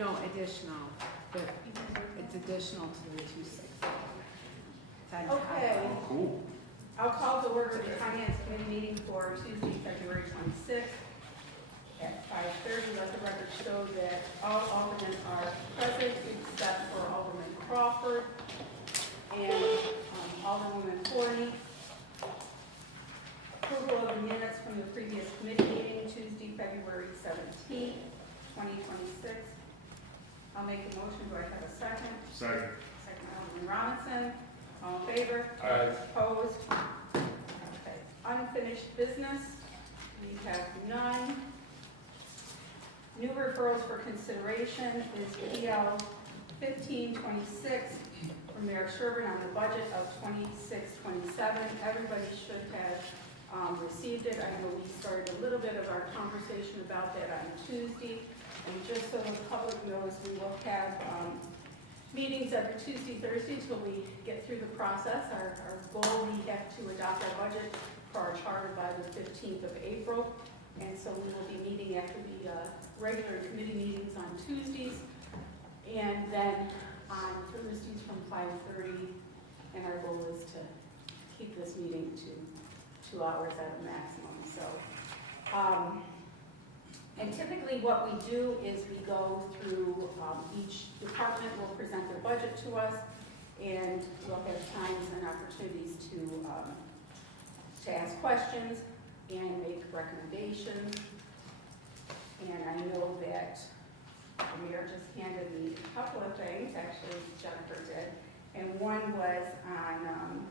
No, additional, but it's additional to the 260. Okay. Oh, cool. I'll call to order the Finance Committee meeting for Tuesday, February 26th at 5:30. Let the record show that all aldermen are present except for Alderman Crawford and Alderwoman Forney. Approval of the minutes from the previous committee meeting, Tuesday, February 17th, 2026. I'll make a motion. Do I have a second? Second. Second, Alderman Robinson. All in favor? Aye. Opposed? Okay. Unfinished business, we have none. New referrals for consideration is PL 1526 from Mayor Sherburne on the budget of 2627. Everybody should have received it. I know we started a little bit of our conversation about that on Tuesday. And just so the public knows, we will have meetings every Tuesday, Thursday until we get through the process. Our goal, we have to adopt our budget for our charter by the 15th of April. And so we will be meeting after the regular committee meetings on Tuesdays. And then on Thursdays from 5:30. And our goal is to keep this meeting to 2 hours at a maximum. So, and typically what we do is we go through, each department will present their budget to us, and we'll have times and opportunities to ask questions and make recommendations. And I know that the mayor just handed me a couple of things, actually Jennifer did, and one was on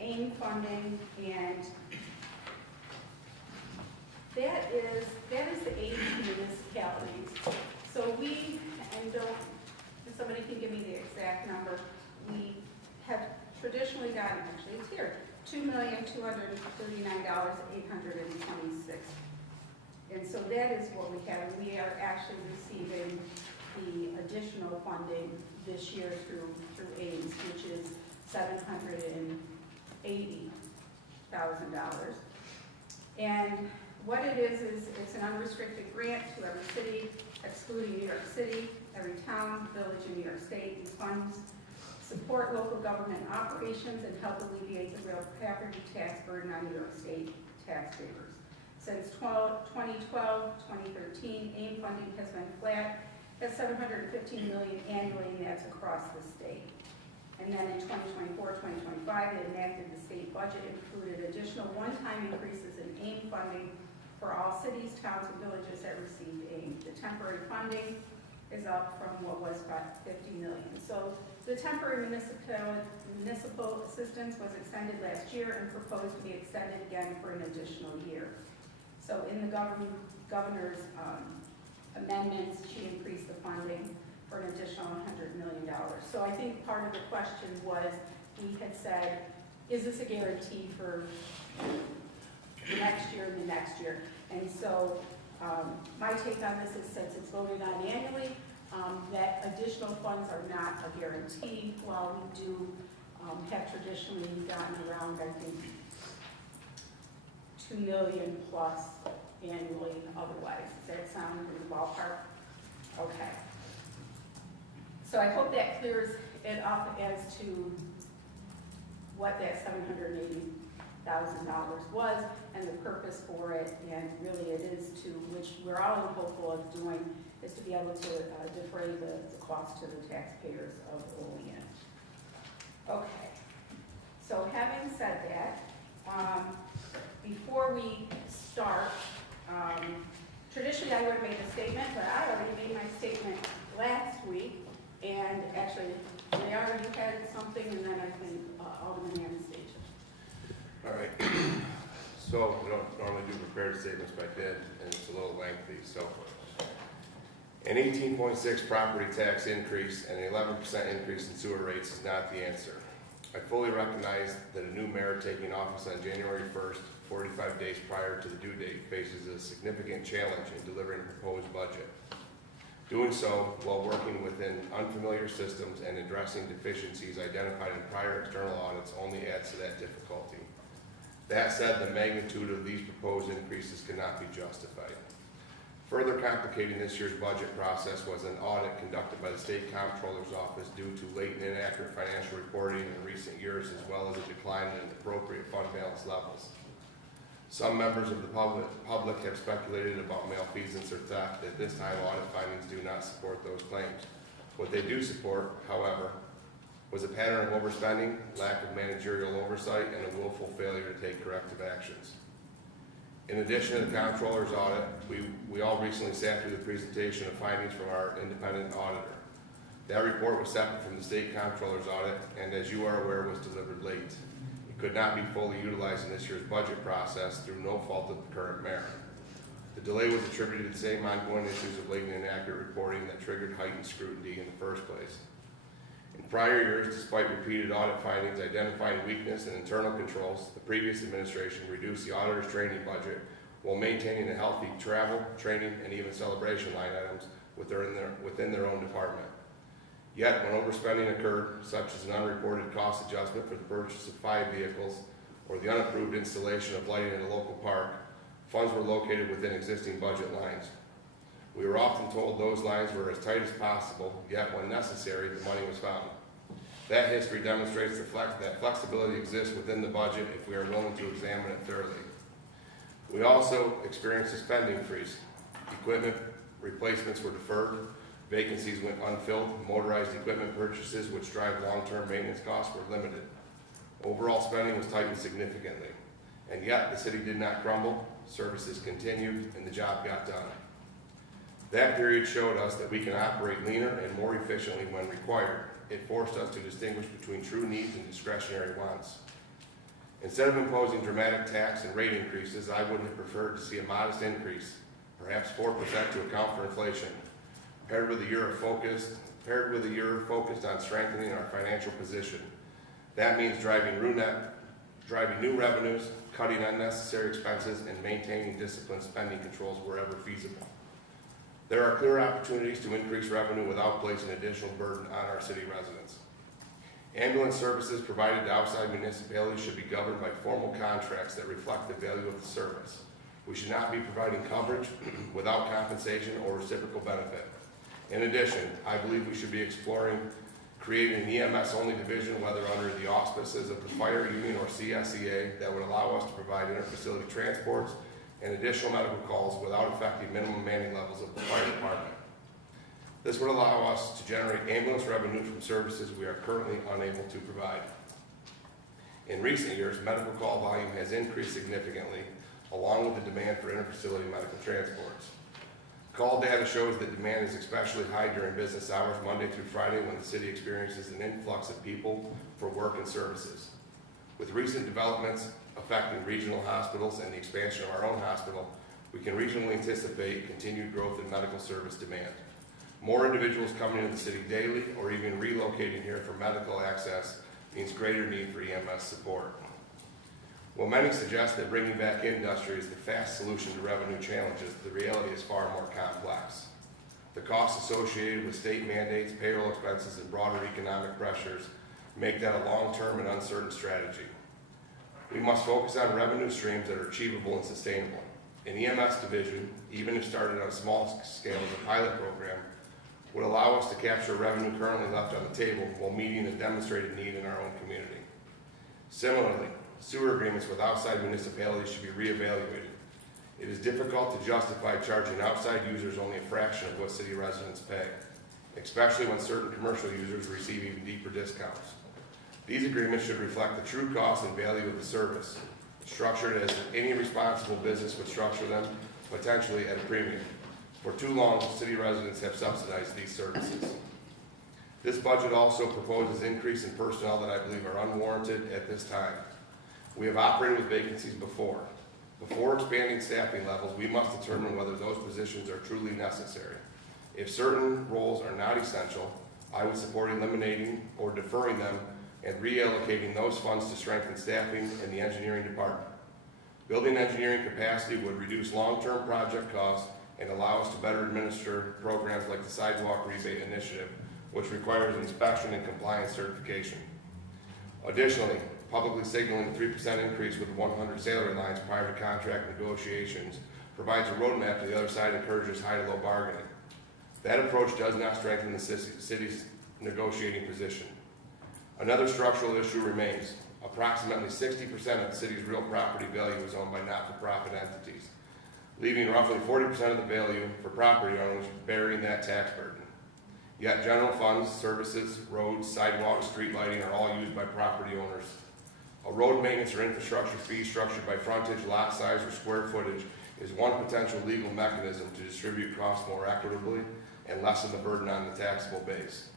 AIM funding, and that is the aid to municipalities. So we, and don't, if somebody can give me the exact number, we have traditionally gotten, actually it's here, $2,239,826. And so that is what we have. We are actually receiving the additional funding this year through AIMS, which is $780,000. And what it is it's an unrestricted grant to every city, excluding New York City, every town, village in New York State, and funds support local government operations and help alleviate the real property tax burden on New York State taxpayers. Since 2012, 2013, AIM funding has been flat at $715 million annually, and that's across the state. And then in 2024, 2025, it enacted the state budget, included additional one-time increases in AIM funding for all cities, towns, and villages that received AIM. The temporary funding is up from what was about $50 million. So the temporary municipal assistance was extended last year and proposed to be extended again for an additional year. So in the governor's amendments, she increased the funding for an additional $100 million. So I think part of the question was, we had said, is this a guarantee for the next year and the next year? And so my take on this is, since it's voted on annually, that additional funds are not a guarantee. While we do have traditionally gotten around, I think, $2 million plus annually otherwise. Does that sound in the ballpark? Okay. So I hope that clears it up as to what that $780,000 was and the purpose for it, and really it is to, which we're all hopeful of doing, is to be able to defray the cost to the taxpayers of Olean. Okay, so having said that, before we start, traditionally I would have made a statement, but I already made my statement last week, and actually they already had something, and then I think Alderman Anastasia. All right. So we don't normally do prepared statements, but I did, and it's a little lengthy. So an 18.6 property tax increase and an 11% increase in sewer rates is not the answer. I fully recognize that a new mayor taking office on January 1st, 45 days prior to the due date, faces a significant challenge in delivering a proposed budget. Doing so while working within unfamiliar systems and addressing deficiencies identified in prior external audits only adds to that difficulty. That said, the magnitude of these proposed increases cannot be justified. Further complicating this year's budget process was an audit conducted by the State Comptroller's Office due to late and inaccurate financial reporting in recent years, as well as a decline in appropriate fund balance levels. Some members of the public have speculated about malfeasance or theft. At this time, audit findings do not support those claims. What they do support, however, was a pattern of overspending, lack of managerial oversight, and a willful failure to take corrective actions. In addition to the Comptroller's audit, we all recently sat through the presentation of findings from our independent auditor. That report was separate from the State Comptroller's audit, and as you are aware, was delivered late. It could not be fully utilized in this year's budget process through no fault of the current mayor. The delay was attributed to the same ongoing issues of late and inaccurate reporting that triggered heightened scrutiny in the first place. In prior years, despite repeated audit findings identifying weakness in internal controls, the previous administration reduced the auditor's training budget while maintaining a healthy travel, training, and even celebration line items within their own department. Yet, when overspending occurred, such as an unreported cost adjustment for the purchase of 5 vehicles or the unapproved installation of lighting in a local park, funds were located within existing budget lines. We were often told those lines were as tight as possible, yet when necessary, the money was found. That history demonstrates that flexibility exists within the budget if we are willing to examine it thoroughly. We also experienced a spending freeze. Equipment replacements were deferred, vacancies went unfilled, motorized equipment purchases, which drive long-term maintenance costs, were limited. Overall spending was tightened significantly, and yet the city did not crumble, services continued, and the job got done. That period showed us that we can operate leaner and more efficiently when required. It forced us to distinguish between true needs and discretionary wants. Instead of imposing dramatic tax and rate increases, I would have preferred to see a modest increase, perhaps 4% to account for inflation, paired with a year focused on strengthening our financial position. That means driving new revenues, cutting unnecessary expenses, and maintaining disciplined spending controls wherever feasible. There are clear opportunities to increase revenue without placing additional burden on our city residents. Ambulance services provided to outside municipalities should be governed by formal contracts that reflect the value of the service. We should not be providing coverage without compensation or reciprocal benefit. In addition, I believe we should be exploring creating an EMS-only division, whether under the auspices of the fire union or CSEA, that would allow us to provide interfacility transports and additional medical calls without affecting minimum manning levels of the fire department. This would allow us to generate ambulance revenue from services we are currently unable to provide. In recent years, medical call volume has increased significantly, along with the demand for interfacility medical transports. Call data shows that demand is especially high during business hours, Monday through Friday, when the city experiences an influx of people for work and services. With recent developments affecting regional hospitals and the expansion of our own hospital, we can reasonably anticipate continued growth in medical service demand. More individuals coming into the city daily or even relocating here for medical access means greater need for EMS support. While many suggest that bringing back industry is the fast solution to revenue challenges, the reality is far more complex. The costs associated with state mandates, payroll expenses, and broader economic pressures make that a long-term and uncertain strategy. We must focus on revenue streams that are achievable and sustainable. An EMS division, even if started on a small scale as a pilot program, would allow us to capture revenue currently left on the table while meeting a demonstrated need in our own community. Similarly, sewer agreements with outside municipalities should be reevaluated. It is difficult to justify charging outside users only a fraction of what city residents pay, especially when certain commercial users receive even deeper discounts. These agreements should reflect the true cost and value of the service, structured as any responsible business would structure them, potentially at a premium. For too long, city residents have subsidized these services. This budget also proposes increase in personnel that I believe are unwarranted at this time. We have operated with vacancies before. Before expanding staffing levels, we must determine whether those positions are truly necessary. If certain roles are not essential, I would support eliminating or deferring them and reallocating those funds to strengthen staffing in the engineering department. Building engineering capacity would reduce long-term project costs and allow us to better administer programs like the Sidewalk Rebate Initiative, which requires inspection and compliance certification. Additionally, publicly signaling a 3% increase with 100 salary lines prior to contract negotiations provides a roadmap to the other side and encourages high to low bargaining. That approach does not strengthen the city's negotiating position. Another structural issue remains. Approximately 60% of the city's real property value is owned by not-for-profit entities, leaving roughly 40% of the value for property owners bearing that tax burden. Yet general funds, services, roads, sidewalks, street lighting are all used by property owners. A road maintenance or infrastructure fee structured by frontage, lot size, or square footage is one potential legal mechanism to distribute costs more equitably and lessen the burden on the taxable base.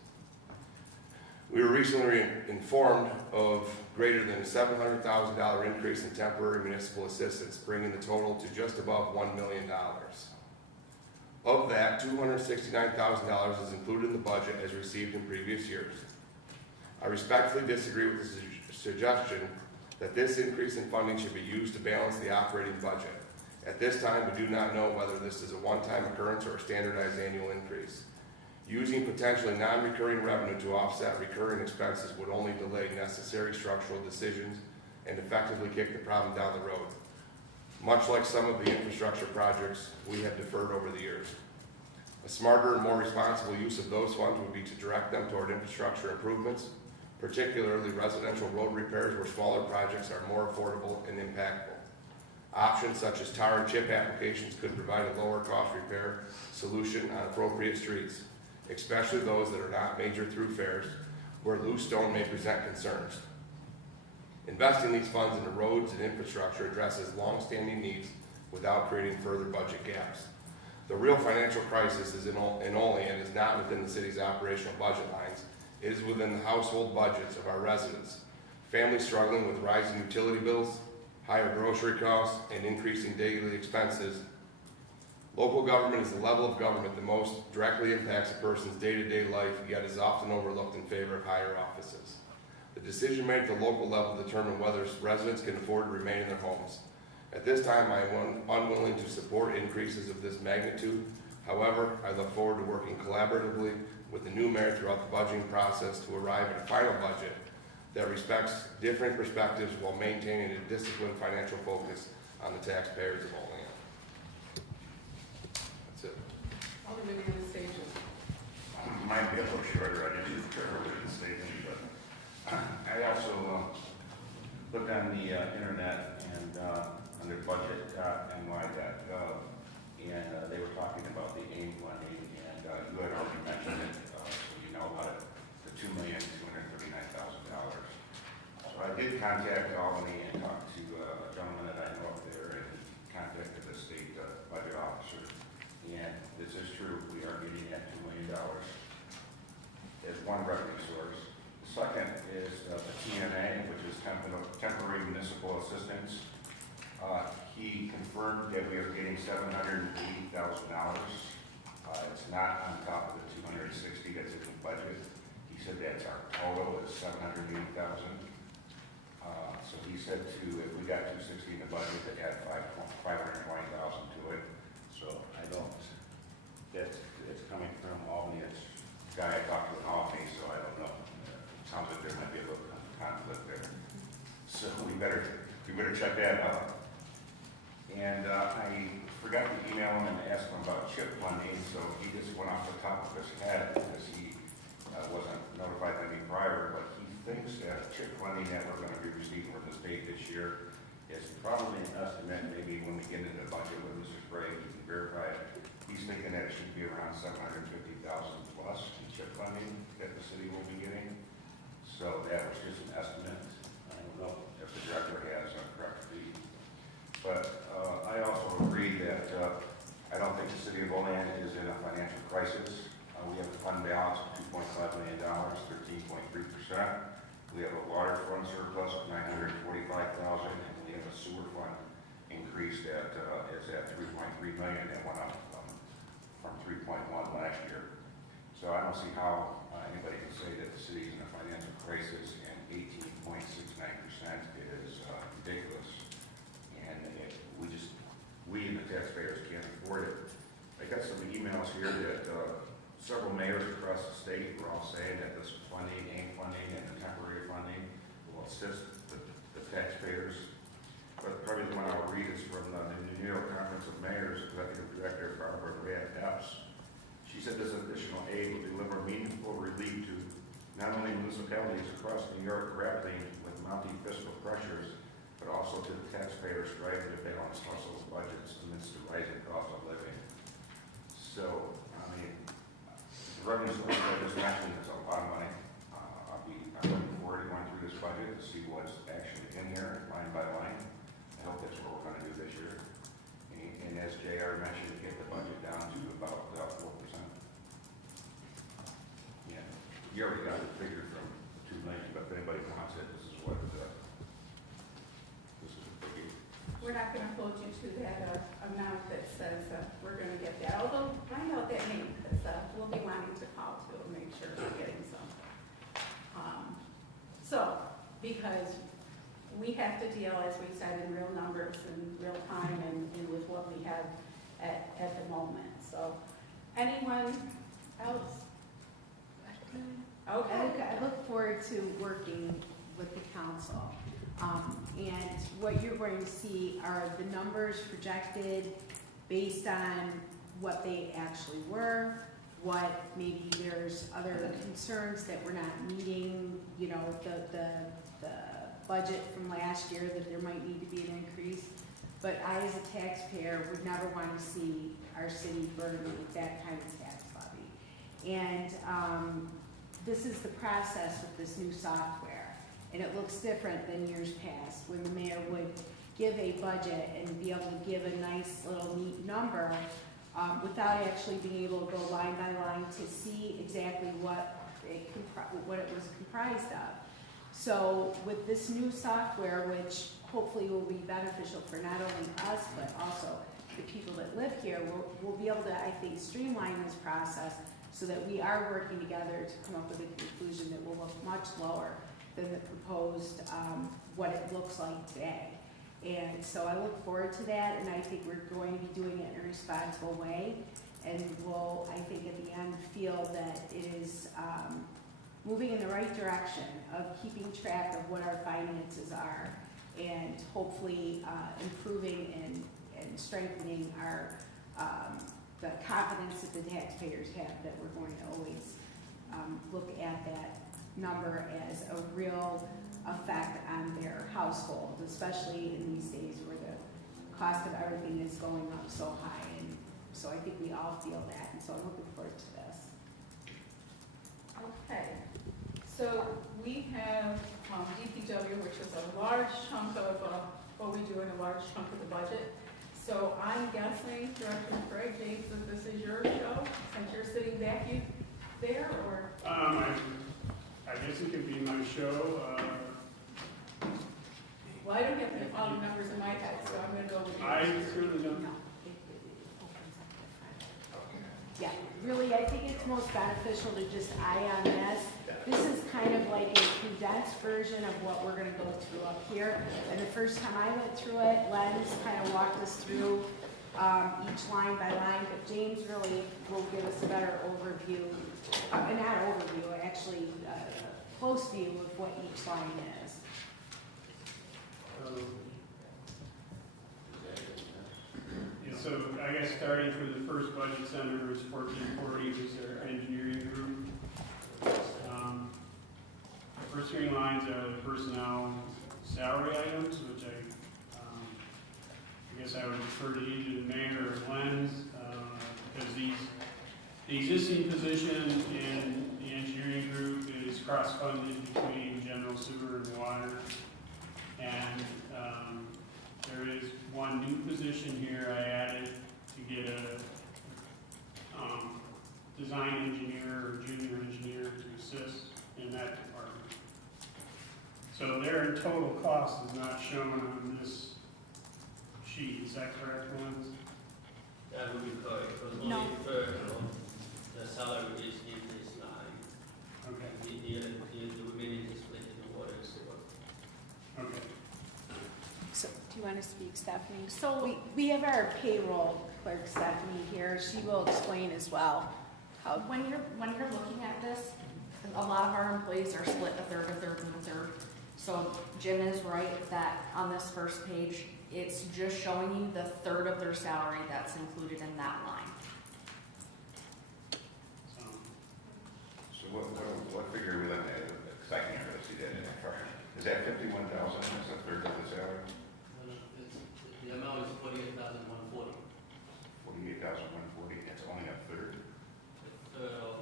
We were recently informed of greater than $700,000 increase in temporary municipal assistance, bringing the total to just above $1 million. Of that, $269,000 is included in the budget as received in previous years. I respectfully disagree with the suggestion that this increase in funding should be used to balance the operating budget. At this time, we do not know whether this is a one-time occurrence or a standardized annual increase. Using potentially non-recurring revenue to offset recurring expenses would only delay necessary structural decisions and effectively kick the problem down the road, much like some of the infrastructure projects we have deferred over the years. A smarter and more responsible use of those funds would be to direct them toward infrastructure improvements, particularly residential road repairs where smaller projects are more affordable and impactful. Options such as tar and chip applications could provide a lower cost repair solution on appropriate streets, especially those that are not major thoroughfares where loose stone may present concerns. Investing these funds into roads and infrastructure addresses long-standing needs without creating further budget gaps. The real financial crisis is in Olean is not within the city's operational budget lines. It is within the household budgets of our residents. Families struggling with rising utility bills, higher grocery costs, and increasing daily expenses. Local government is the level of government that most directly impacts a person's day-to-day life, yet is often overlooked in favor of higher offices. The decision made at the local level determine whether residents can afford to remain in their homes. At this time, I am unwilling to support increases of this magnitude. However, I look forward to working collaboratively with the new mayor throughout the budgeting process to arrive at a final budget that respects different perspectives while maintaining a disciplined financial focus on the taxpayers of Olean. That's it. Alderman Anastasia. Might be a little shorter, I didn't prepare a written statement, but I also looked on the internet and under budget.ny.gov, and they were talking about the AIM funding, and you had already mentioned it, so you know about it, the $2,239,000. So I did contact Albany and talked to a gentleman that I know up there, and contacted the state budget officer, and this is true, we are getting at $2 million as one revenue source. The second is the TMA, which is temporary municipal assistance. He confirmed that we are getting $780,000. It's not on top of the $260 that's in the budget. He said that's our total is $780,000. So he said if we got $260 in the budget, to add $520,000 to it. So I don't. It's coming from Albany. It's a guy I talked to in Albany, so I don't know. It sounds like there might be a little conflict there. So we better check that out. And I forgot to email him and ask him about CHIP funding, so he just went off the top of his head because he wasn't notified by me prior, but he thinks that CHIP funding that we're going to be receiving from the state this year is probably an estimate, maybe when we get into the budget with Mr. Sprague, he can verify it. He's thinking that it should be around $750,000 plus in CHIP funding that the city will be getting. So that was just an estimate. I don't know if the director has a correct read. But I also agree that I don't think the city of Olean is in a financial crisis. We have a fund balance of $2.5 million, 13.3%. We have a water fund surplus of $945,000, and we have a sewer fund increase that is at $3.3 million. That went up from 3.1 last year. So I don't see how anybody can say that the city is in a financial crisis, and 18.69% is ridiculous. And we and the taxpayers can't afford it. I got some emails here that several mayors across the state were all saying that this funding, AIM funding, and the temporary funding will assist the taxpayers. But probably the one I'll read is from the New York Conference of Mayors, Executive Director Barbara Rhea Epps. She said this additional aid will deliver meaningful relief to not only municipalities across New York grappling with mounting fiscal pressures, but also to the taxpayers striving to balance household budgets amidst the rising cost of living. So, I mean, the revenue source I just mentioned is a lot of money. I'm looking forward to going through this budget to see what's actually in here, line by line. I hope that's what we're gonna do this year. And as JR mentioned, get the budget down to about 4%. Yeah, you already got it figured from 2 million, but if anybody wants it, this is what, this is a biggie. We're not gonna hold you to that amount that says we're gonna get that, although find out that name, because we'll be wanting to call to make sure we're getting some. So, because we have to deal, as we said, in real numbers and real time and with what we have at the moment. So, anyone else? Okay. I look forward to working with the council. And what you're going to see are the numbers projected based on what they actually were, what maybe there's other concerns that we're not meeting, you know, the budget from last year that there might need to be an increase. But I, as a taxpayer, would never want to see our city burdened with that kind of tax levy. And this is the process with this new software. And it looks different than years past, when the mayor would give a budget and be able to give a nice little neat number without actually being able to go line by line to see exactly what it was comprised of. So with this new software, which hopefully will be beneficial for not only us, but also the people that live here, we'll be able to, I think, streamline this process so that we are working together to come up with a conclusion that will look much lower than the proposed, what it looks like today. And so I look forward to that, and I think we're going to be doing it in a responsible way. And we'll, I think, at the end, feel that it is moving in the right direction of keeping track of what our finances are, and hopefully improving and strengthening our the confidence that the taxpayers have that we're going to always look at that number as a real effect on their household, especially in these days where the cost of everything is going up so high. And so I think we all feel that, and so I'm looking forward to this. Okay. So we have DPW, which is a large chunk of what we do in a large chunk of the budget. So I'm guessing, Director Craig, James, that this is your show, since you're sitting back there, or? I guess it could be my show. Well, I don't have all the numbers in my head, so I'm gonna go with yours. I certainly don't. No, it opens up different. Yeah, really, I think it's most beneficial to just eye on this. This is kind of like a condensed version of what we're gonna go through up here. And the first time I went through it, Len's kind of walked us through each line by line, but James really will give us a better overview, not overview, actually a close view of what each line is. Yeah, so I guess starting for the first budget center is 1440, is our engineering group. The first three lines are the personnel salary items, which I guess I would refer to either the mayor or Len's, because the existing position in the engineering group is cross-funded between general sewer and water. And there is one new position here I added to get a design engineer or junior engineer to assist in that department. So their total cost is not shown on this sheet, is that correct, Lens? That would be correct, because No. only third of the salary is in this line. Okay, The remaining is split in the water and sewer. okay. So, do you want to speak, Stephanie? So we have our payroll clerk, Stephanie, here. She will explain as well how. When you're looking at this, a lot of our employees are split a third, and a third. So Jim is right that on this first page, it's just showing you the third of their salary that's included in that line. So, So what figure are we looking at? Because I can't really see that in that far. Is that 51,000, that's a third of the salary? The amount is 48,140. 48,140, that's only a third? The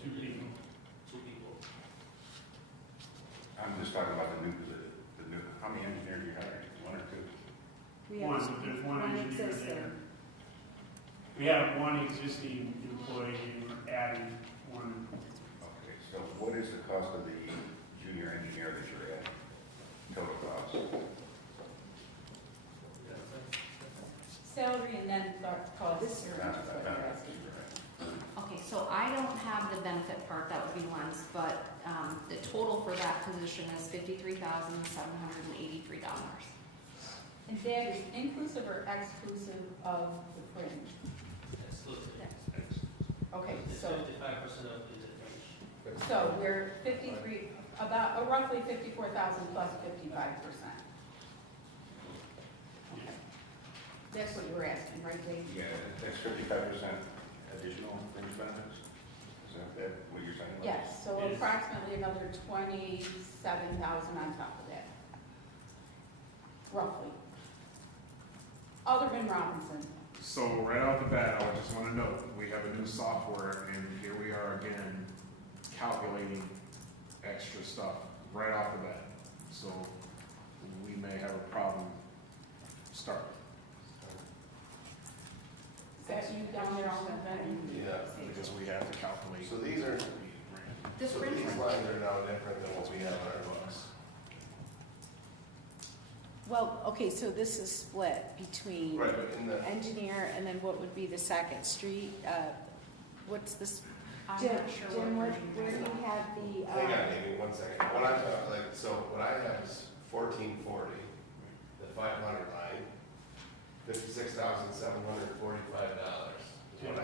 two people. Two people. I'm just talking about the new, how many engineers you hiring? One or two? We One, have but there's one one engineer existing. there. We have one existing employee and we're adding one. Okay, so what is the cost of the junior engineer that you're adding? Total cost? Salary and then cost. Okay, so I don't have the benefit part, that would be Len's, but, the total for that position is $53,783. And that is inclusive or exclusive of the fringe? Exclusive. Okay, It's so, 55% of the difference. so we're 53, about, roughly 54,000 plus 55%. Okay. That's what you were asking, right, Dave? Yeah, that's 55% additional fringe benefits? Is that what you're saying? Yes, so Yes. approximately another 27,000 on top of that. Roughly. Alderman Robinson. So right off the bat, I just want to note, we have a new software, and here we are again, calculating extra stuff right off the bat. So we may have a problem starting. Is that you down there on the bed? Yeah. Because we have to calculate. So these are, This so fringe these line, lines are now different than what we have on our books. Well, okay, so this is split between Right, but in the, engineer and then what would be the second street? What's this? I'm Jim, not sure Jim, what where version where you're do you on. have the? hang on, Amy, 1 second. What I have, like, so what I have is 1440, the 500 line, $56,745 is what I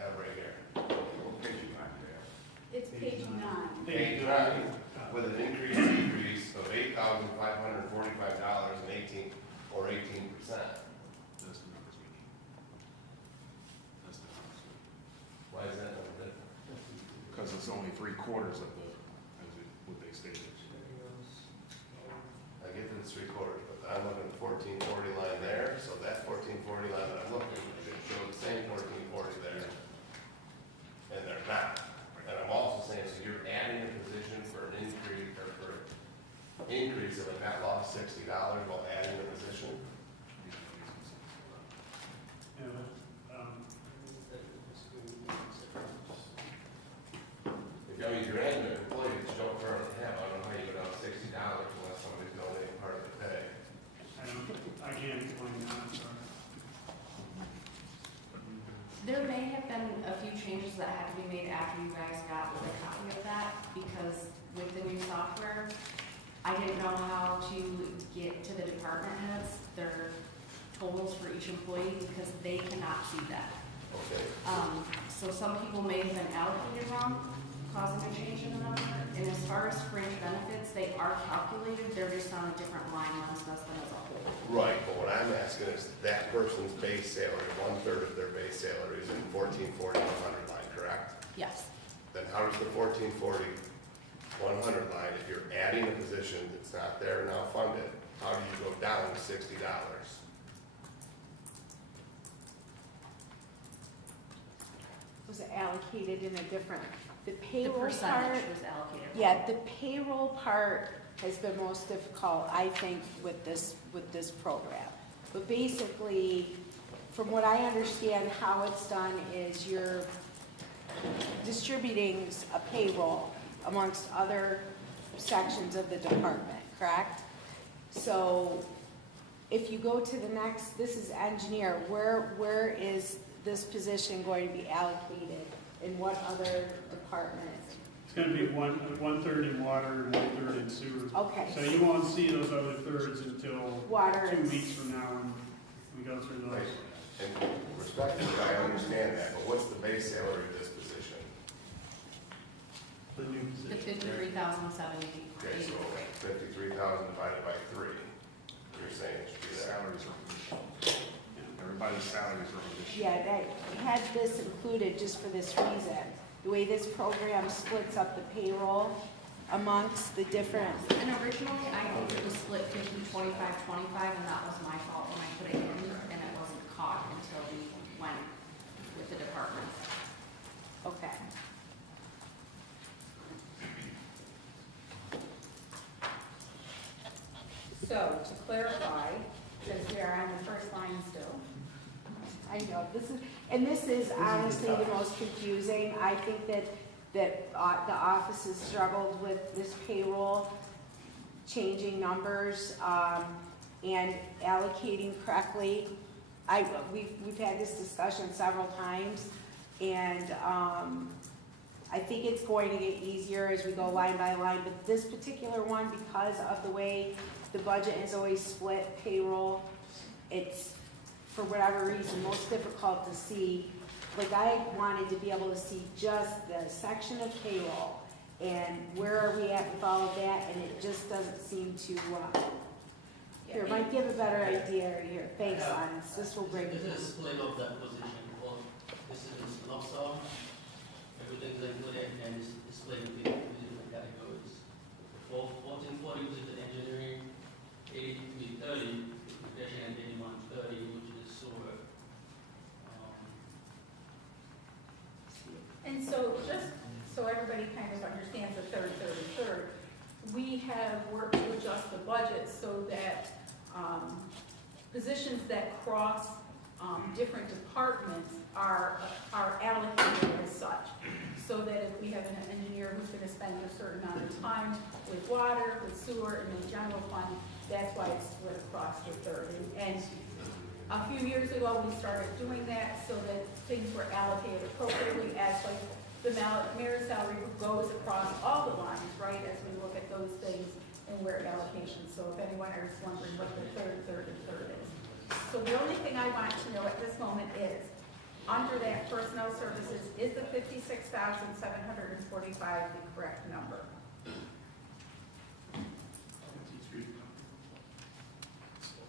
have right here. What page you on there? It's page 9. Page nine, with an decrease of $8,545 and 18, or 18%. That's the numbers we need. That's the numbers we need. Why is that number different? Because it's only 3/4 of the, what they stated. I get that it's 3/4, but I'm looking at 1440 line there, so that 1440 line that I'm looking at should show the same 1440 there. And they're not. And I'm also saying, so you're adding a position for an increase, or for increase of a net loss $60 while adding a position? Yeah, If I mean, you're adding an employee that you don't currently have, I don't know how you go down $60 unless somebody's donating part of the pay. I can't explain that, I'm sorry. There may have been a few changes that had to be made after you guys got a copy of that, because with the new software, I didn't know how to get to the department heads, their totals for each employee, because they cannot see that. Okay. So some people may have been allocated wrong, causing a change in the number. And as far as fringe benefits, they are calculated, they're just on a different line on assessment as a whole. Right, but what I'm asking is that person's base salary, 1/3 of their base salary is in 1440, 100 line, correct? Yes. Then how does the 1440, 100 line, if you're adding a position that's not there now funded, how do you go down $60? Was it allocated in a different, the The payroll part? percentage was allocated. Yeah, the payroll part has been most difficult, I think, with this program. But basically, from what I understand, how it's done is you're distributing a payroll amongst other sections of the department, correct? So if you go to the next, this is engineer, where is this position going to be allocated? In what other department? It's gonna be one-third in water and 1/3 in sewer. Okay. So you won't see those other thirds until Water 2 and weeks from now when we go through those. And respectfully, I understand that, but what's the base salary of this position? The new The position. $53,783. Okay, so 53,000 divided by 3. You're saying it should be there. Salaries are an issue. Everybody's salaries are an issue. Yeah, that had this included just for this reason. The way this program splits up the payroll amongst the different, And originally, I think it was split 50, 25, 25, and that was my fault when I put it in, and it wasn't caught until we went with the department. okay. So, to clarify, since we are on the first line still, I know, this is honestly the most confusing. I think that the office has struggled with this payroll, changing numbers, and allocating correctly. We've had this discussion several times, and, I think it's going to get easier as we go line by line, but this particular one, because of the way the budget is always split payroll, it's, for whatever reason, most difficult to see. Like, I wanted to be able to see just the section of payroll, and where are we at with all of that, and it just doesn't seem to, here, might give a better idea here. Thanks, Lance, this will bring This it. is a split of that position, or this is lump sum, everything is included, and it's split into different categories. For 1440, which is the engineering, 8330, profession, and 8130, which is sewer. and so just so everybody kind of understands the third, we have worked to adjust the budget so that positions that cross different departments are allocated as such. So that if we have an engineer who's going to spend a certain amount of time with water, with sewer, and the general fund, that's why it's split across the third. And a few years ago, we started doing that so that things were allocated appropriately as like the mayor's salary goes across all the lines, right, as we look at those things and where allocations. So if anyone is wondering what the third is. So the only thing I want to know at this moment is, under that personnel services, is the 56,745 the correct number?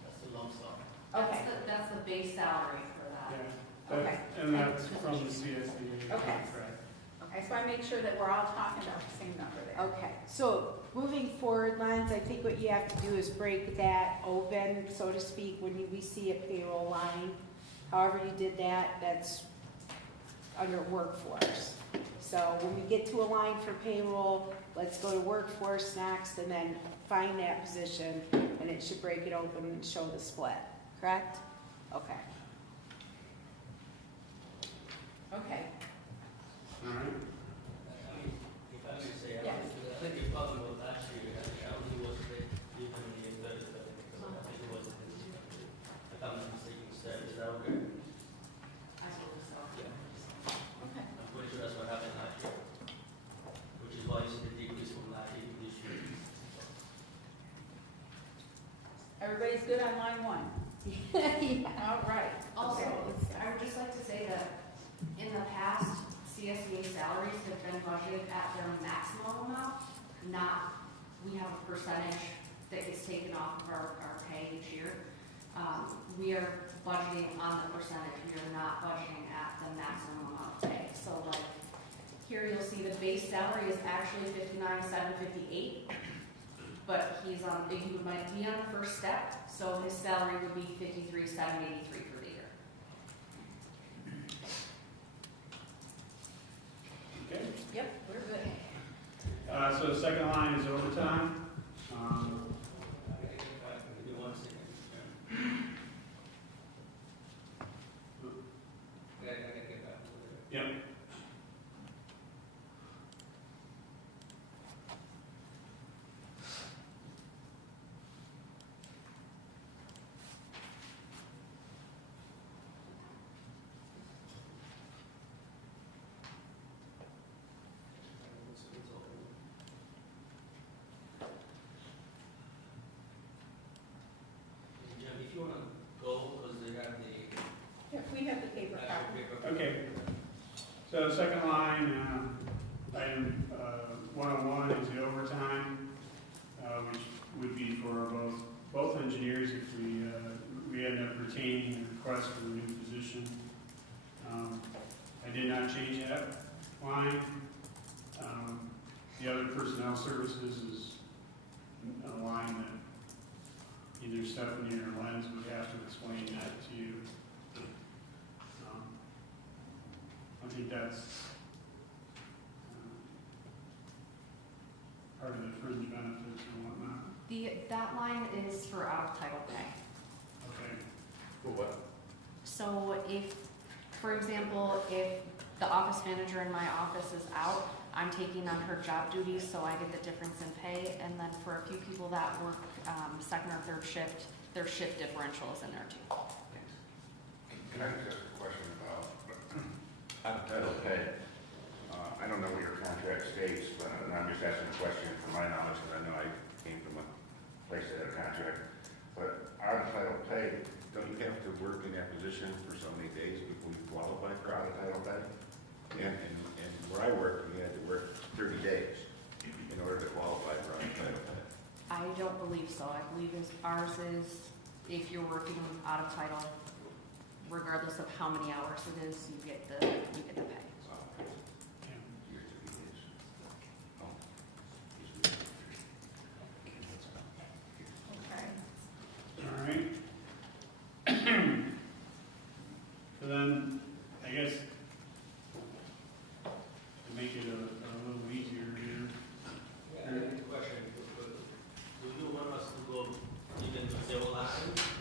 That's the lump sum. Okay. That's the base salary for that. Yeah, Okay. and that's from the CSDA Okay. contract. Okay, so I make sure that we're all talking about the same number there. Okay, so moving forward, Lance, I think what you have to do is break that open, so to speak, when we see a payroll line. However you did that, that's under workforce. So when we get to a line for payroll, let's go to workforce next and then find that position, and it should break it open and show the split, correct? Okay. Okay. All right. I mean, if I may say, Yes. I think the problem was last year, I don't think it was split evenly in 30, because I think it was, if I'm not mistaken, is that okay? I suppose so. Yeah. Okay. I'm pretty sure that's what happened last year, which is why you see the decrease from last year to this year. Everybody's good on line one? All right. Also, Okay. I would just like to say that in the past, CSEA salaries have been budgeted at their maximum amount, not, we have a percentage that gets taken off of our pay each year. We are budgeting on the percentage, we are not budgeting at the maximum amount of pay. So like, here you'll see the base salary is actually 59,758, but he might be on the first step, so his salary would be 53,783 for the year. Okay. Yep, we're good. So the second line is overtime. Give me 1 second. I gotta get back to it. Yep. It's open. Jim, if you wanna go, because they have the Yeah, we have the paper actual copy. paper. Okay. So the second line, item 101 is the overtime, which would be for both both engineers if we end up retaining the request for a new position. I did not change that line. The other personnel services is a line that either Stephanie or Lenz would have to explain that to you. I think that's part of the fringe benefits and whatnot. That line is for out of title pay. Okay. For what? So if, for example, if the office manager in my office is out, I'm taking on her job duties, so I get the difference in pay. And then for a few people that work second or third shift, their shift differential is in there too. Can I just ask a question about out-of-title pay? I don't know what your contract states, but I'm just asking a question for my knowledge, because I know I came from a place that had a contract. But out-of-title pay, don't you have to work in that position for so many days before you qualify for out-of-title pay? And where I worked, we had to work 30 days in order to qualify for out-of-title pay. I don't believe so. I believe ours is, if you're working out of title, regardless of how many hours it is, you get the pay. Okay. All right. So then, I guess, to make it a little easier here. I have a question. Would you want us to go even to say Olean,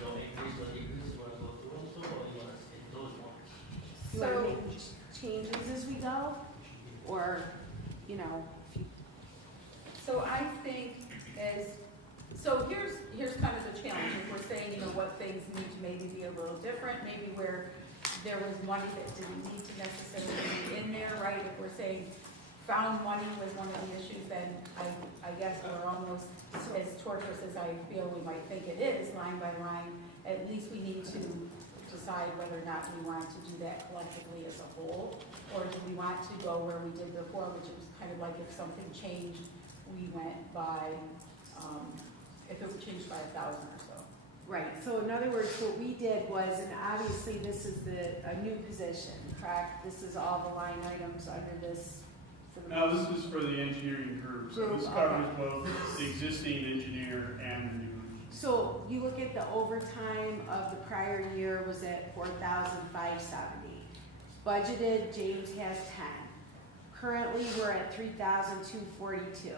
no increase or decrease, you want to go through also, or you want to stick those ones? You want to So- make changes as we go? Or, you know, if you, So I think so here's kind of the challenge, if we're saying, you know, what things need to maybe be a little different, maybe where there was money that didn't need to necessarily be in there, right? If we're saying found money was one of the issues, then I guess we're almost as torturous as I feel we might think it is, line by line. At least we need to decide whether or not we want to do that collectively as a whole, or do we want to go where we did before, which was kind of like if something changed, we went by, if it changed by 1,000 or so. right, so in other words, what we did was, and obviously this is a new position, correct? This is all the line items under this. For the Now, this is for the engineering group, so this Group, covers both the existing engineer and the new engineer. So you look at the overtime of the prior year was at 4,570. Budgeted, James has 10. Currently, we're at 3,242.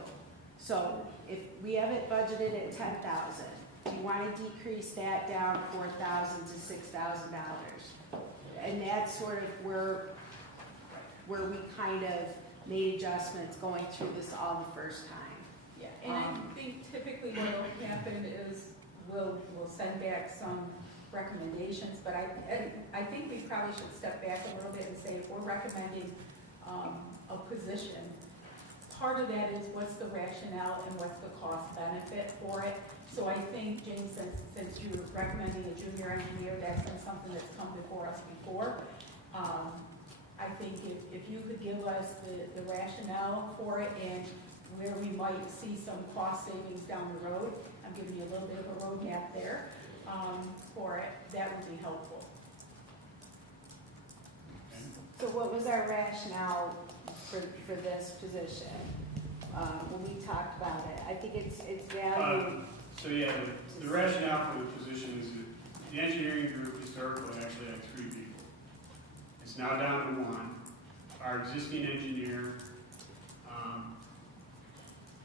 So if we have it budgeted at 10,000, do you want to decrease that down 4,000 to $6,000? And that's sort of where we kind of made adjustments going through this all the first time. Yeah, and I think typically what will happen is we'll send back some recommendations, but I think we probably should step back a little bit and say if we're recommending a position, part of that is what's the rationale and what's the cost benefit for it. So I think, James, since you're recommending a junior engineer, that's been something that's come before us before. I think if you could give us the rationale for it and where we might see some cost savings down the road, I'm giving you a little bit of a roadmap there for it, that would be helpful. So what was our rationale for this position when we talked about it? I think it's value. So yeah, the rationale for the position is that the engineering group historically actually had 3 people. It's now down to 1. Our existing engineer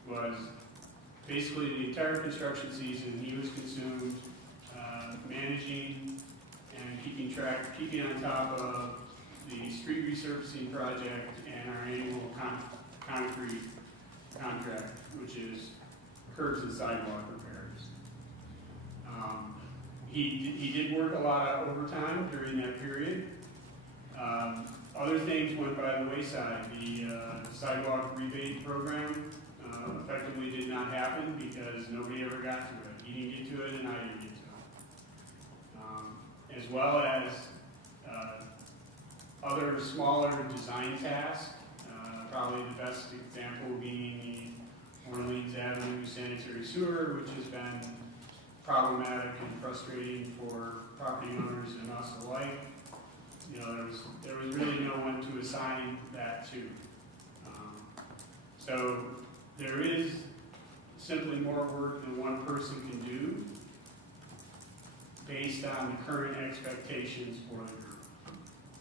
was basically the entire construction season, he was consumed managing and keeping on top of the street resurfacing project and our annual concrete contract, which is curbs and sidewalk repairs. He did work a lot of overtime during that period. Other things went by the wayside. The sidewalk rebate program effectively did not happen because nobody ever got to it. He didn't get to it and I didn't get to it. As well as other smaller design tasks, probably the best example being the Orleans Avenue sanitary sewer, which has been problematic and frustrating for property owners and us alike. You know, there was really no one to assign that to. So there is simply more work than one person can do based on the current expectations for the group.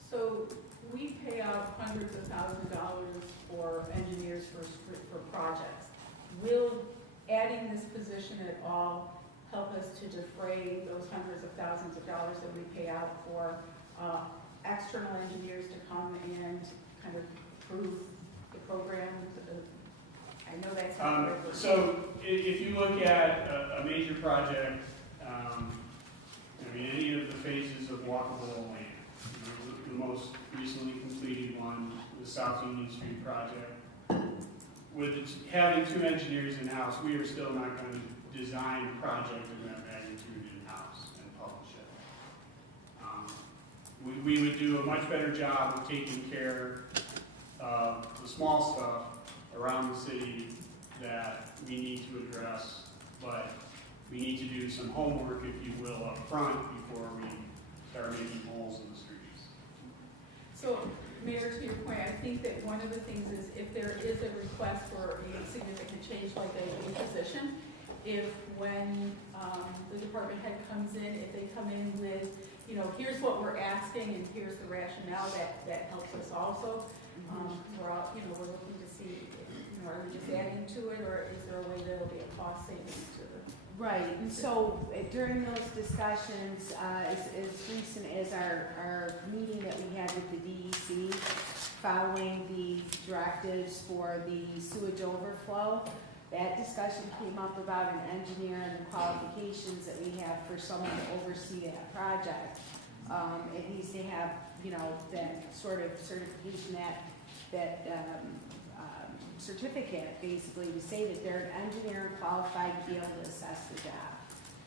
So we pay out hundreds of thousands of dollars for engineers for projects. Will adding this position at all help us to defray those hundreds of thousands of dollars that we pay out for external engineers to come and kind of prove the program? I know that's not what we're So if you look at a major project, I mean, any of the phases of walkable Olean, the most recently completed one, the South Union Street project, with having 2 engineers in-house, we are still not going to design a project of that magnitude in-house and publish it. We would do a much better job of taking care of the small stuff around the city that we need to address, but we need to do some homework, if you will, up front before we start making holes in the streets. So, Mayor, to your point, I think that one of the things is if there is a request for a significant change like a position, if when the department head comes in, if they come in with, you know, here's what we're asking and here's the rationale, that helps us also. We're all, you know, we're looking to see, you know, are we just adding to it, or is there a way that will be a cost savings to the? Right, and so during those discussions, as recent as our meeting that we had with the DEC, following the directives for the sewage overflow, that discussion came up about an engineer and the qualifications that we have for someone to oversee that project. It needs to have, you know, that sort of certification, that certificate, basically, to say that they're an engineer and qualified to be able to assess the job.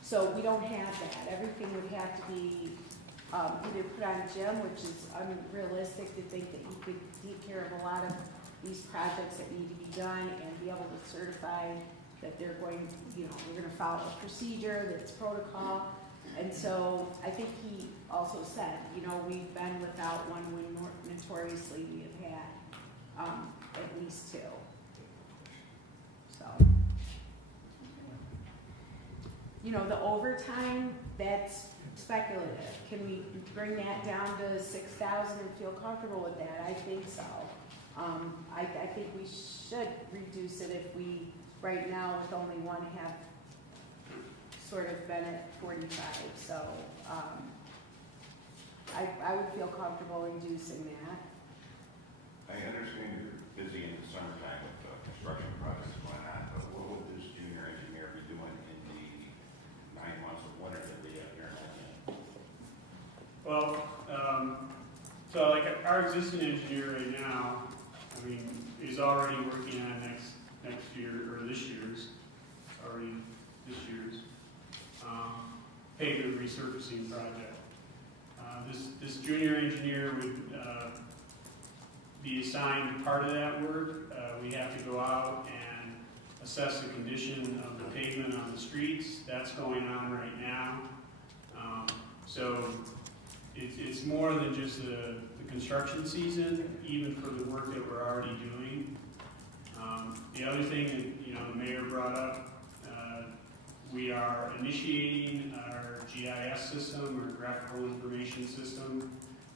So we don't have that. Everything would have to be either put on Jim, which is unrealistic to think that he could take care of a lot of these projects that need to be done and be able to certify that they're going to, you know, we're going to follow a procedure, that's protocol. And so I think he also said, you know, we've been without one when notoriously we have had at least 2. So, you know, the overtime, that's speculative. Can we bring that down to 6,000 and feel comfortable with that? I think so. I think we should reduce it if we, right now, with only one, have sort of been at 45. So I would feel comfortable reducing that. I understand you're busy in the summertime with construction projects going on, but what would this junior engineer be doing in the 9 months of winter that we have here in Olean? Well, so like our existing engineer right now, I mean, is already working on next year, or this year's, already this year's, pavement resurfacing project. This junior engineer would be assigned part of that work. We have to go out and assess the condition of the pavement on the streets. That's going on right now. So it's more than just the construction season, even for the work that we're already doing. The other thing that, you know, the mayor brought up, we are initiating our GIS system, or graphical information system,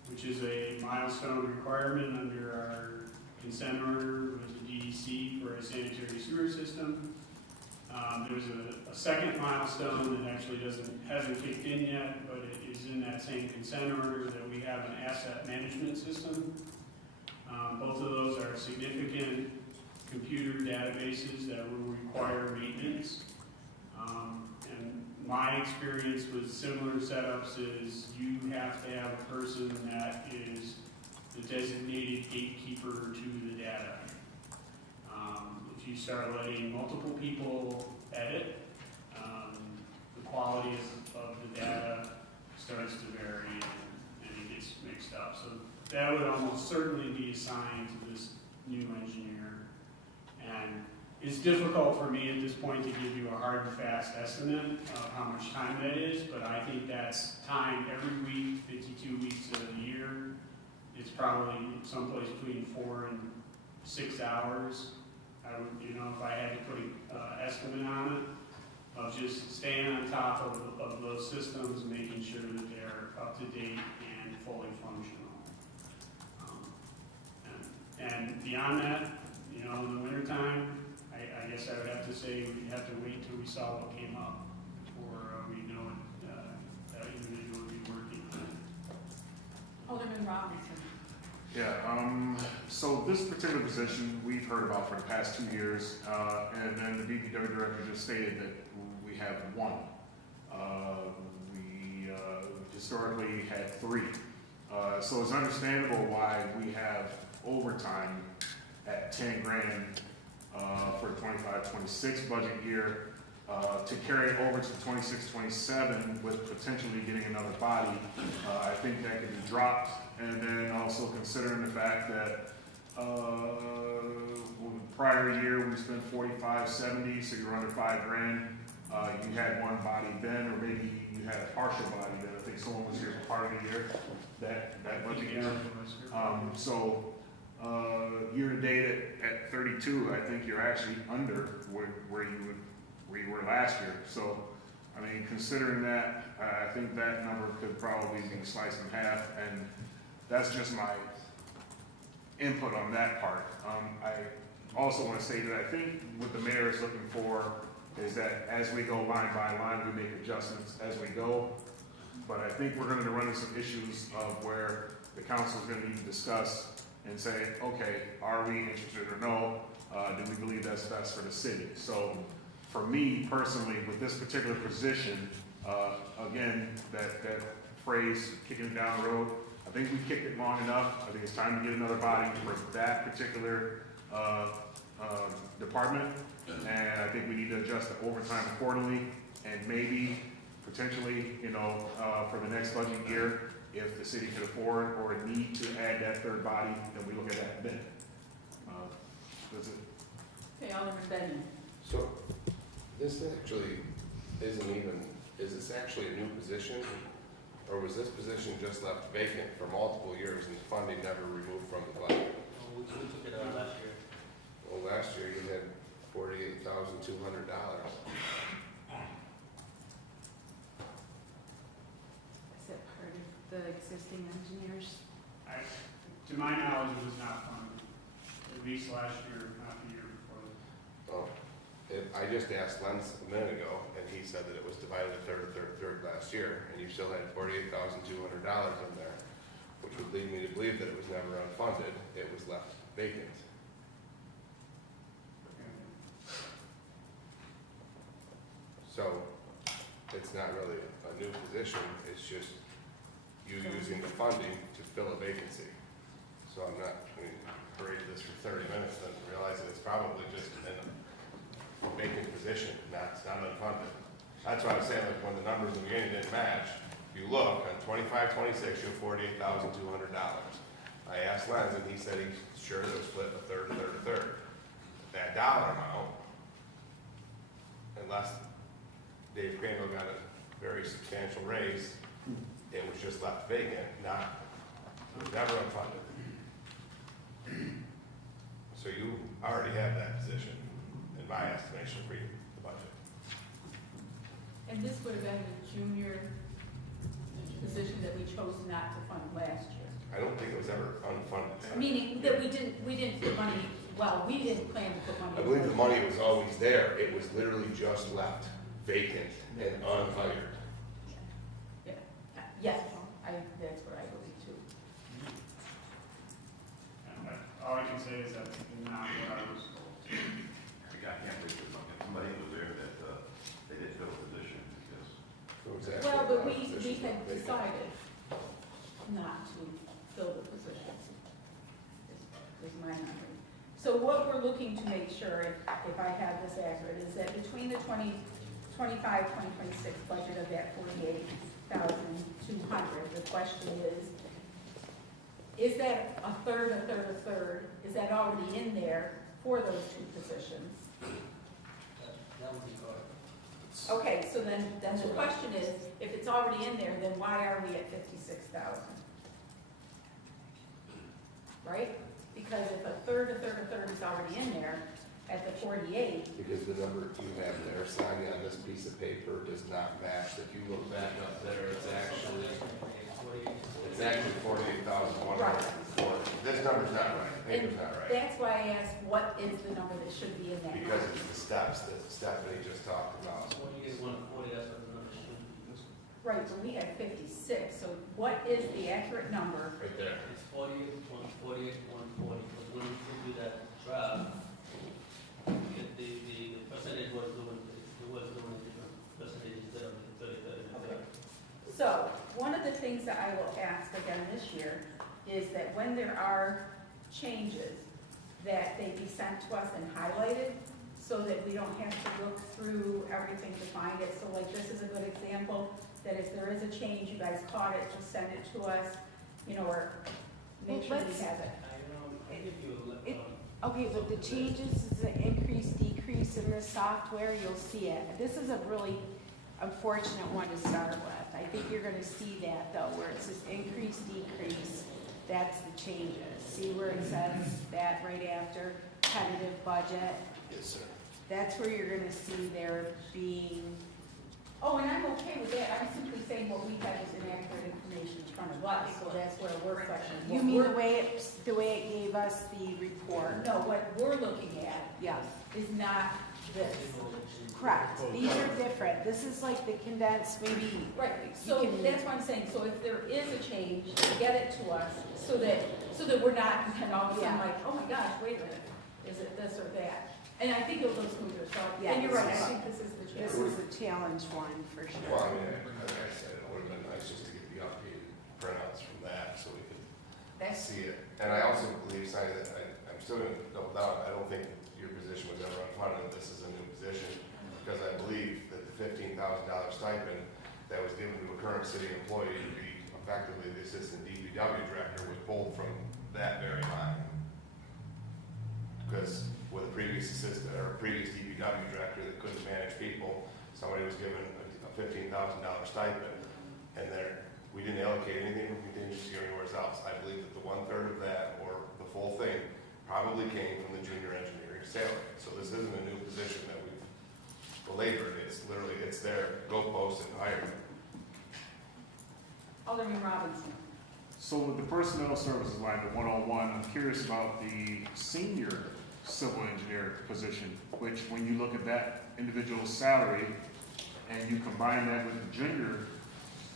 which is a milestone requirement under our consent order with the DEC for a sanitary sewer system. There's a second milestone that actually hasn't kicked in yet, but it is in that same consent order, that we have an asset management system. Both of those are significant computer databases that will require maintenance. And my experience with similar setups is you have to have a person that is the designated gatekeeper to the data. If you start letting multiple people edit, the quality of the data starts to vary and it gets mixed up. So that would almost certainly be assigned to this new engineer. And It's difficult for me at this point to give you a hard and fast estimate of how much time that is, but I think that's time every week, 52 weeks of the year. It's probably someplace between 4 and 6 hours. I would, if I had to put an estimate on it, of just staying on top of those systems, making sure that they're up to date and fully functional. And beyond that, in the wintertime, I guess I would have to say we'd have to wait till we saw what came up before we know that individual would be working on it. Alderman Robinson. Yeah, so this particular position we've heard about for the past 2 years, and then the DPW director just stated that we have one. We historically had 3. So it's understandable why we have overtime at 10 grand for the 25-26 budget year, to carry it over to 26-27 with potentially getting another body. I think that could be dropped, and then also considering the fact that prior year we spent 45-70, so you're under 5 grand. You had one body then, or maybe you had a partial body then. I think someone was here for part of the year, that budget year. Year to date at 32, I think you're actually under where you were last year. So, I mean, considering that, I think that number could probably be sliced in half, and that's just my input on that part. I also want to say that I think what the mayor is looking for is that as we go line by line, we make adjustments as we go. But I think we're going to run into some issues of where the council is going to need to discuss and say, okay, are we interested or no? Do we believe that's best for the city? So for me personally, with this particular position, again, that phrase, kicking it down the road, I think we kicked it long enough. I think it's time to get another body for that particular department. And I think we need to adjust the overtime accordingly, and maybe potentially, for the next budget year, if the city can afford or need to add that 3rd body, then we look at that then. That's it. Okay, Alderman Benyon. So this actually is this actually a new position? Or was this position just left vacant for multiple years and funding never removed from the budget? We took it out last year. Well, last year you had $48,200. Is that part of the existing engineers? To my knowledge, it was not funded, at least last year, not the year before. Oh, I just asked Lens a minute ago, and he said that it was divided a third last year, and you still had $48,200 in there, which would lead me to believe that it was never unfunded, it was left vacant. So, it's not really a new position, it's just you using the funding to fill a vacancy. So I'm not, parade this for 30 minutes and realize that it's probably just in a vacant position, it's not unfunded. That's why I'm saying, like, when the numbers in the beginning didn't match, if you look, on 25-26, you have $48,200. I asked Lens, and he said he's sure that it was split a third. That dollar amount, unless Dave Crandall got a very substantial raise, it was just left vacant, it was never unfunded. So you already have that position, in my estimation, for the budget. And this would have been the junior position that we chose not to fund last year. I don't think it was ever unfunded. Meaning that we didn't put money, we didn't plan to put money. I believe the money was always there, it was literally just left vacant and unhired. Yeah. Yes, that's what I believe too. And all I can say is that's not what I was told. I can't believe there's somebody was there that they didn't fill a position because. It was actually Well, but a we position had vacant. decided not to fill the position, is my memory. So what we're looking to make sure, if I have this accurate, is that between the 2026 budget of that 48,200, the question is that a third, is that already in there for those 2 positions? That would be correct. Okay, so then the question is, if it's already in there, then why are we at 56,000? Right? Because if a third is already in there at the 48, Because the number you have there, Sonia, on this piece of paper does not match. If you look back up there, it's actually 48,104. This number's not right, the paper's not right. that's why I asked, what is the number that should be in that? Because it's the steps that Stephanie just talked about. 48, 140, that's what the number should be. Right, so we had 56, so what is the accurate number? Right there. It's 48, 140, but when you do that draft, the percentage was doing different percentages instead of the 30. So, one of the things that I will ask again this year is that when there are changes, that they be sent to us and highlighted, so that we don't have to look through everything to find it. So like, this is a good example, that if there is a change, you guys caught it, just send it to us, you know, or make sure we Let's- have it. I give you, Okay, but the changes is the increase, decrease in the software, you'll see it. This is a really unfortunate one to start with. I think you're gonna see that though, where it says increase, decrease, that's the changes. See where it says that right after tentative budget? Yes, sir. That's where you're gonna see there being, Oh, and I'm okay with that, I'm simply saying what we have is inaccurate information in front of us, so that's where we're questioning. you mean the way it gave us the report? No, what we're looking at Yes, is not this. correct. These are different. This is like the condensed, maybe, Right, so You can- that's what I'm saying, so if there is a change, get it to us, so that we're not, and all of a sudden Yeah. like, oh my gosh, wait a minute, is it this or that? And I think it'll go smoother, so, Yeah, and you're right, I this is- think this is the this challenge. is the challenge one for Well, I sure. mean, like I said, it would have been nice just to get the updated printouts from that so we could That's, see it. And I also believe, Sonia, that I'm still going to double down, I don't think your position was ever unfunded, this is a new position, because I believe that the $15,000 stipend that was given to a current city employee to be effectively the assistant DPW director was pulled from that very line. Because with a previous assistant, or a previous DPW director that couldn't manage people, somebody was given a $15,000 stipend, and there, we didn't allocate anything from contingency or anywhere else. I believe that the 1/3 of that, or the full thing, probably came from the junior engineering salary. So this isn't a new position that we've belabored, it's literally, it's there, go post and hire. Alderman Robinson. So with the personnel services line, the 101, I'm curious about the senior civil engineer position, which when you look at that individual's salary and you combine that with the junior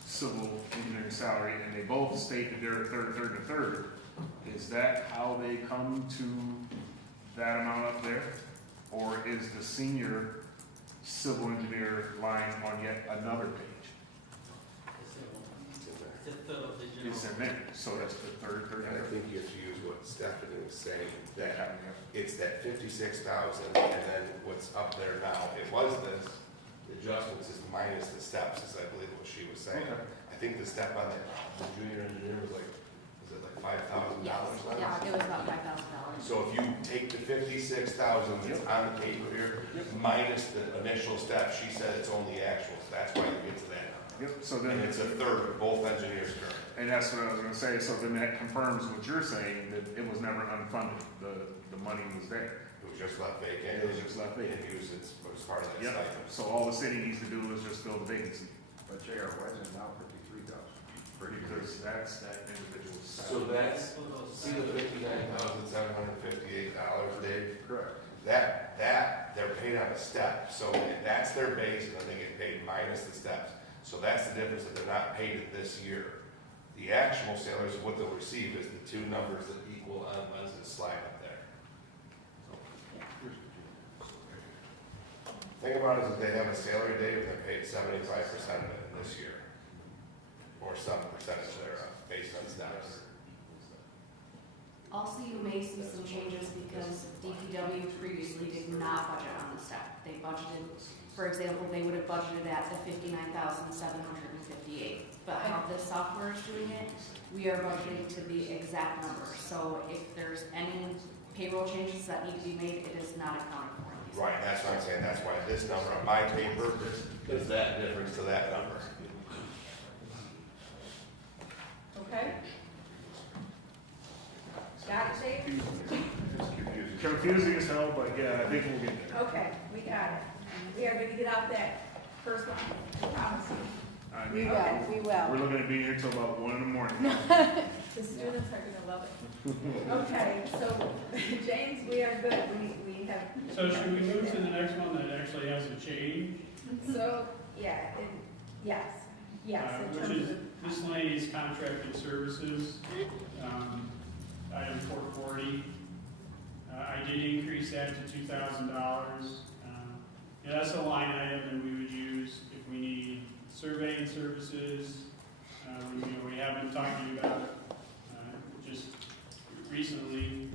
civil engineering salary, and they both state that they're a third, is that how they come to that amount up there? Or is the senior civil engineer line on yet another page? It's in there. It's a third of the general. It's in there, so that's the third And I there. think you have to use what Stephanie was saying, that it's that 56,000, and then what's up there now, it was this, the adjustments is minus the steps, is I believe what she was saying. Okay. I think the step on the junior engineer was like, was it like $5,000? Yeah, it was about $5,000. So if you take the 56,000 that's on the paper here, minus the initial step, she said it's only actuals, that's why you get to that number. Yep, so then. And it's a third of both engineers current. And that's what I was gonna say, so then that confirms what you're saying, that it was never unfunded, the money was there. It was just left vacant. It was just left vacant. And used as part of that Yep, stipend. so all the city needs to do is just fill the vacancy, But JR, why is it now 53,000? because that's that individual's So salary. that's, see the $59,758, Dave? Correct. That, they're paid on a step, so that's their base, and then they get paid minus the steps. So that's the difference, that they're not paid it this year. The actual salaries, what they'll receive is the two numbers that equal on Wednesday's slide up there. Think about it, is that they have a salary, Dave, and they're paid 75% of it this year. Or some percentage thereof, based on steps. Also, you may see some changes because DPW previously did not budget on the step. They budgeted, for example, they would have budgeted at the $59,758. But how this software is doing it, we are budgeting to the exact number. So if there's any payroll changes that need to be made, it is not accounted for in these Right, that's what I'm saying, that's why this number on my paper is that difference to that number. Okay? Got it, Dave? Confusing as hell, but yeah, I think we'll get there. Okay, we got it. We are gonna get out that first line, I promise you. I We mean, will, we we're will. looking to be here till about 1 in the morning. The students are gonna love it. Okay, so, James, we are good, we have. So should we move to the next one that actually has a change? So, yeah, yes, yes, in Which terms is of, miscellaneous contracted services, item 440. I did increase that to $2,000. Yeah, that's a line item that we would use if we need surveying services. We have been talking about just recently,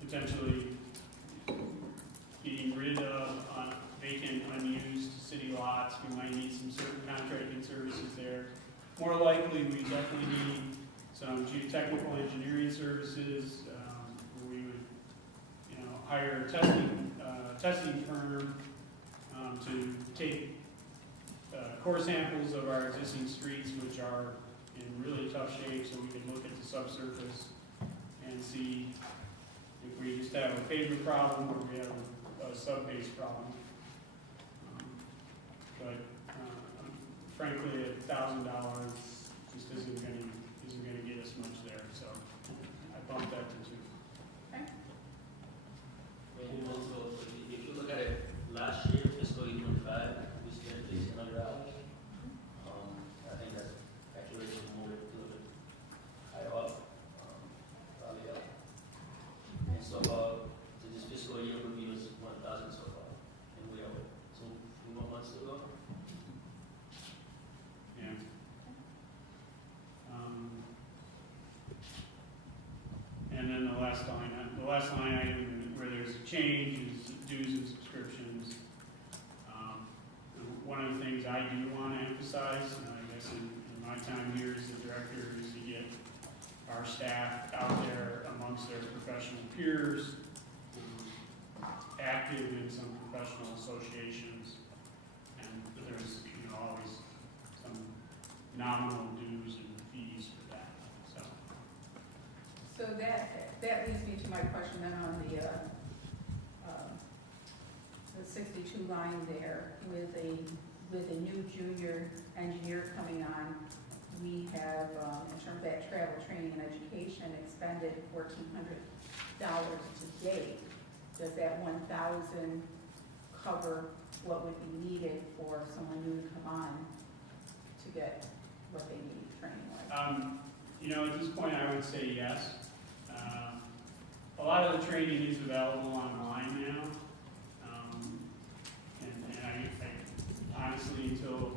potentially getting rid of vacant, unused city lots. We might need some certain contracting services there. More likely, we definitely need some geotechnical engineering services, where we would, hire a testing firm to take core samples of our existing streets, which are in really tough shape, so we can look at the subsurface and see if we just have a pavement problem or we have a sub-base problem. But frankly, $1,000 just isn't gonna get us much there, so I bumped that to 2. And also, if you look at it, last year, fiscal year 25, we spent $1,800. I think that's actually more, a little bit higher up, probably up. And so far, to this fiscal year, would be 1,000 so far, and we have 2 more months to go. Yeah. And then the last line item where there's a change is dues and subscriptions. One of the things I do want to emphasize, I guess in my time here as the director, is to get our staff out there amongst their professional peers, active in some professional associations, and there's always some nominal dues and fees for that. so that leads me to my question then on the 62 line there, with a new junior engineer coming on, we have, in terms of that travel, training, and education, expended $1,400 to date. Does that 1,000 cover what would be needed for someone new to come on to get what they need training-wise? At this point, I would say yes. A lot of the training is available online now. And I honestly, until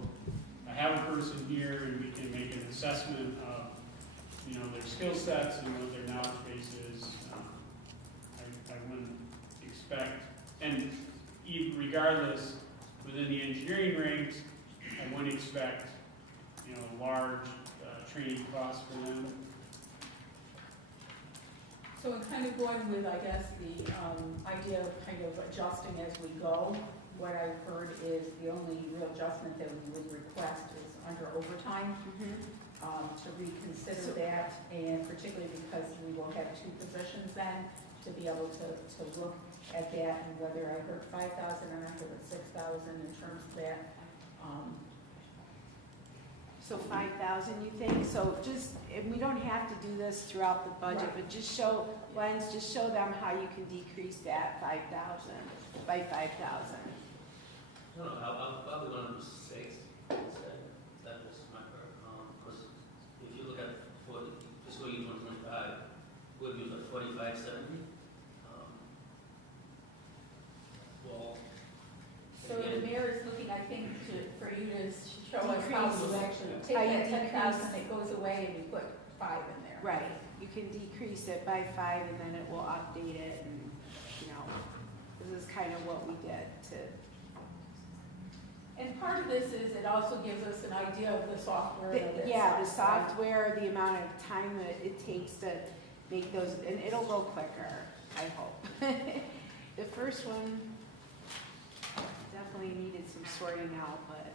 I have a person here and we can make an assessment of, their skill sets and what their knowledge base is, I wouldn't expect, and regardless, within the engineering ranks, I wouldn't expect, large training costs for them. So in kind of going with, I guess, the idea of kind of adjusting as we go, what I've heard is the only real adjustment that we would request is under overtime, to reconsider that, and particularly because we will have 2 positions then, to be able to look at that, and whether I heard 5,000 or I heard 6,000 in terms of that. So 5,000, you think? So and we don't have to do this throughout the budget, Right. but just show them how you can decrease that 5,000 by 5,000. No, I'll probably going to do 6 instead. That was my part. Because if you look at for the fiscal year 2025, we'll be like 4570. Well, So the mayor is looking, I think, for you to show us how Decrease. you actually How take you that 10,000, decrease. it goes away, and you put 5 in there. Right. You can decrease it by 5 and then it will update it, and, this is kind of what we did to. And part of this is, it also gives us an idea of the software. that Yeah, the it's- software, the amount of time that it takes to make those, and it'll go quicker, I hope. The first one definitely needed some sorting out, but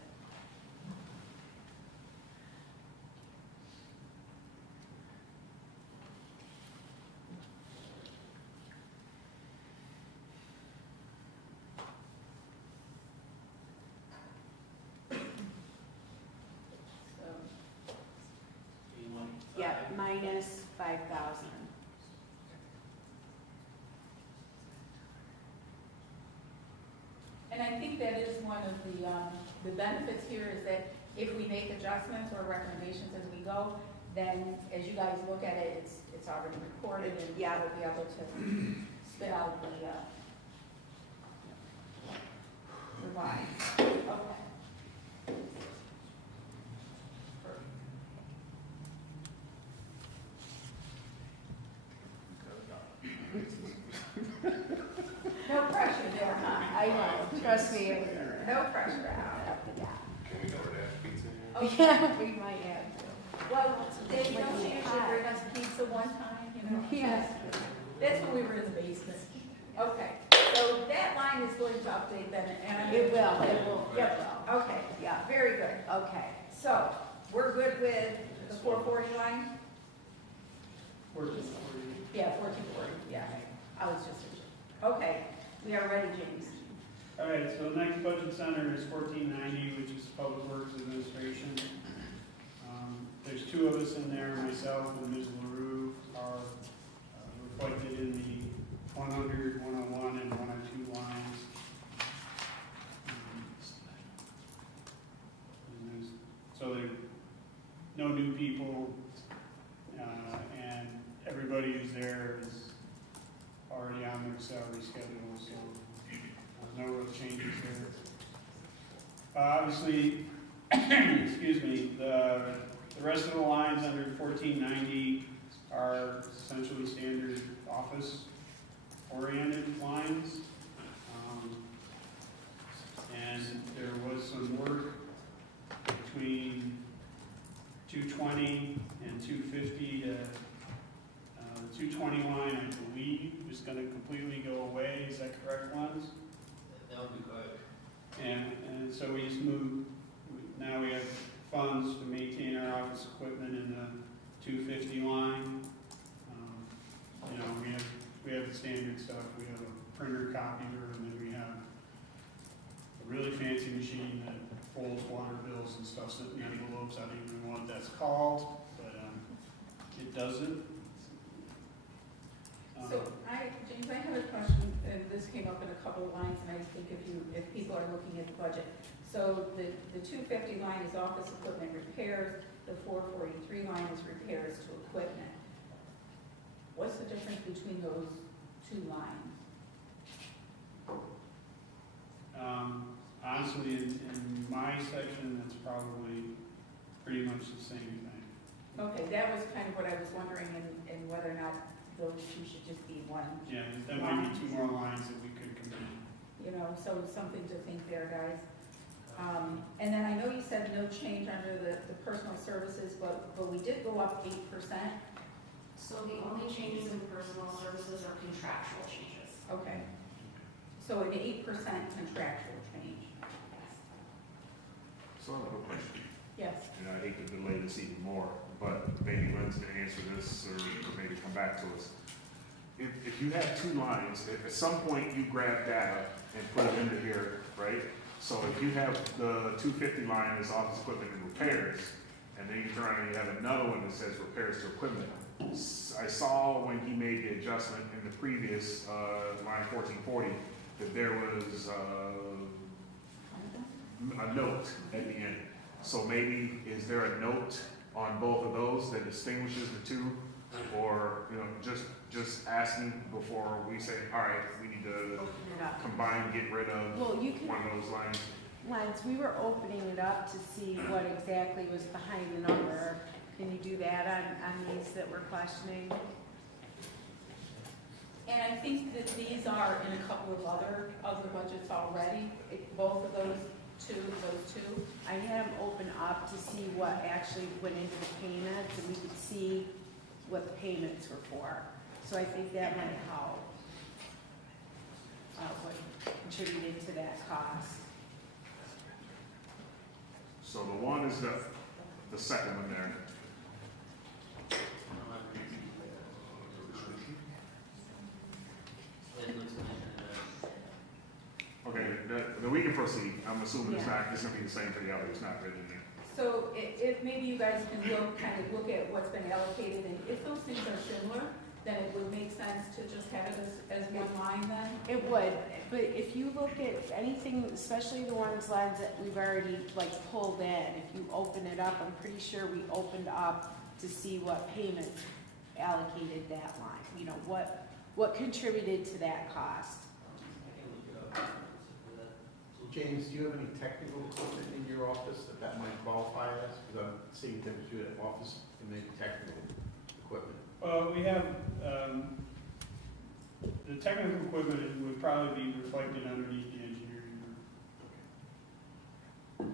So, You want yeah, five? minus 5,000. and I think that is one of the benefits here is that if we make adjustments or recommendations as we go, then as you guys look at it, it's already recorded and Yeah. we'll be able to spit out the revised. Okay. No pressure there, huh? I know, trust me. No pressure. Can we go to that pizza? Okay. Yeah, we might have to. Well, they don't usually bring us pizza one time, you know? Yes. That's when we were in the basement. Okay, so that line is going to update then, and. It will. Yep, okay, Yeah, very good. okay. So, we're good with the 440 line? 1440. Yeah, 1440, yeah, I was just, okay, we are ready, James. All right, so next budget center is 1490, which is Public Works Administration. There's two of us in there, myself and Ms. LaRue are reflected in the 100, 101, and 102 lines. So there, no new people, and everybody who's there is already on their salary schedule, so no real changes there. Obviously, excuse me, the rest of the lines under 1490 are essentially standard office-oriented lines. And there was some work between 220 and 250 to, the 220 line, I believe, is gonna completely go away. Is that correct, Lance? That would be correct. And so we just moved, now we have funds to maintain our office equipment in the 250 line. You know, we have the standard stuff. We have a printer copier, and then we have a really fancy machine that folds water bills and stuff in envelopes. I don't even know what that's called, but it does it. So James, I have a question, and this came up in a couple of lines, and I think if people are looking at the budget. So the 250 line is office equipment repairs, the 443 line is repairs to equipment. What's the difference between those two lines? Honestly, in my section, that's probably pretty much the same thing. Okay, that was kind of what I was wondering, and whether or not those two should just be one. Yeah, there might be two more lines that we could combine. You know, so something to think there, guys. And then I know you said no change under the personal services, but we did go up 8%. So the only changes in personal services are contractual changes. Okay. So an 8% contractual change. So I have a question, Yes. and I hate to delay this even more, but maybe Lynn's gonna answer this, or maybe come back to us. If you have two lines, at some point you grab data and put it into here, right? So if you have the 250 line as office equipment and repairs, and then you turn around and you have another one that says repairs to equipment. I saw when he made the adjustment in the previous, line 1440, that there was, a note at the end. So maybe, is there a note on both of those that distinguishes the two? Or, you know, just asking before we say, all right, we need to Open it up. combine, get rid of Well, you can, one of those lines. Lance, we were opening it up to see what exactly was behind the number. Can you do that on these that we're questioning? And I think that these are in a couple of other of the budgets already, both of those two. I had them open up to see what actually went into the payments, and we could see what the payments were for. So I think that might help. what contributed to that cost. So the one is the second one there. Okay, then we can proceed. I'm assuming it's Yeah. not, it's gonna be the same for the other, it's not written in there. So if maybe you guys can kind of look at what's been allocated, and if those things are similar, then it would make sense to just have it as one line then? It would, but if you look at anything, especially the lines that we've already like pulled in, if you open it up, I'm pretty sure we opened up to see what payments allocated that line. You know, what contributed to that cost. James, do you have any technical equipment in your office that might qualify as? Because I'm seeing things you have office and maybe technical equipment. We have, the technical equipment would probably be reflected underneath the engineering group.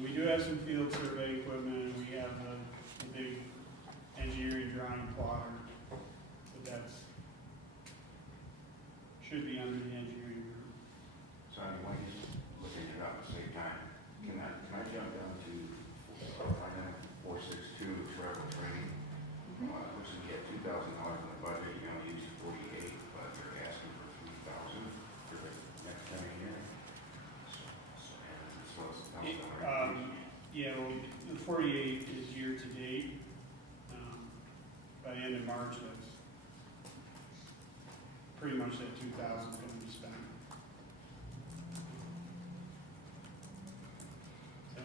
We do have some field survey equipment, and we have the big engineering drawing plotter, but that's, should be under the engineering group. So while he's looking it up at the same time, can I jump down to item 462, travel training? Looks like you get $2,000 in the budget, you only use 48, but they're asking for 3,000 for the next coming year. So it's Yeah, well, the 48 is year to date. By the end of March, that's pretty much that 2,000 is going to be spent. So,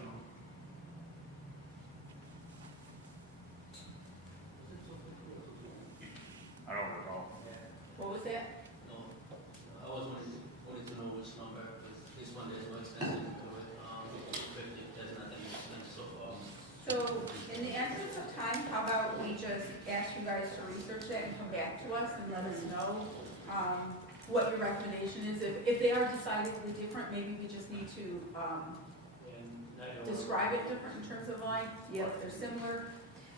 I don't recall. What was that? No, I was wanting to know which number, because this one is more expensive to do it, but there's nothing expensive so far. So in the interest of time, how about we just ask you guys to research that and come back to us and let us know what your recommendation is. If they are decidedly different, maybe we just need to And I don't. describe it different in terms of like, Yep. if they're similar.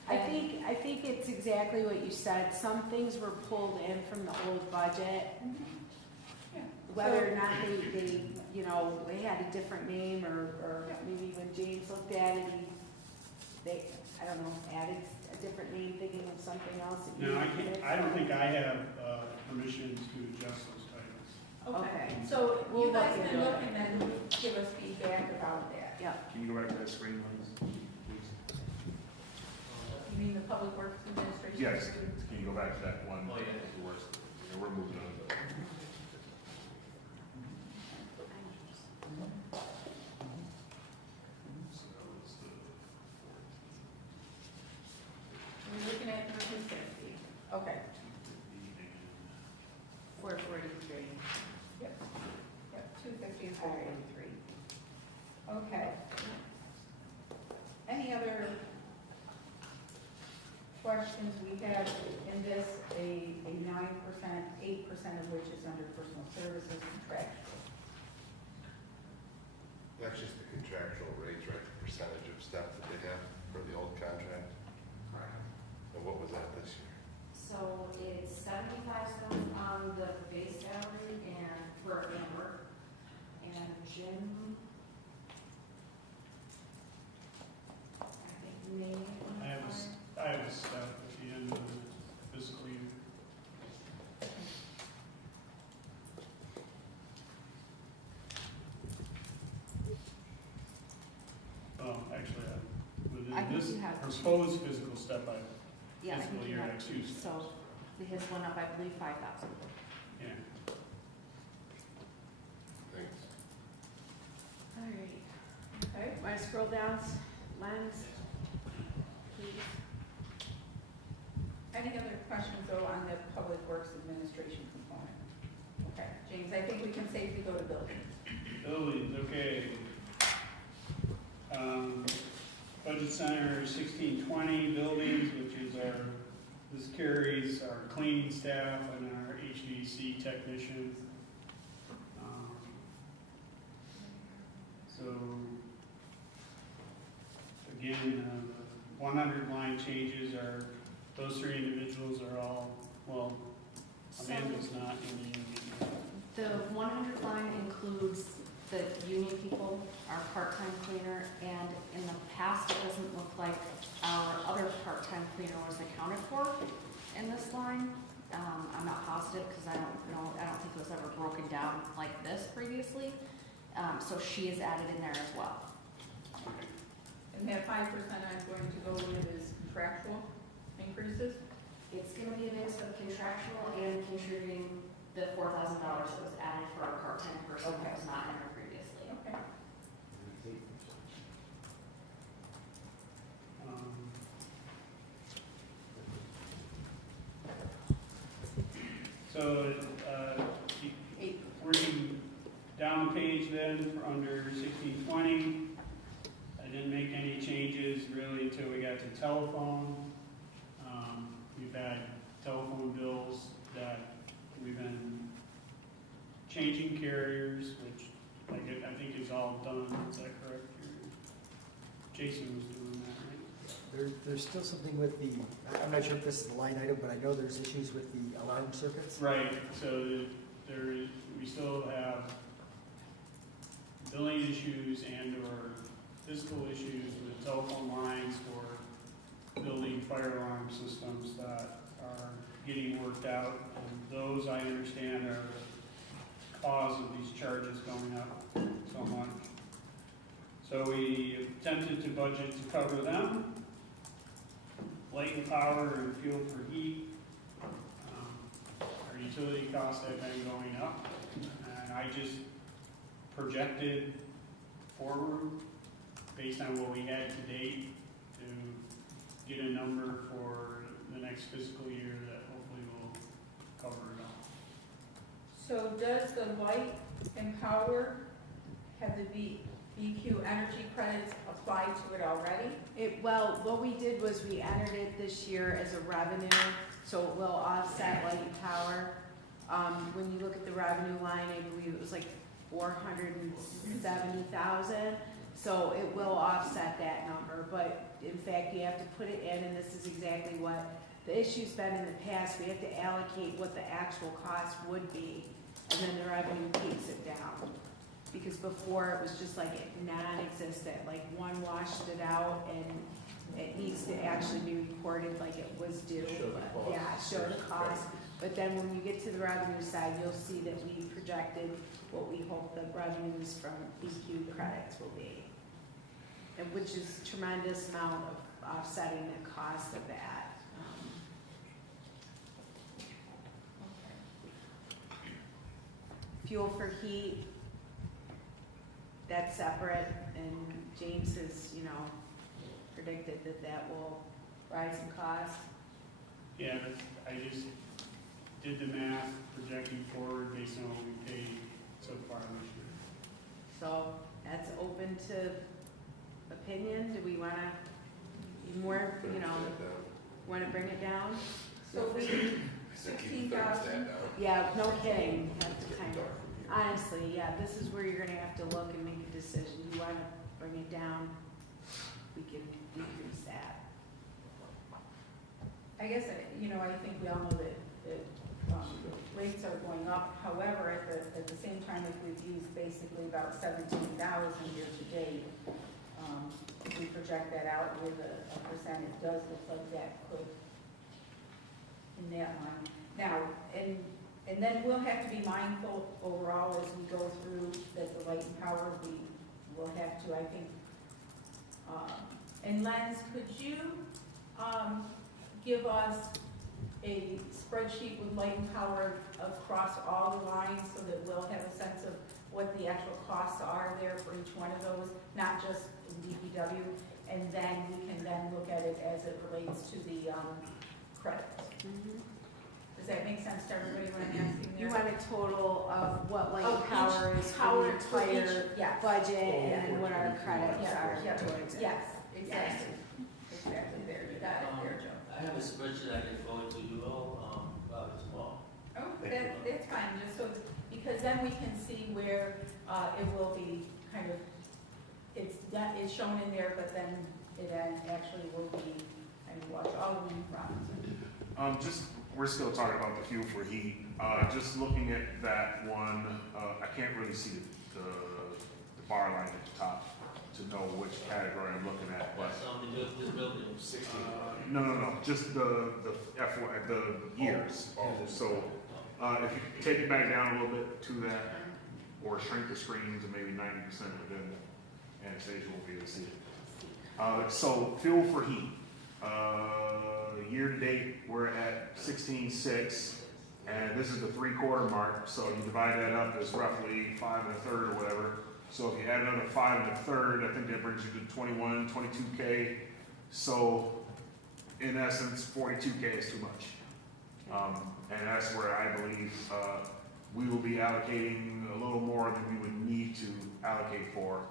I think it's exactly what you said. Some things were pulled in from the old budget. Yeah. Whether or not they, you know, they had a different name or maybe when James looked at it, they, I don't know, added a different name thinking of something else. that you no, needed. I don't think I have permission to adjust those titles. Okay, Okay. so We'll you guys look can into look it. and then give us feedback about that. Yeah, Can you go back to that screen, please? You mean the Public Works Administration? Yes, can you go back to that one? Oh, yeah. Yeah, we're moving on. We're looking at 360. Okay, 443. yep, 250 and 443. Okay. Any other questions? We have in this a 9%, 8% of which is under personal services contractual. That's just the contractual rates, right, the percentage of stuff that they have for the old contract? And what was that this year? So it's 75 cents on the base salary and for Amber, and Jim, I think maybe. I have a step at the end of the fiscal year. Actually, I within think this you have- proposed physical step, Yeah, I Fiscal think you year have, next Tuesday. so his went up, I believe, 5,000. yeah. Thanks. All right. Okay? Want to scroll down, Lens, please? Any other questions though on the Public Works Administration component? Okay, James, I think we can safely go to buildings. Buildings, okay. Budget Center 1620 buildings, which is this carries our cleaning staff and our HVAC technician. So, again, 100 line changes are, those three individuals are all, well, Amanda's not in the union. The 100 line includes the union people, our part-time cleaner, and in the past, it doesn't look like our other part-time cleaner was accounted for in this line. I'm not positive because I don't think it was ever broken down like this previously. So she is added in there as well. And that 5% I'm going to go with is contractual increases? It's gonna be a mix of contractual and contributing the $4,000 that was added for a part-time person that was not in there previously. Okay. So, working down the page then, for under 1620, I didn't make any changes really until we got to telephone. We've had telephone bills that we've been changing carriers, which I think is all done, is that correct? Jason was doing that, right? There's still something with the, I'm not sure if this is a line item, but I know there's issues with the alarm circuits. Right, so we still have billing issues and or physical issues with telephone lines for building fire alarm systems that are getting worked out. And those, I understand, are the cause of these charges going up so much. So we attempted to budget to cover them. Light and power and fuel for heat. Our utility costs have been going up. And I just projected forward based on what we had to date to get a number for the next fiscal year that hopefully will cover it all. So does the light and power have the BQ energy credits applied to it already? Well, what we did was we entered it this year as a revenue, so it will offset light and power. When you look at the revenue line, I believe it was like 470,000. So it will offset that number, but in fact, you have to put it in, and this is exactly what the issue's been in the past. We have to allocate what the actual cost would be, and then the revenue takes it down. Because before, it was just like non-existent, like one washed it out, and it needs to actually be recorded like it was due. Show the cost. Yeah, show the cost. But then when you get to the revenue side, you'll see that we projected what we hope the revenues from BQ credits will be. And which is tremendous amount of offsetting the cost of that. Fuel for heat, that's separate, and James has, predicted that that will rise in cost. Yeah, I just did the math, projecting forward based on what we paid so far this year. So that's open to opinion. Do we want to be more, want to bring it down? So we, So keep the thermostat 16,000? down. Yeah, no kidding. That's kind of, honestly, yeah, this is where you're going to have to look and make a decision. You want to bring it down, we can decrease that. I guess, I think we all know that rates are going up. However, at the same time, if we've used basically about 17,000 year to date, if we project that out with a percent, it does look like that could, in that line. Now, and then we'll have to be mindful overall as we go through that the light and power, we will have to, I think, and Lens, could you give us a spreadsheet with light and power across all the lines so that we'll have a sense of what the actual costs are there for each one of those, not just in DPW, and then we can then look at it as it relates to the credits. Does that make sense to everybody when I'm asking there? You want a total of what light Of and power each is power for the for each- entire yes. budget, and then what our credits Yeah, are yeah, towards it. yes, exactly. Exactly, there, you got it there, Joe. I have a spreadsheet I can forward to you all, tomorrow. Oh, that's fine, just so, because then we can see where, it will be kind of, it's shown in there, but then it actually will be, and watch all of the problems. Just we're still talking about the fuel for heat. Just looking at that one, I can't really see the bar line at the top to know which category I'm looking at, but. That's something to do with this building. No, just the FY, the years. So, if you take it back down a little bit to that, or shrink the screen to maybe 90% of it, then Anastasia will be able to see it. So, fuel for heat. Year to date, we're at 16.6, and this is the 3/4 mark, so you divide that up as roughly 5 1/3 or whatever. So if you add another 5 1/3, I think that brings you to 21, 22K. So in essence, 42K is too much. And that's where I believe we will be allocating a little more than we would need to allocate for.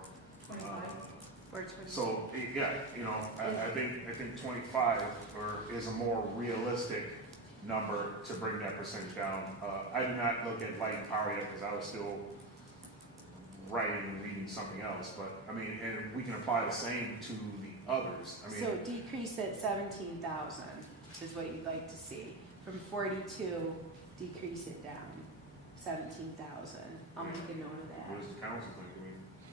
25. So, yeah, you know, I think 25 is a more realistic number to bring that percentage down. I did not look at light and power yet because I was still writing and reading something else, but, I mean, and we can apply the same to the others. I mean, So decrease at 17,000 is what you'd like to see. From 42, decrease it down, 17,000. I'll make a note of that. what does the council think?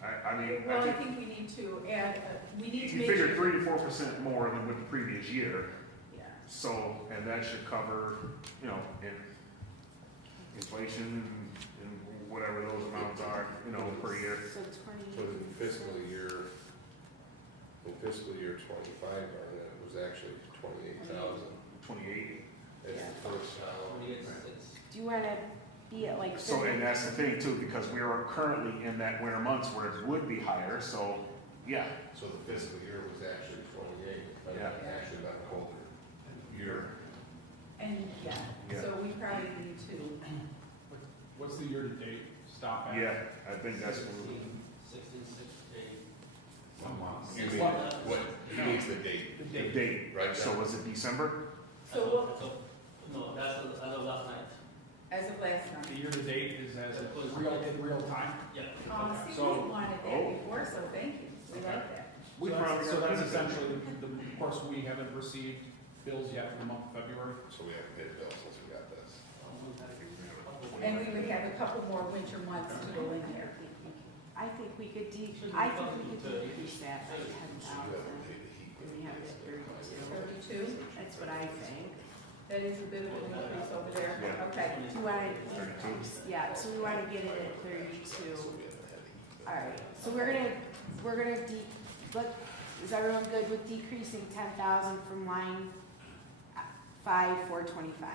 I mean, Well, I I think think we need to add, we need to you make figure sure. 3 to 4% more than with the previous year. Yeah. So, and that should cover, you know, inflation and whatever those amounts are, you know, per year. So So in fiscal year 25, it was actually 28,000. 28. It's Yeah. the first column. do you want to be at like So, 30? and that's the thing too, because we are currently in that winter months where it would be higher, so, yeah. So the fiscal year was actually 28, but Yeah. actually about a colder year. And, yeah, Yeah. so we probably need to, What's the year-to-date stop at? Yeah, I think that's, 16, 6 You mean, what, he needs the date, The the date. date, right? so was it December? so what, No, that's as of last night. as of last The night. year-to-date is as of real time? Yeah. See, So- we wanted Oh. that before, so thank you, we like that. We So probably that's, so got that's that. essentially, of course, we haven't received bills yet for the month of February. So we haven't paid the bill since we got this. And we would have a couple more winter months to go in there. I think we could decrease that by 10,000. So you haven't paid the heat. And we have it 32. 32, That's what I think. that is a bit of an increase over there, Yeah. okay. Do you want to decrease? Yeah, so we want to get it at 32. So we haven't had the heat. All right, so we're gonna is everyone good with decreasing 10,000 from line 5,425?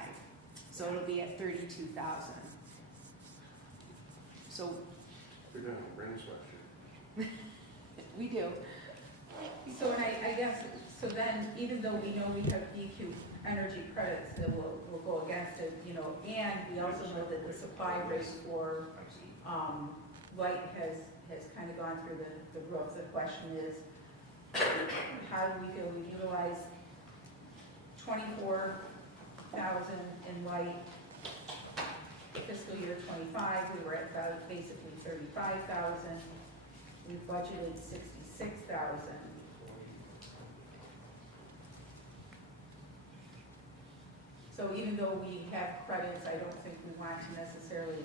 So it'll be at 32,000. So We're doing a brain structure. we do. So, and I guess, so then, even though we know we have BQ energy credits that will go against it, you know, and we also know that the supply rate for, light has kind of gone through the roof. The question is, how do we feel we utilize 24,000 in light? Fiscal year 25, we were at about basically 35,000. We budgeted 66,000. So even though we have credits, I don't think we want to necessarily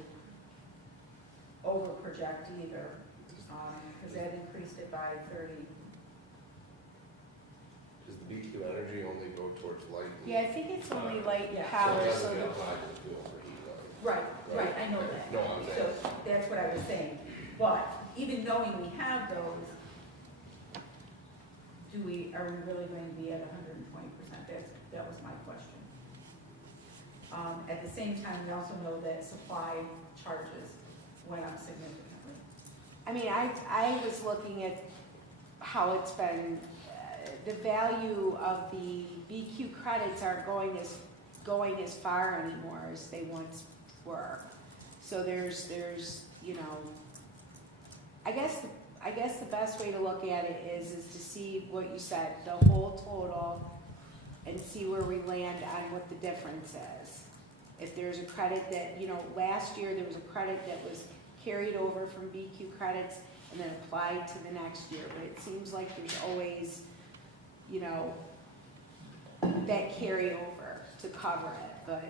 over-project either, because that increased it by 30. Does the BQ energy only go towards light? Yeah, I think it's only light Yeah. power, So it so doesn't get the, applied to the fuel for heat, though. Right, I know that. No, I'm saying. So that's what I was saying. But even knowing we have those, are we really going to be at 120%? That was my question. At the same time, we also know that supply charges went up significantly. I mean, I was looking at how it's been, the value of the BQ credits aren't going as far anymore as they once were. So there's, you know, I guess the best way to look at it is to see what you said, the whole total, and see where we land on what the difference is. If there's a credit that, you know, last year there was a credit that was carried over from BQ credits and then applied to the next year, but it seems like there's always, you know, that carryover to cover it, but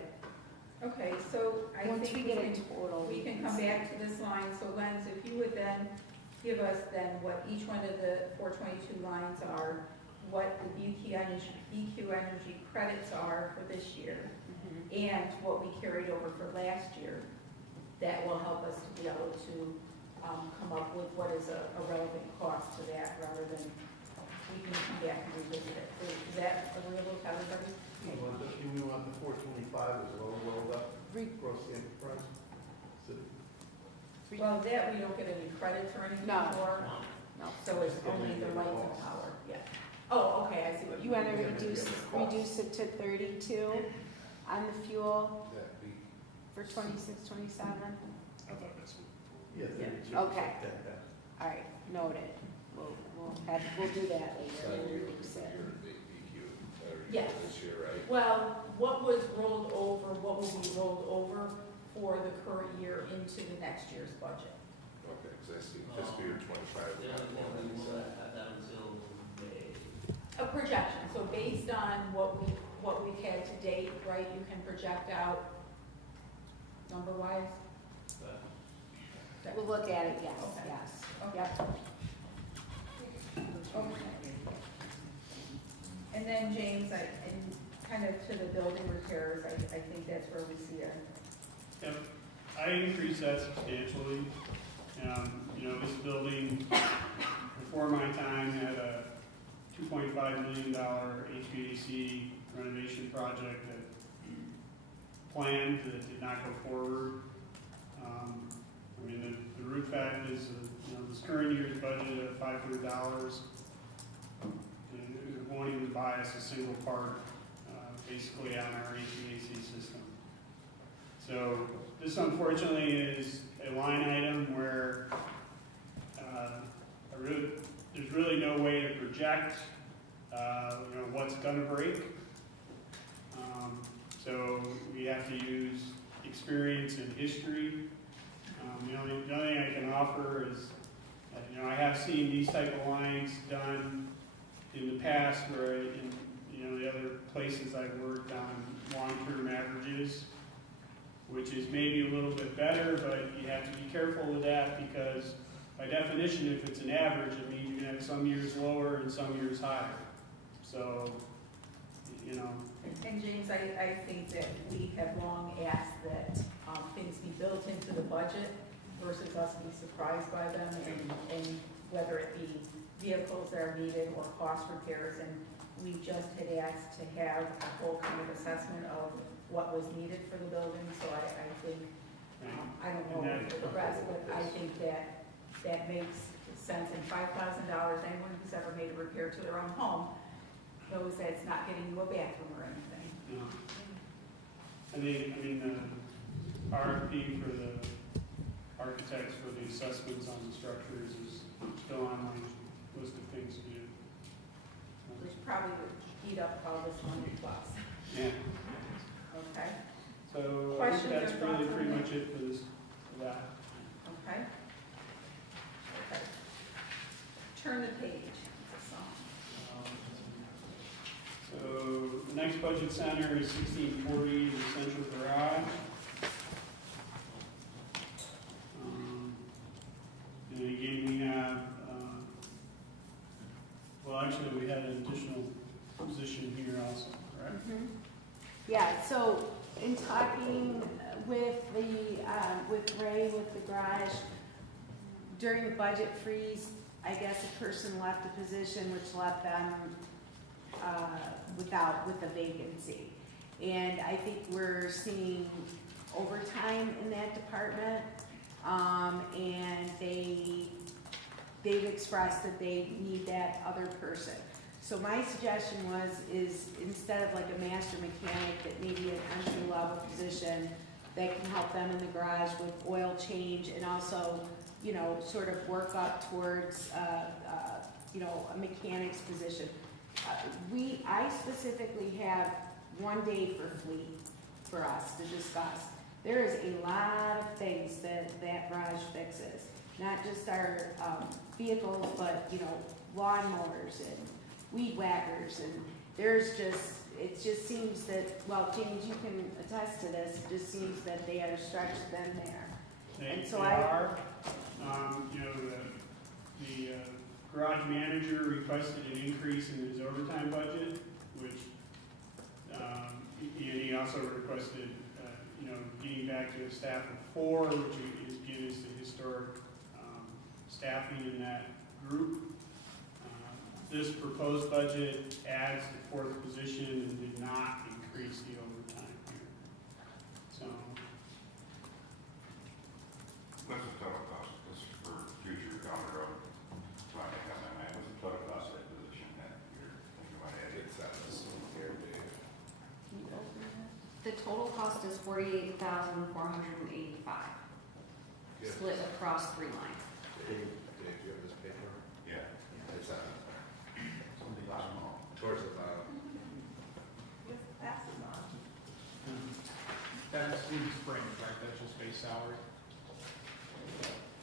Okay, so I once think we get a total. we can come back to this line. So Lenz, if you would then give us then what each one of the 422 lines are, what the BQ Energy credits are for this year, Mhm. and what we carried over for last year, that will help us to be able to come up with what is a relevant cost to that, rather than we can come back and revisit it. Is that agreeable to everybody? You want the 425 as well rolled up Re- across the enterprise? So Well, that we don't get any credits or anything No. for, No. so it's only the lights and power, yeah. Oh, okay, I see what You you wanna mean. reduce it to 32 on the fuel That we- for 26, 27? I thought that's what. Yeah, Yeah, 32, okay. like that. All right, noted. We'll do that later. So We'll you're, reduce it. you're the BQ, Yes. this year, right? Well, what was rolled over, what will be rolled over for the current year into the next year's budget? Okay, because I see fiscal year 25. They're not gonna be more at that until May. A projection, so based on what we've had to date, right, you can project out number-wise? But We'll look at it, yes, Okay. yes. Okay. Yep. Okay. And then, James, and kind of to the building repairs, I think that's where we see it. Yep, I increased that substantially. You know, this building, before my time, had a $2.5 million HVAC renovation project that planned that did not go forward. I mean, the root fact is, you know, this current year's budget of $500, it won't even buy us a single part, basically on our HVAC system. So this unfortunately is a line item where there's really no way to project, you know, what's going to break. So we have to use experience and history. The only thing I can offer is, you know, I have seen these type of lines done in the past where, in, you know, the other places I've worked on long-term averages, which is maybe a little bit better, but you have to be careful with that because by definition, if it's an average, it means you're gonna have some years lower and some years higher. So, you know. And James, I think that we have long asked that things be built into the budget versus us be surprised by them, and whether it be vehicles that are needed or cost repairs. And we just had asked to have a whole kind of assessment of what was needed for the building. So I think, I don't know for the rest, but I think that makes sense. And $5,000, anyone who's ever made a repair to their own home knows that it's not getting you a bathroom or anything. You know, I mean, the RFP for the architects for the assessments on the structures is still on my list of things to do. Which probably would eat up all this money plus. Yeah, Okay, so I think Questions or that's really thoughts on pretty that? much it for this, for that. okay. Okay. Turn the page. It's a song. So the next budget center is 1640, the central garage. And again, we have, well, actually, we had an additional position here also, correct? Mhm. Yeah, so in talking with with Ray, with the garage, during the budget freeze, I guess a person left a position which left them with a vacancy. And I think we're seeing overtime in that department. And they've expressed that they need that other person. So my suggestion is instead of like a master mechanic, that maybe an entry level position that can help them in the garage with oil change and also, you know, sort of work up towards, you know, a mechanic's position. I specifically have one day for fleet for us to discuss. There is a lot of things that garage fixes, not just our vehicles, but, you know, lawnmowers and weed whackers, and there's just, it just seems that, well, James, you can attest to this, it just seems that they are stretched thin there. They And so they I- are, you know, the garage manager requested an increase in his overtime budget, which, and he also requested, you know, getting back to a staff of 4, which is given us the historic staffing in that group. This proposed budget adds the 4th position and did not increase the overtime here. So, What's the total cost, this is for future down the road? So I think on that, what's the total cost of that position that you're thinking about adding? It's on this one here, Dave. The total cost is $48,485, Yeah. split across 3 lines. Dave, do you have this paper? Yeah. It's on, Somebody got them all. towards the bottom. That excludes fringe, right? That's just base salary?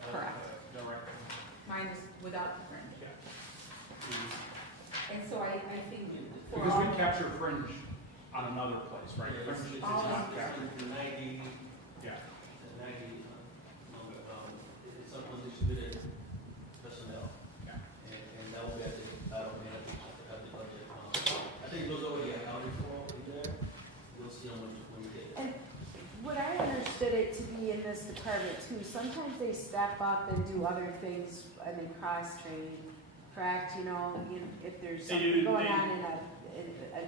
Correct. Direct. Mine is without the fringe. Yeah. And so I think for Because all, we capture fringe on another place, right? Yeah, Fringe is all not of captured. The 90, Yeah. number, it's some undistributed personnel. Yeah. And that will be at the, automatic at the budget. I think those already accounted for in there. You'll see them when you get it. And what I understood it to be in this department too, sometimes they step up and do other things and then cross-train, correct? You know, if there's They something do, going they- on in an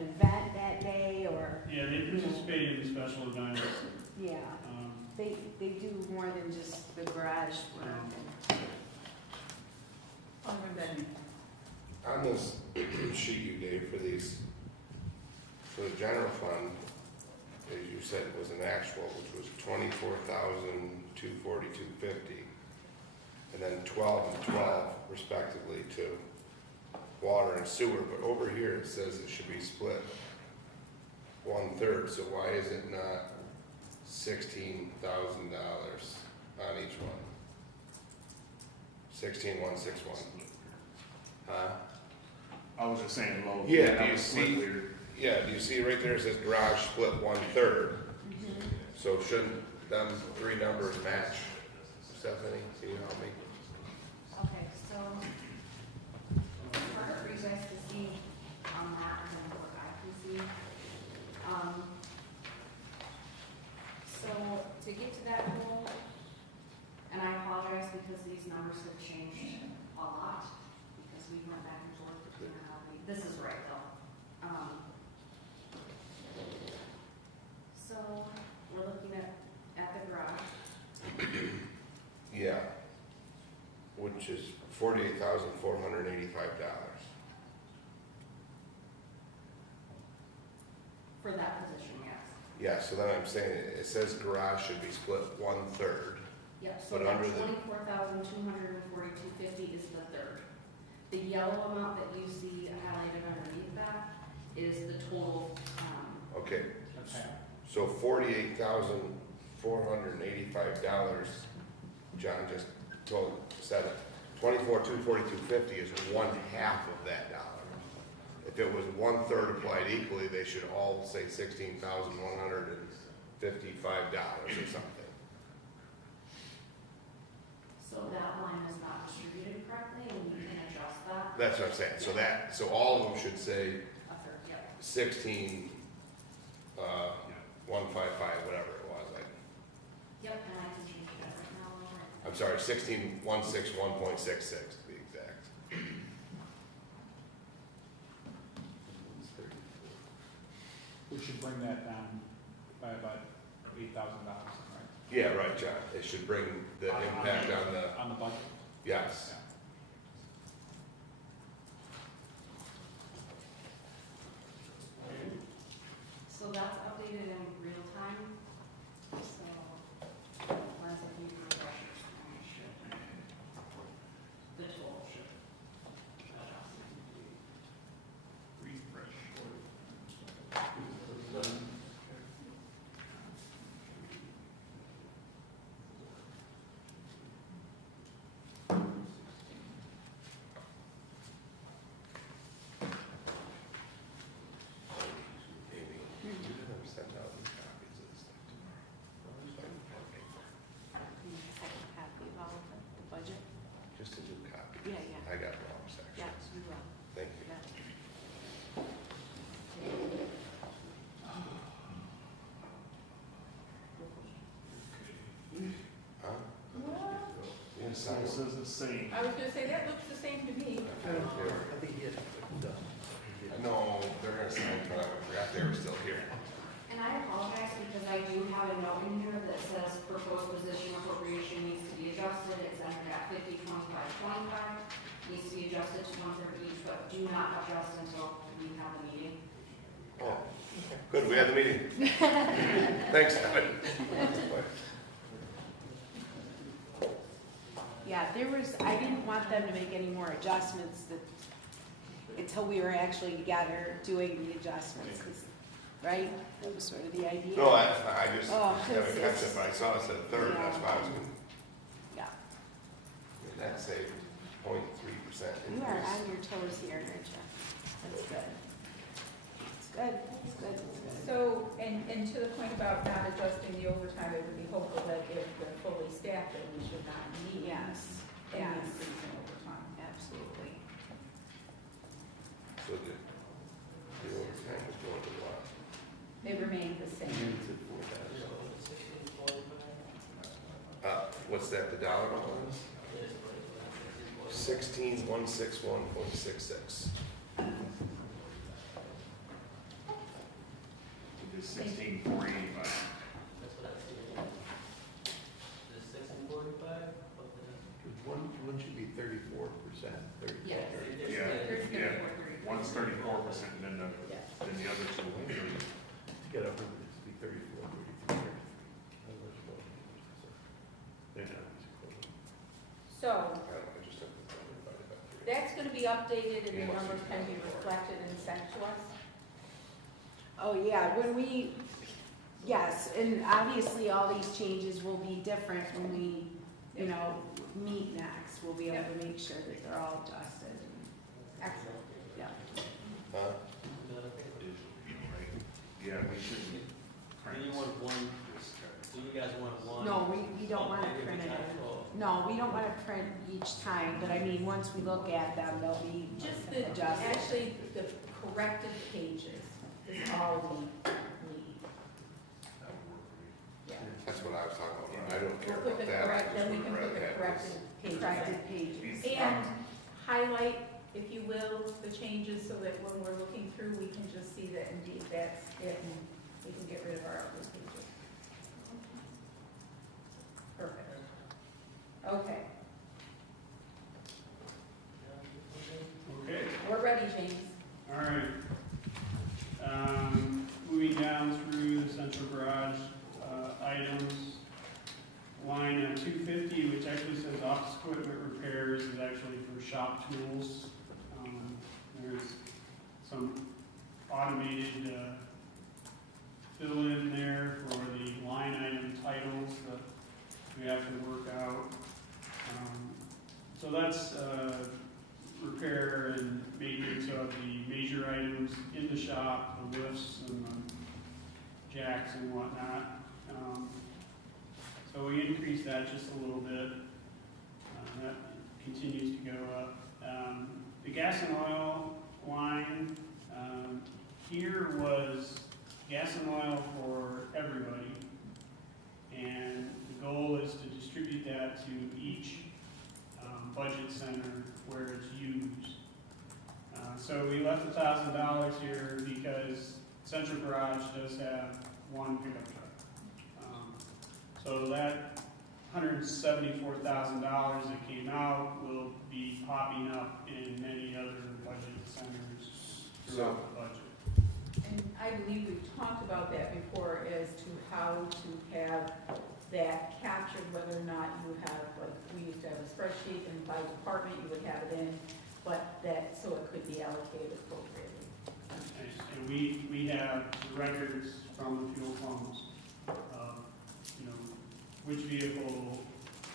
event that day or, yeah, they participate in special events. yeah, they do more than just the garage work. Alderman Benton. On this sheet you gave for these, for the general fund, as you said, was an actual, which was 24,242.50, and then 12 and 12 respectively to water and sewer, but over here it says it should be split 1/3, so why is it not $16,000 on each one? 16,161. Huh? I was just saying low. Yeah, that do you was see- split weird. Yeah, do you see right there, it says garage split 1/3, so shouldn't them 3 numbers match? Stephanie, can you help me? Okay, so, harder for you guys to see on that than what I can see. So, to get to that goal, and I apologize because these numbers have changed a lot, because we went back and forth between how this is right though. So, we're looking at the garage. Yeah. Which is $48,485. For that position, yes. Yeah, so then I'm saying, it says garage should be split 1/3. Yep, so But that under the- 24,242.50 is the third. The yellow amount that you see highlighted underneath that is the total, Okay, That's half. so $48,485, John just said it. 24,242.50 is 1/2 of that dollar. If it was 1/3 applied equally, they should all say $16,155 or something. so that line is not distributed correctly, and you can adjust that That's what I'm saying, so all of them should say a third, yep. 16,155, whatever it was. Yep, and I can change that right now. I'm sorry, 16,161.66 to be exact. We should bring that down by about $8,000, right? Yeah, right, John, it should bring the impact on the, On the budget. yes. Yeah. So that's updated in real time, so, once I do refreshers, I should, the total should adjust. Refresh. sign This them. is the same. I was gonna say, that looks the same to me. I don't care. I think he is. No, they're gonna sign, but I forgot they were still here. And I apologize because I do have a note in here that says proposed position appropriation needs to be adjusted. It's entered at 50/25/25, needs to be adjusted to 1/3 each, but do not adjust until we have the meeting. Oh, good, we had the meeting. Thanks, Evan. Yeah, I didn't want them to make any more adjustments until we were actually together doing the adjustments, right? That was sort of the idea. No, I just Oh, haven't catch it, but I saw it said third, that's why I was gonna, Yeah, that saved 0.3% you are increase. on your toes here, aren't you? That's good. It's good, it's good, it's good. So, and to the point about not adjusting the overtime, it would be hopeful that if we're fully staffed, that we should not need Yes, any yes, increase in overtime. absolutely. So the overtime is going to what? They remain the same. What's that, the dollar amount is? 16,161.66. It is 16,485. That's what I see. The 645? One should be 34%, 30. Yes. Yeah, There's gonna yeah. be more three. One's 34%, and then Yes. the other two will be 30. You gotta, it should be 34, 33, 33. Otherwise, well, they're not as equivalent. So, I just took the number divided by 3. that's gonna be updated and the numbers can be reflected and sent to us. Oh, yeah, yes, and obviously all these changes will be different when we, meet next. We'll be able to make sure that they're all adjusted. Excellent. Yeah. Huh? Yeah, we shouldn't print Do you want one, this guy. do you guys want one? No, we don't want to Every print it. time, or- No, we don't want to print each time, but I mean, once we look at them, they'll be Just the, adjusted. actually, the corrected pages is all we need. That would work for me. Yeah. That's what I was talking about. I don't care We'll put about the that. I correct, just then we would can put rather the have corrected pages. Corrected pages. And highlight, if you will, the changes so that when we're looking through, we can just see that indeed that's it and we can get rid of our other pages. Perfect. Okay, Okay. we're ready, James. All right. Moving down through the central garage items, line 250, which actually says office equipment repairs, is actually for shop tools. There's some automated fill in there for the line item titles that we have to work out. So that's repair and maintenance of the major items in the shop, the lifts and the jacks and whatnot. So we increased that just a little bit. That continues to go up. The gas and oil line, here was gas and oil for everybody. And the goal is to distribute that to each budget center where it's used. So we left $1,000 here because Central Garage does have one pickup truck. So that $174,000 that came out will be popping up in many other budget centers throughout the budget. And I believe we've talked about that before as to how to have that captured, whether or not you have, like, we used to have a spreadsheet and by department you would have it in, but that, so it could be allocated appropriately. And we have the records from the fuel pumps, which vehicle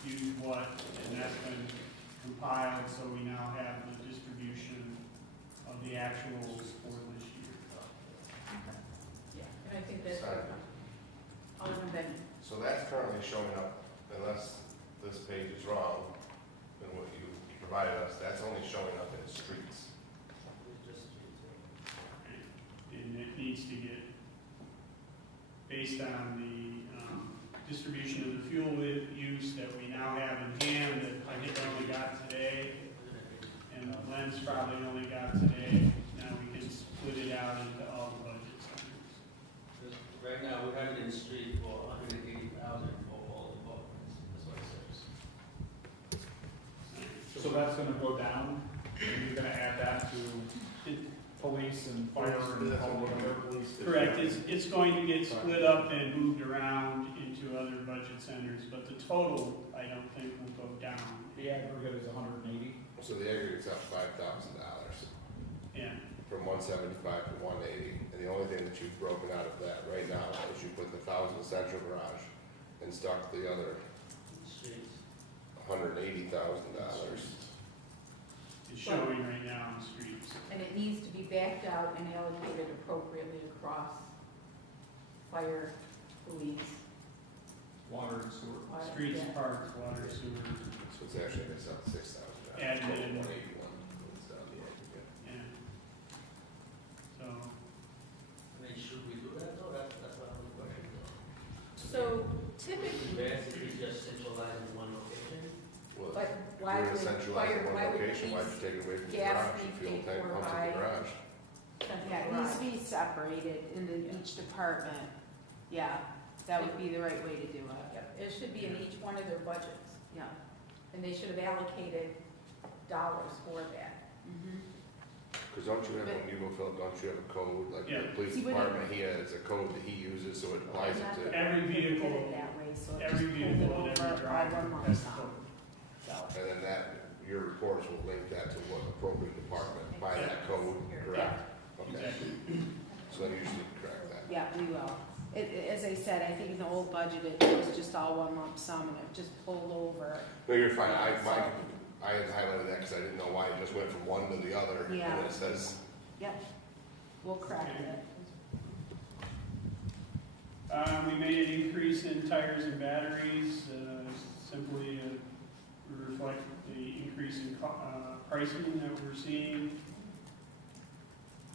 used what, and that's been compiled, so we now have the distribution of the actuals for this year. Yeah, and I think that's, Sorry. Alderman Benny. So that's currently showing up, unless this page is wrong, than what you provided us, that's only showing up in streets. And it needs to get, based on the distribution of the fuel use that we now have in hand that I think I only got today, and Len's probably only got today. Now we can split it out into all the budget centers. Right now, we have it in the street for 180,000 for all departments, that's what it says. So that's gonna go down, and you're gonna add that to police and fire and all of them. Correct, it's going to get split up and moved around into other budget centers, but the total, I don't think will go down. The aggregate is 180. So the aggregate's up $5,000 Yeah, from 175 to 180. And the only thing that you've broken out of that right now is you put the 1,000 central garage and stuck the other Streets. $180,000. it's showing right now on the streets. And it needs to be backed out and allocated appropriately across fire, police. Water and sewer. Streets, Yeah. parks, water, sewer, So it's actually, it's up $6,000. Admin. 181 goes down the aggregate. yeah. So, I mean, should we do that though? That's what I'm questioning though. So typically, Basically just centralize in one location. Well, but why you're would gonna centralize fire, in one why would location, why'd you police take it away from the gas garage? be The fuel paid tank for pumps in by- the garage. central Yeah, it needs garage? to be separated into each department. Yeah, that would be the right way to do it. Yep, it should be in each one of their budgets, Yeah. and they should have allocated dollars for that. Mhm. Because don't you have, when you go fill, don't you have a code, like Yeah. the police See, what it- department, he has a code that he uses, so it applies it to. every Did it vehicle, that way, so it every just vehicle pulled and it every over driver all one lump has to sum. go. So, And then that, your reports will link that to what appropriate department by that code, correct? Okay, Exactly. so then you just need to correct that. yeah, we will. As I said, I think in the old budget, it was just all one lump sum and it just pulled over. No, you're fine, I had highlighted that because I didn't know why it just went from one to the other. And Yeah. then it says, Yep, we'll correct it. We made an increase in tires and batteries, simply to reflect the increase in pricing that we're seeing.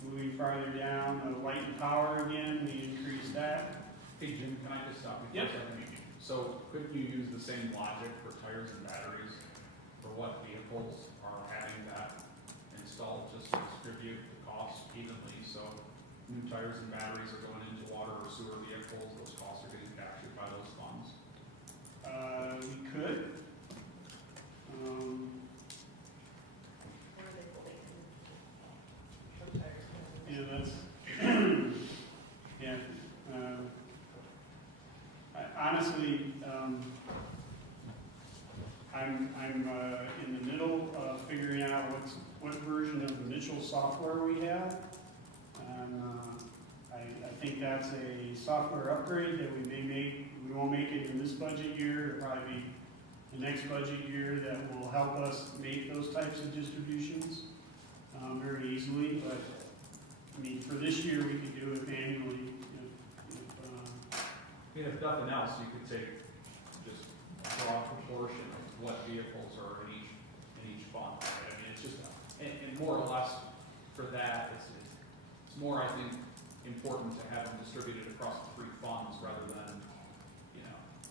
Moving farther down, light and power again, we increased that. Hey Jim, can I just stop you for Yep. a second? So couldn't you use the same logic for tires and batteries for what vehicles are having that installed, just to distribute the cost evenly? So new tires and batteries are going into water or sewer vehicles, those costs are getting captured by those funds. We could. Yeah, that's, yeah, honestly, I'm in the middle of figuring out what version of the Mitchell software we have. And, I think that's a software upgrade that we won't make it in this budget year, it'll probably be the next budget year that will help us make those types of distributions, very easily, but, I mean, for this year, we could do it manually, I mean, if nothing else, you could take just a broad proportion of what vehicles are in each fund, right? I mean, it's just, and more or less for that, it's more, I think, important to have them distributed across the three funds rather than,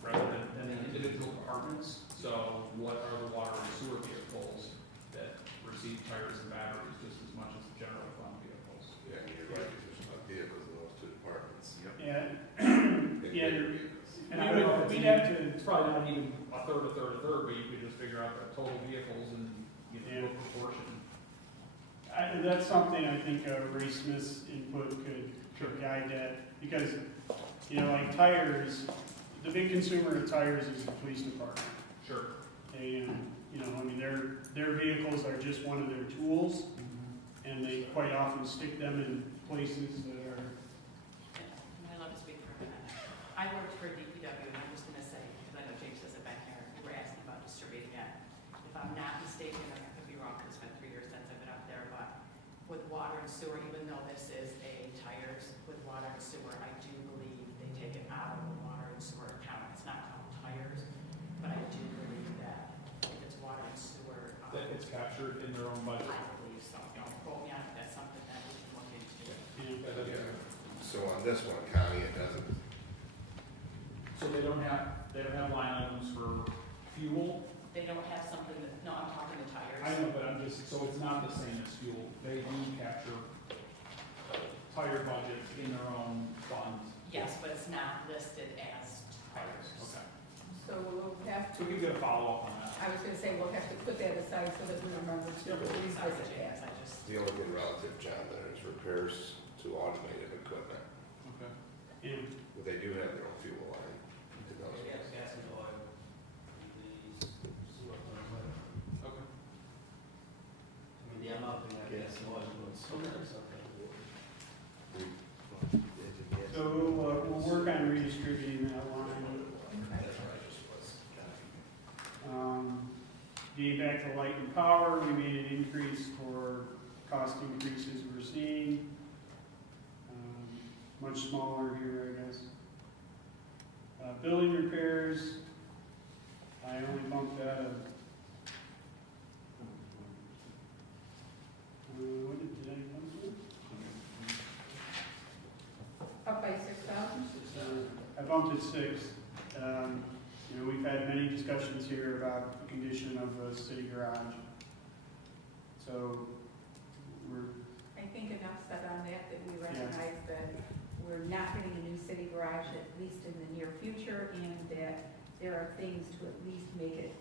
rather than the individual departments. So what are the water and sewer vehicles that receive tires and batteries just as much as the general fund vehicles? Yeah, and you're right, there's about vehicles in those two departments. yeah. And Yeah. bigger vehicles. And I don't know if We'd have to, it's probably not even a third, but you could just figure out the total vehicles and, do a proportion. that's something I think Ray Smith's input could guide that, because, like tires, the big consumer of tires is the police department. Sure. They, I mean, their vehicles are just one of their tools, and they quite often stick them in places that are, I'd love to speak for a minute. I worked for DPW, and I'm just gonna say, because I know James says it back here, you were asking about distributing it. If I'm not mistaken, and I could be wrong, because it's been 3 years since I've been up there, but with water and sewer, even though this is a tires with water and sewer, I do believe they take it out of the water and sewer account. It's not called tires, but I do believe that if it's water and sewer. That it's captured in their own budget. I believe so. Don't quote me on it, that's something that we can look into. Yeah. So on this one, Connie, it doesn't. So they don't don't have line items for fuel. They don't have something that, no, I'm talking the tires. I know, but I'm just, so it's not the same as fuel. They do capture tire budgets in their own funds. Yes, but it's not listed as tires. Okay. So we'll have So to, we can get a follow-up on that. I was gonna say, we'll have to put that aside so that we remember to Sorry, revisit James, that. I just, The only thing relative, John, there is repairs to automated equipment, Okay. Yeah, but they do have their own fuel line. to those. Gas, gas and oil, the sewer and oil. Okay. I mean, the amount in that gas and oil was so much something. so we'll work on redistributing that line. Getting back to light and power, we made an increase for cost increases we're seeing. Much smaller here, I guess. Building repairs, I only bumped that up. What did I bump it? Up by 6,000? I bumped it 6. You know, we've had many discussions here about the condition of the city garage. So we're, I think enough said on that we recognize that we're not getting a new city garage, at least in the near future, and that there are things to at least make it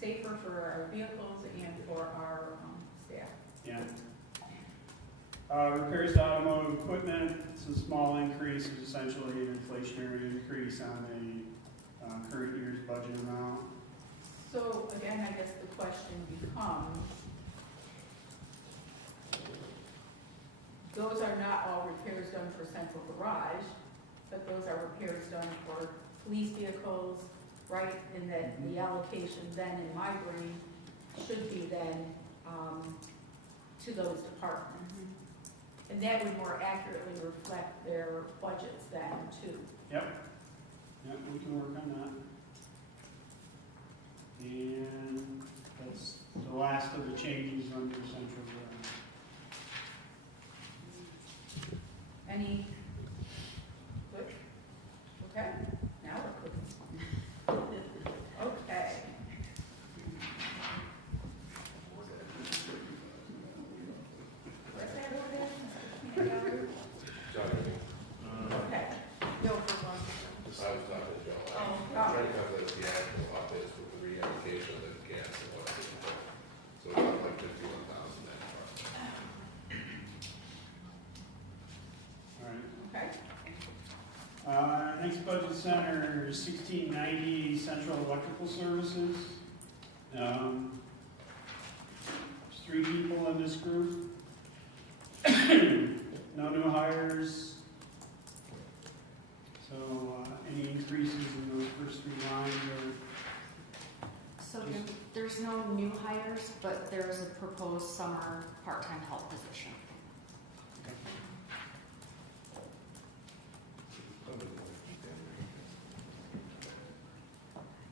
safer for our vehicles and for our staff. yeah. Repairs to automotive equipment, it's a small increase, it's essentially an inflationary increase on the current year's budget amount. So again, I guess the question becomes, those are not all repairs done for central garage, but those are repairs done for police vehicles, right? And that the allocation then in my brain should be then to those departments. And that would more accurately reflect their budgets then too. Yep. Yep, we can work on that. And that's the last of the changes under central garage. Any, good? Okay, now we're cooking. Okay. Where's that over there? John, Okay. No, for one. I was talking to John. Oh, Trying to cover the actual office with the reallocation of the gas and oil. So it's not like 51,000 that far. All right. Okay. Next budget center, 1690 Central Electrical Services. There's 3 people in this group. No new hires. So any increases in those first 3 lines are, So there's no new hires, but there's a proposed summer part-time help position.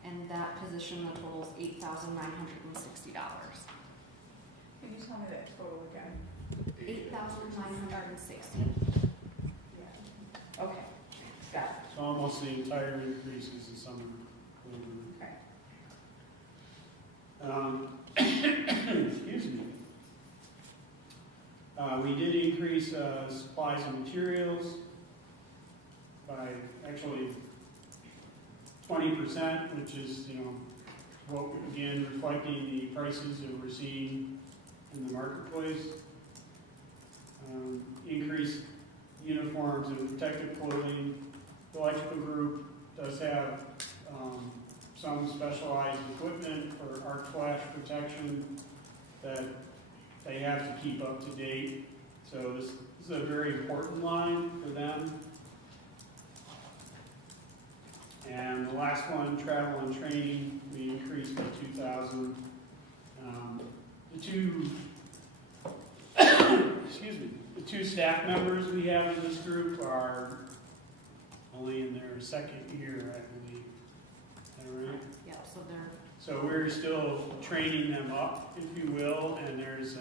And that position totals $8,960. Can you tell me that total again? $8,960. Okay, got it. so almost the entire increase is the summer. Okay. Excuse me. We did increase supplies and materials by actually 20%, which is, you know, what, again, reflecting the prices that we're seeing in the marketplace. Increased uniforms and protective clothing. The electrical group does have some specialized equipment for arc flash protection that they have to keep up to date. So this is a very important line for them. And the last one, travel and training, we increased by 2,000. The two, excuse me, the 2 staff members we have in this group are only in their 2nd year, I believe. Is that right? Yeah, so they're, So we're still training them up, if you will, and there's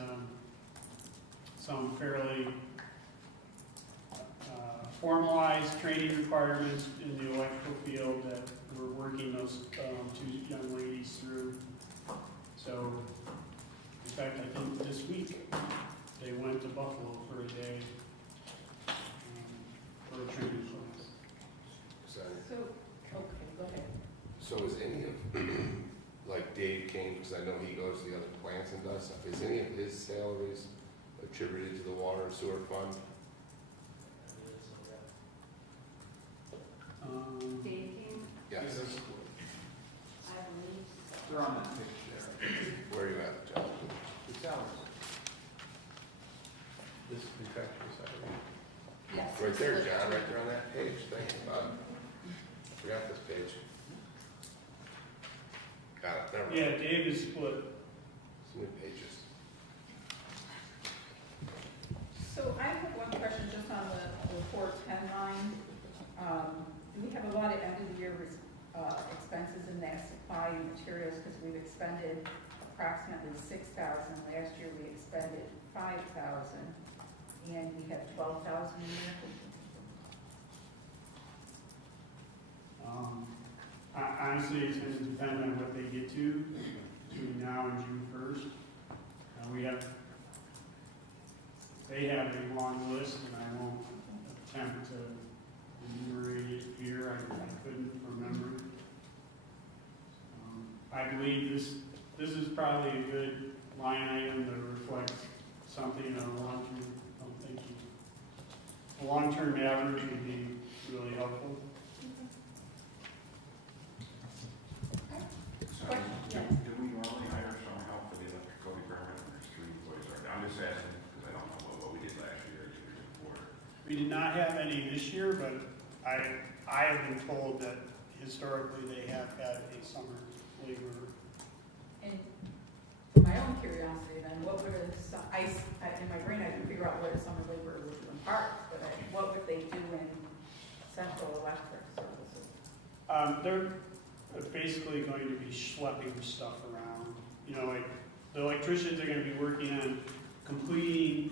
some fairly formalized training requirements in the electrical field that we're working those two young ladies through. So, in fact, I think this week, they went to Buffalo for a day for a training class. So, So, okay, go ahead. so is any of, like Dave Kane, because I know he goes to the other plants and does stuff, is any of his salaries attributed to the water and sewer fund? Dave King, Yes. I believe. They're on that page there. Where are you at, John? The salaries. This is contractual salary. Yes. Right there, John, right there on that page, thank you, Bob. Forgot this page. Got it, never mind. Yeah, Dave is split. So many pages. So I have one question just on the 410 line. We have a lot of end of the year expenses in that supply and materials because we've expended approximately 6,000. Last year we expended 5,000 and we have 12,000 in there. Honestly, it's going to depend on what they get to between now and June 1st. They have a long list, and I won't attempt to enumerate it here. I couldn't remember. I believe this is probably a good line item that reflects something on a long-term, a long-term average would be really helpful. So, do we normally hire some help for the electrical department or street employees? I'm just asking because I don't know what we did last year or the year before. We did not have any this year, but I have been told that historically they have had a summer labor. And for my own curiosity then, what would in my brain I can figure out what a summer laborer would do in parks, but what would they do in central electric services? They're basically going to be schlepping stuff around. You know, like the electricians are going to be working on completing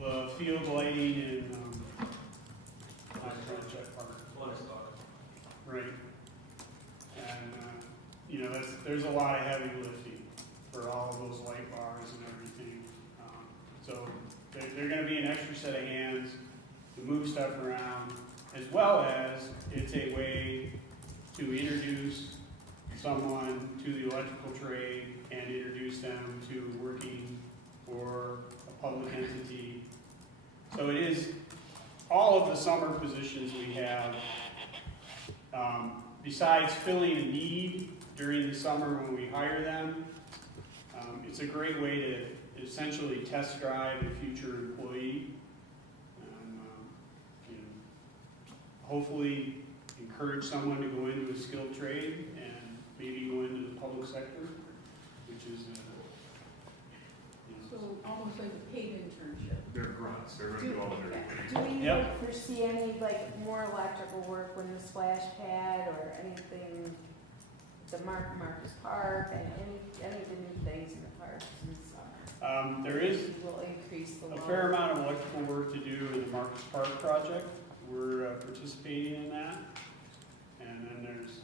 the field lighting in Project Park. Right. And, you know, there's a lot of heavy lifting for all of those light bars and everything. So they're going to be an extra set of hands to move stuff around, as well as it's a way to introduce someone to the electrical trade and introduce them to working for a public entity. So it is all of the summer positions we have, besides filling a need during the summer when we hire them. It's a great way to essentially test drive a future employee and you know, hopefully encourage someone to go into a skilled trade and maybe go into the public sector, which is So almost like a paid internship. They're grunts, they're gonna do all the dirty. Do we Yep. foresee any, like, more electrical work when the splash pad or anything, the Marcus Park, and any of the new things in the parks in summer? there is Will increase the a load. fair amount of electrical work to do in the Marcus Park project. We're participating in that. And then there's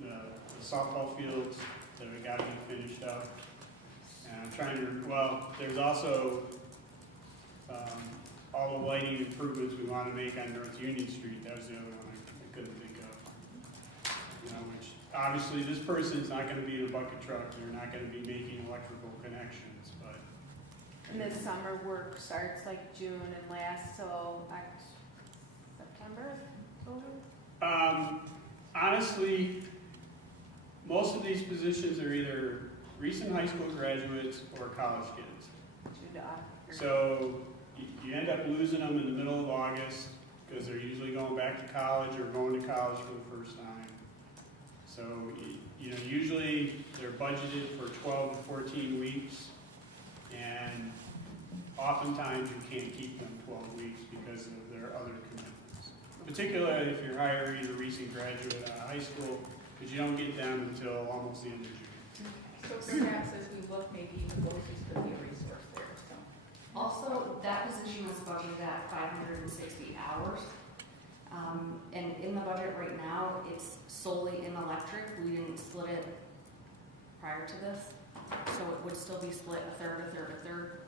the softball fields that we got to be finished up. And I'm trying to, well, there's also all the lighting improvements we want to make on North Union Street. That was the other one I couldn't think of. You know, which obviously this person's not going to be in a bucket truck. They're not going to be making electrical connections, but And the summer work starts like June and lasts till September, October? honestly, most of these positions are either recent high school graduates or college kids. June to October. So you end up losing them in the middle of August because they're usually going back to college or going to college for the first time. So, you know, usually they're budgeted for 12 to 14 weeks, and oftentimes you can't keep them 12 weeks because of their other commitments. Particularly if you're hiring a recent graduate out of high school, because you don't get them until almost the end of June. So perhaps as we look, maybe even BOCES could be a resource there, so. also, that position is budgeted at 560 hours. And in the budget right now, it's solely in electric. We didn't split it prior to this, so it would still be split a third, a third, a third.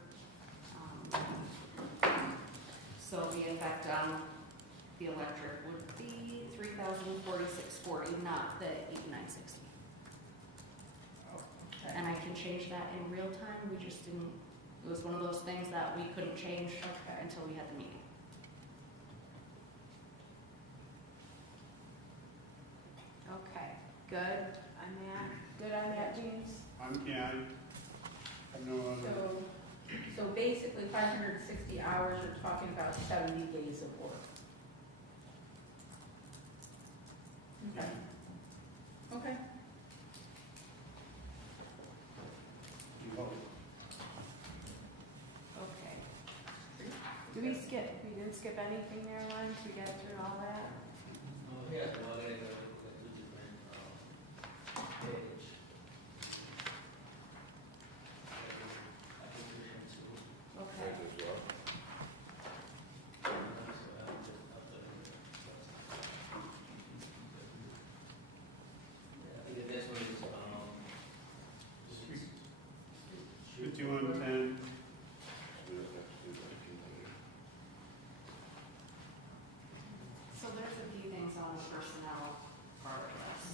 So the effect on the electric would be $3,046.40, not the $8,960. Okay. And I can change that in real time. We just didn't. It was one of those things that we couldn't change until we had the meeting. Okay, good on that, good on that, James? Yeah, I have no other. So basically, 560 hours, you're talking about 70 days of work. Okay. Okay. Okay. We didn't skip anything there, Lawrence? We got through all that? Here's one I got two different page. I can do that too. Okay. As well. I think the next one is, 5110. So there's a few things on the personnel part of this.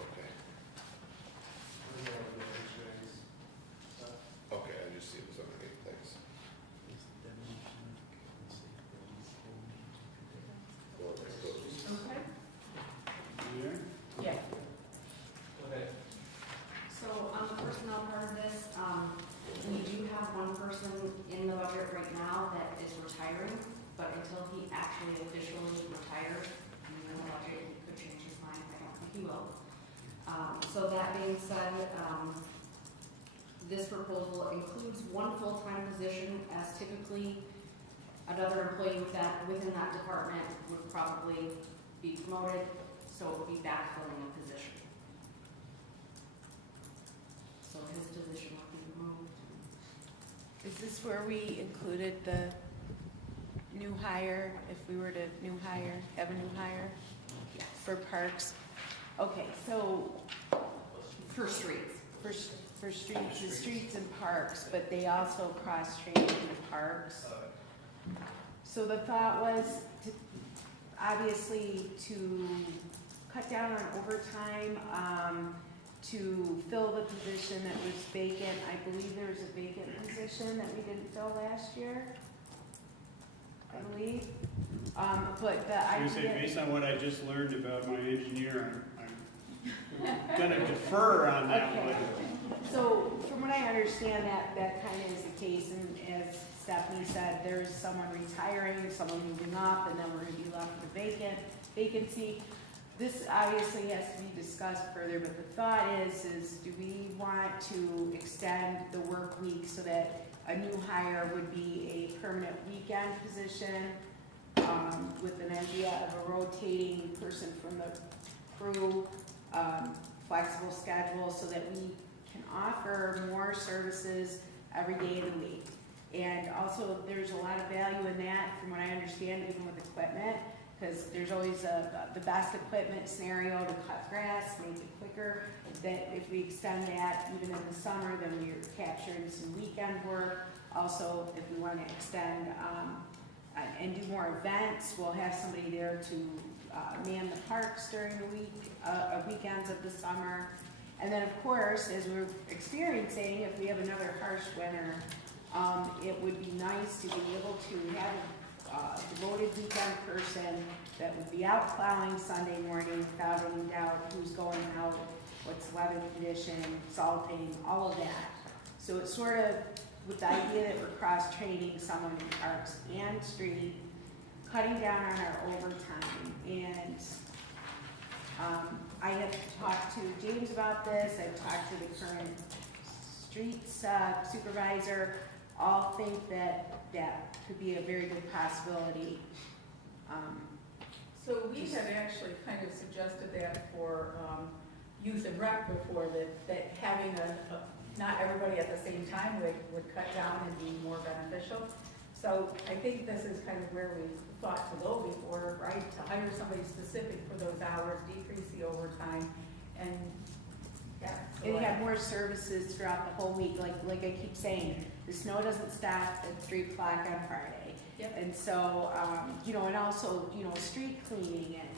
Okay. Okay, I just see it was underneath, thanks. Well, I suppose. Okay. You there? Yeah. Okay. So on the personnel part of this, we do have one person in the budget right now that is retiring, but until he actually officially retires, in the budget, he could change his mind, I don't think he will. So that being said, this proposal includes one full-time position, as typically another employee within that department would probably be promoted, so it would be backfilling a position. So his position would be removed. Is this where we included the new hire, if we were to have a new hire Yes. for parks? Okay, so For streets. for streets, the streets and parks, but they also cross-train in the parks. So the thought was to, obviously, to cut down on overtime, to fill the position that was vacant. I believe there was a vacant position that we didn't fill last year, I believe. But the I was gonna say, idea, based on what I just learned about my engineer, I'm gonna defer on that Okay. one. so from what I understand, that kind of is the case, and as Stephanie said, there's someone retiring, someone moving up, and then we're gonna be left with a vacancy. This obviously has to be discussed further, but the thought is do we want to extend the work week so that a new hire would be a permanent weekend position, with an idea of a rotating person from the crew, flexible schedule, so that we can offer more services every day of the week. And also, there's a lot of value in that, from what I understand, even with equipment, because there's always the best equipment scenario to cut grass, make it quicker, that if we extend that even in the summer, then we're capturing some weekend work. Also, if we want to extend and do more events, we'll have somebody there to man the parks during the weekends of the summer. And then, of course, as we're experiencing, if we have another harsh winter, it would be nice to be able to have a devoted weekend person that would be out plowing Sunday morning without any doubt who's going out, what's the weather condition, salting, all of that. So it's sort of with the idea that we're cross-training someone in parks and street, cutting down on our overtime. And I have talked to James about this, I've talked to the current streets supervisor, all think that that could be a very good possibility. So we had actually kind of suggested that for youth and rec before, that having not everybody at the same time would cut down and be more beneficial. So I think this is kind of where we thought to go before, right? To hire somebody specific for those hours, decrease the overtime, and, yeah. so And I- have more services throughout the whole week, like I keep saying, the snow doesn't stop at 3 o'clock on Friday. Yep. And so, you know, and also, you know, street cleaning and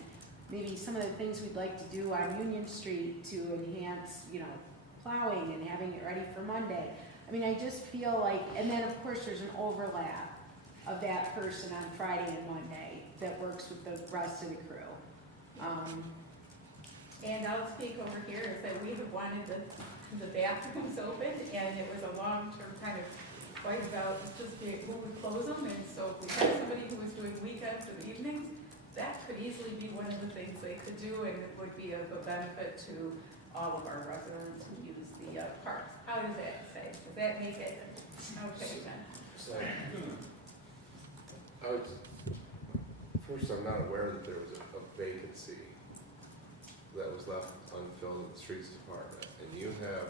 maybe some of the things we'd like to do on Union Street to enhance, you know, plowing and having it ready for Monday. I mean, I just feel like, and then of course there's an overlap of that person on Friday and Monday that works with the rest of the crew. And I'll speak over here, is that we have wanted the bathrooms open, and it was a long-term kind of fight about just who would close them, and so if we had somebody who was doing weekends and evenings, that could easily be one of the things they could do, and it would be of a benefit to all of our residents who use the parks. How does that say? Does that make it, okay then? So, first, I'm not aware that there was a vacancy that was left unfilled in the streets department, and you have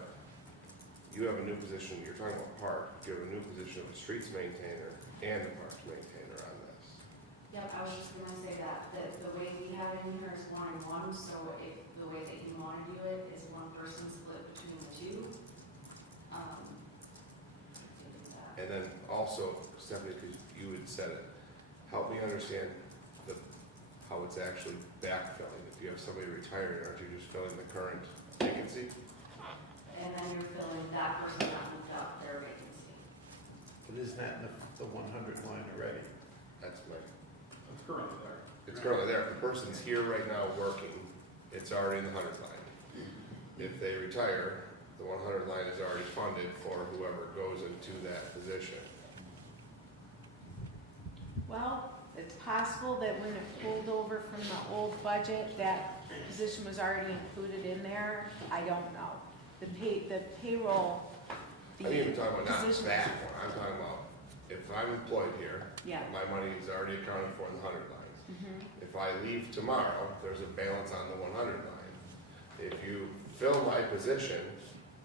a new position, you're talking about park, you have a new position of a streets maintainer and a parks maintainer on this. Yep, I was just gonna say that, the way we have it in here is 1 and 1, so the way that you wanna do it is one person split between the two. And then also, Stephanie, because you had said it, help me understand how it's actually backfilling. If you have somebody retiring, aren't you just filling the current vacancy? And then you're filling that person that moved up their vacancy. But isn't that in the 100 line already? That's my, It's currently there. it's currently there. If the person's here right now working, it's already in the 100 line. If they retire, the 100 line is already funded for whoever goes into that position. Well, it's possible that when it pulled over from the old budget, that position was already included in there. I don't know. The payroll, the I'm even talking about not position- that one. I'm talking about if I'm employed here, Yeah. my money is already accounted for in the 100 lines. Mhm. If I leave tomorrow, there's a balance on the 100 line. If you fill my position,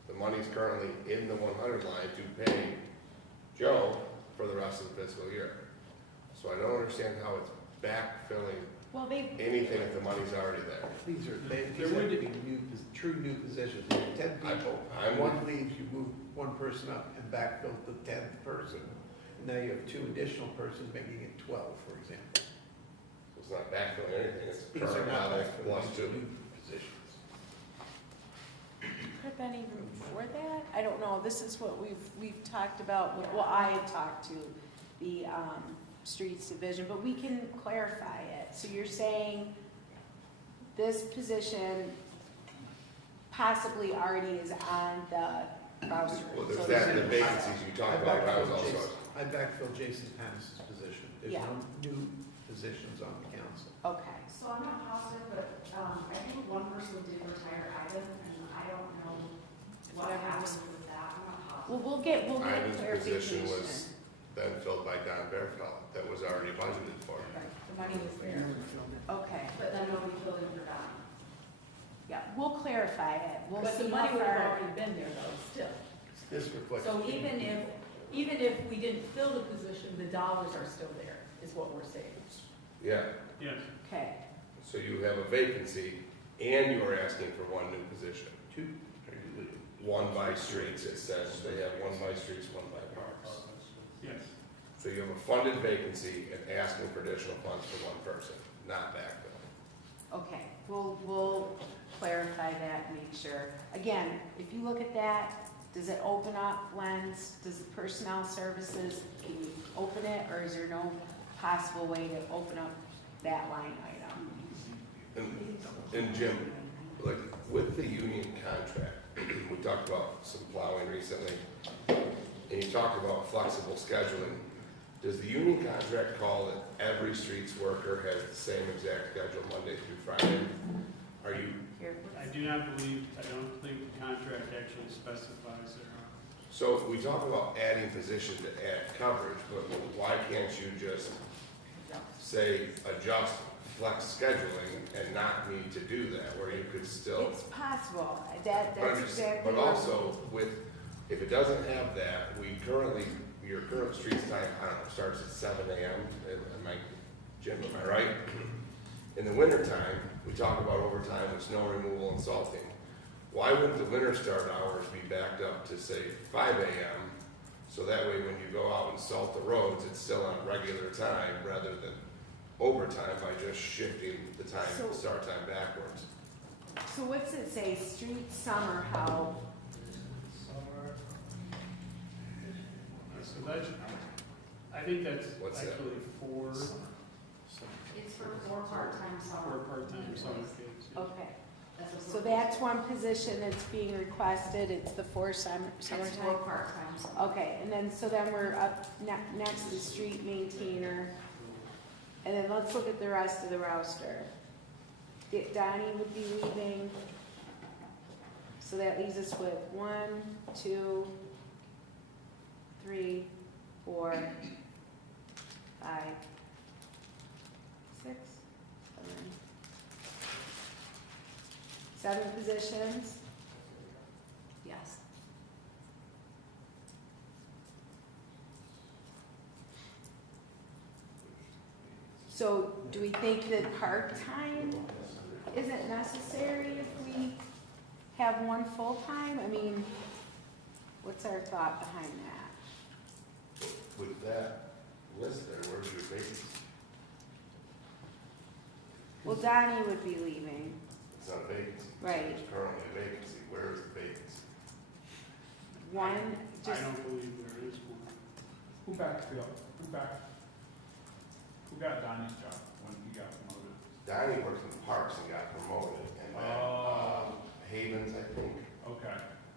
the money's currently in the 100 line to pay Joe for the rest of the fiscal year. So I don't understand how it's backfilling Well, anything if the money's already there. These are There would- true new positions. You have 10 people, I'm- one leaves, you move one person up and backfill the 10th person. And now you have 2 additional persons, making it 12, for example. It's not backfilling anything, it's These are current not level backfilling, plus these are 2. new positions. could have been even before that. I don't know. This is what we've talked about, well, I have talked to the streets division, but we can clarify it. So you're saying this position possibly already is on the roster. Well, there's So that, the vacancies you talked about, I was also, I backfilled Jason Panis's position. There's Yeah. no new positions on the council. Okay. So I'm not positive, but I think one person did retire, Ivan, and I don't know what Whatever happened was- with that. I'm not Well, positive. we'll get Ivan's position clarification. was then filled by Don Bearfeld, that was already budgeted for. Right, the money was there. Okay, But then nobody filled in for Don. yeah, we'll clarify it. We'll But the see money how would have far. already been there though, still. This reflects. So even if we didn't fill the position, the dollars are still there, is what we're saying. Yeah, Yes. Okay, so you have a vacancy and you are asking for one new position. 2, One by streets, it says, they have one by streets, one by parks. Yes. So you have a funded vacancy and asking for additional funds for one person, not backfill. okay, we'll clarify that and make sure. Again, if you look at that, does it open up lens? Does the personnel services, can you open it, or is there no possible way to open up that line item? And Jim, like with the union contract, we talked about some plowing recently, and you talked about flexible scheduling. Does the union contract call that every streets worker has the same exact schedule Monday through Friday? Are you, Here, I don't believe the contract actually specifies there. so we talk about adding positions to add coverage, but why can't you just say, adjust flex scheduling and not need to do that, where you could still. It's possible, But I'm that's just- exactly. But what- also, if it doesn't have that, your current streets time, I don't know, starts at 7 AM, Jim, am I right? In the wintertime, we talk about overtime with snow removal and salting. Why wouldn't the winter start hours be backed up to, say, 5 AM? So that way, when you go out and salt the roads, it's still on regular time rather than overtime by just shifting the time, So- start time backwards. So what's it say, street summer help? So that's, I think that's What's that? actually four It's for 4 part-time summer. part-time summer kids. yeah. Okay, That's what so that's one position that's being requested, it's the 4 summertime? It's 4 part-time summer. Okay, and then, so then we're up next to street maintainer. And then let's look at the rest of the roster. Donnie would be leaving. So that leaves us with 1, 2, 3, 4, 5, 6, 7. 7 positions. Yes. So do we think that part-time isn't necessary if we have one full-time? I mean, what's our thought behind that? With that list there, where's your vacancy? Well, Donnie would be leaving. It's not a vacancy. Right. There's currently a vacancy. Where is the vacancy? One, I just, don't believe there is one. Who backfilled, who got Donnie's job when he got promoted? Donnie worked in parks and got promoted, and then, Oh. Havens, I think, Okay,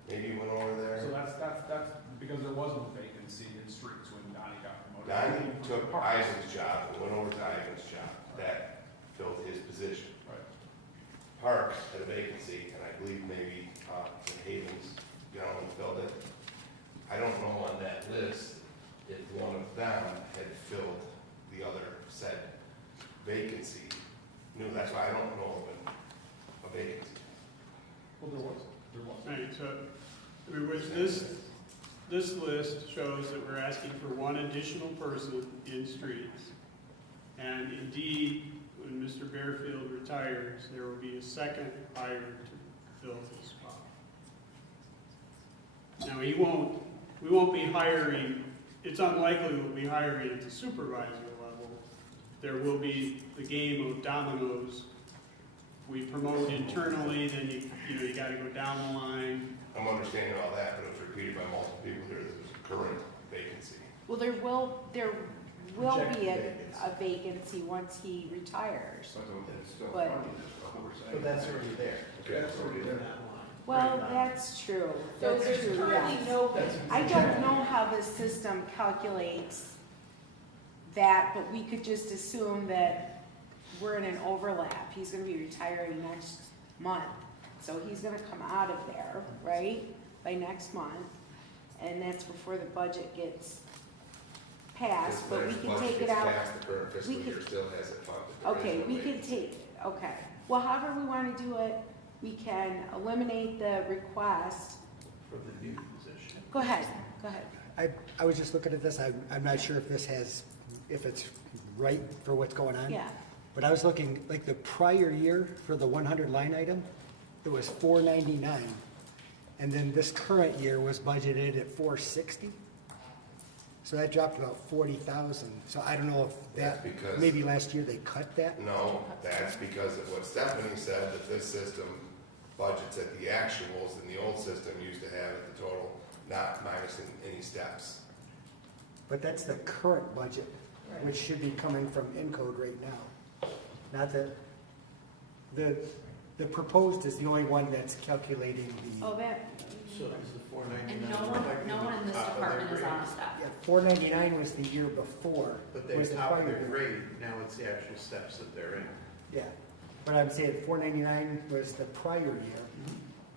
maybe went over so there. that's, because there was no vacancy in streets when Donnie got promoted. Donnie took Ivan's job and went over to Ivan's job. That filled his position. Right. Parks had a vacancy, and I believe maybe, the Havens gentleman filled it. I don't know on that list if one of them had filled the other said vacancy. No, that's why I don't know of a vacancy. Well, there was. Right, so, I mean, with this list shows that we're asking for one additional person in streets. And indeed, when Mr. Bearfield retires, there will be a second hire to fill his spot. Now, we won't be hiring, it's unlikely we'll be hiring at the supervisor level. There will be the game of dominoes. We promote internally, then you gotta go down the line. I'm understanding all that, but it was repeated by multiple people here that there's a current vacancy. well, there will Projected be vacancy. a vacancy once he retires. So it's still But- funded, is what we're saying. But that's already there. Okay. That's already there. Well, that's true, So that's there's true, currently yes. no vacancy. I don't know how the system calculates that, but we could just assume that we're in an overlap. He's gonna be retiring next month, so he's gonna come out of there, right, by next month. And that's before the budget gets passed, but we This can budget take it gets out. passed, the current fiscal we could- year still has it funded. There is Okay, no we could vacancy. take, okay. Well, however we wanna do it, we can eliminate the request. For the new position. Go ahead, go ahead. I was just looking at this, I'm not sure if if it's right for what's going on. Yeah, But I was looking, like the prior year for the 100 line item, it was 499. And then this current year was budgeted at 460. So that dropped about 40,000. So I don't know if That's that, because- maybe last year they cut that? No, that's because of what Stephanie said, that this system budgets at the actuals, and the old system used to have at the total, not minusing any steps. But that's the current budget, which should be coming from Encode right now. Not the proposed is the only one that's calculating oh, the, that, So is the 499? And no one in this department is on a step. yeah, 499 was the year before. But they was the top prior their year. grade, now it's the actual steps that they're in. Yeah, but I'm saying 499 was the prior year.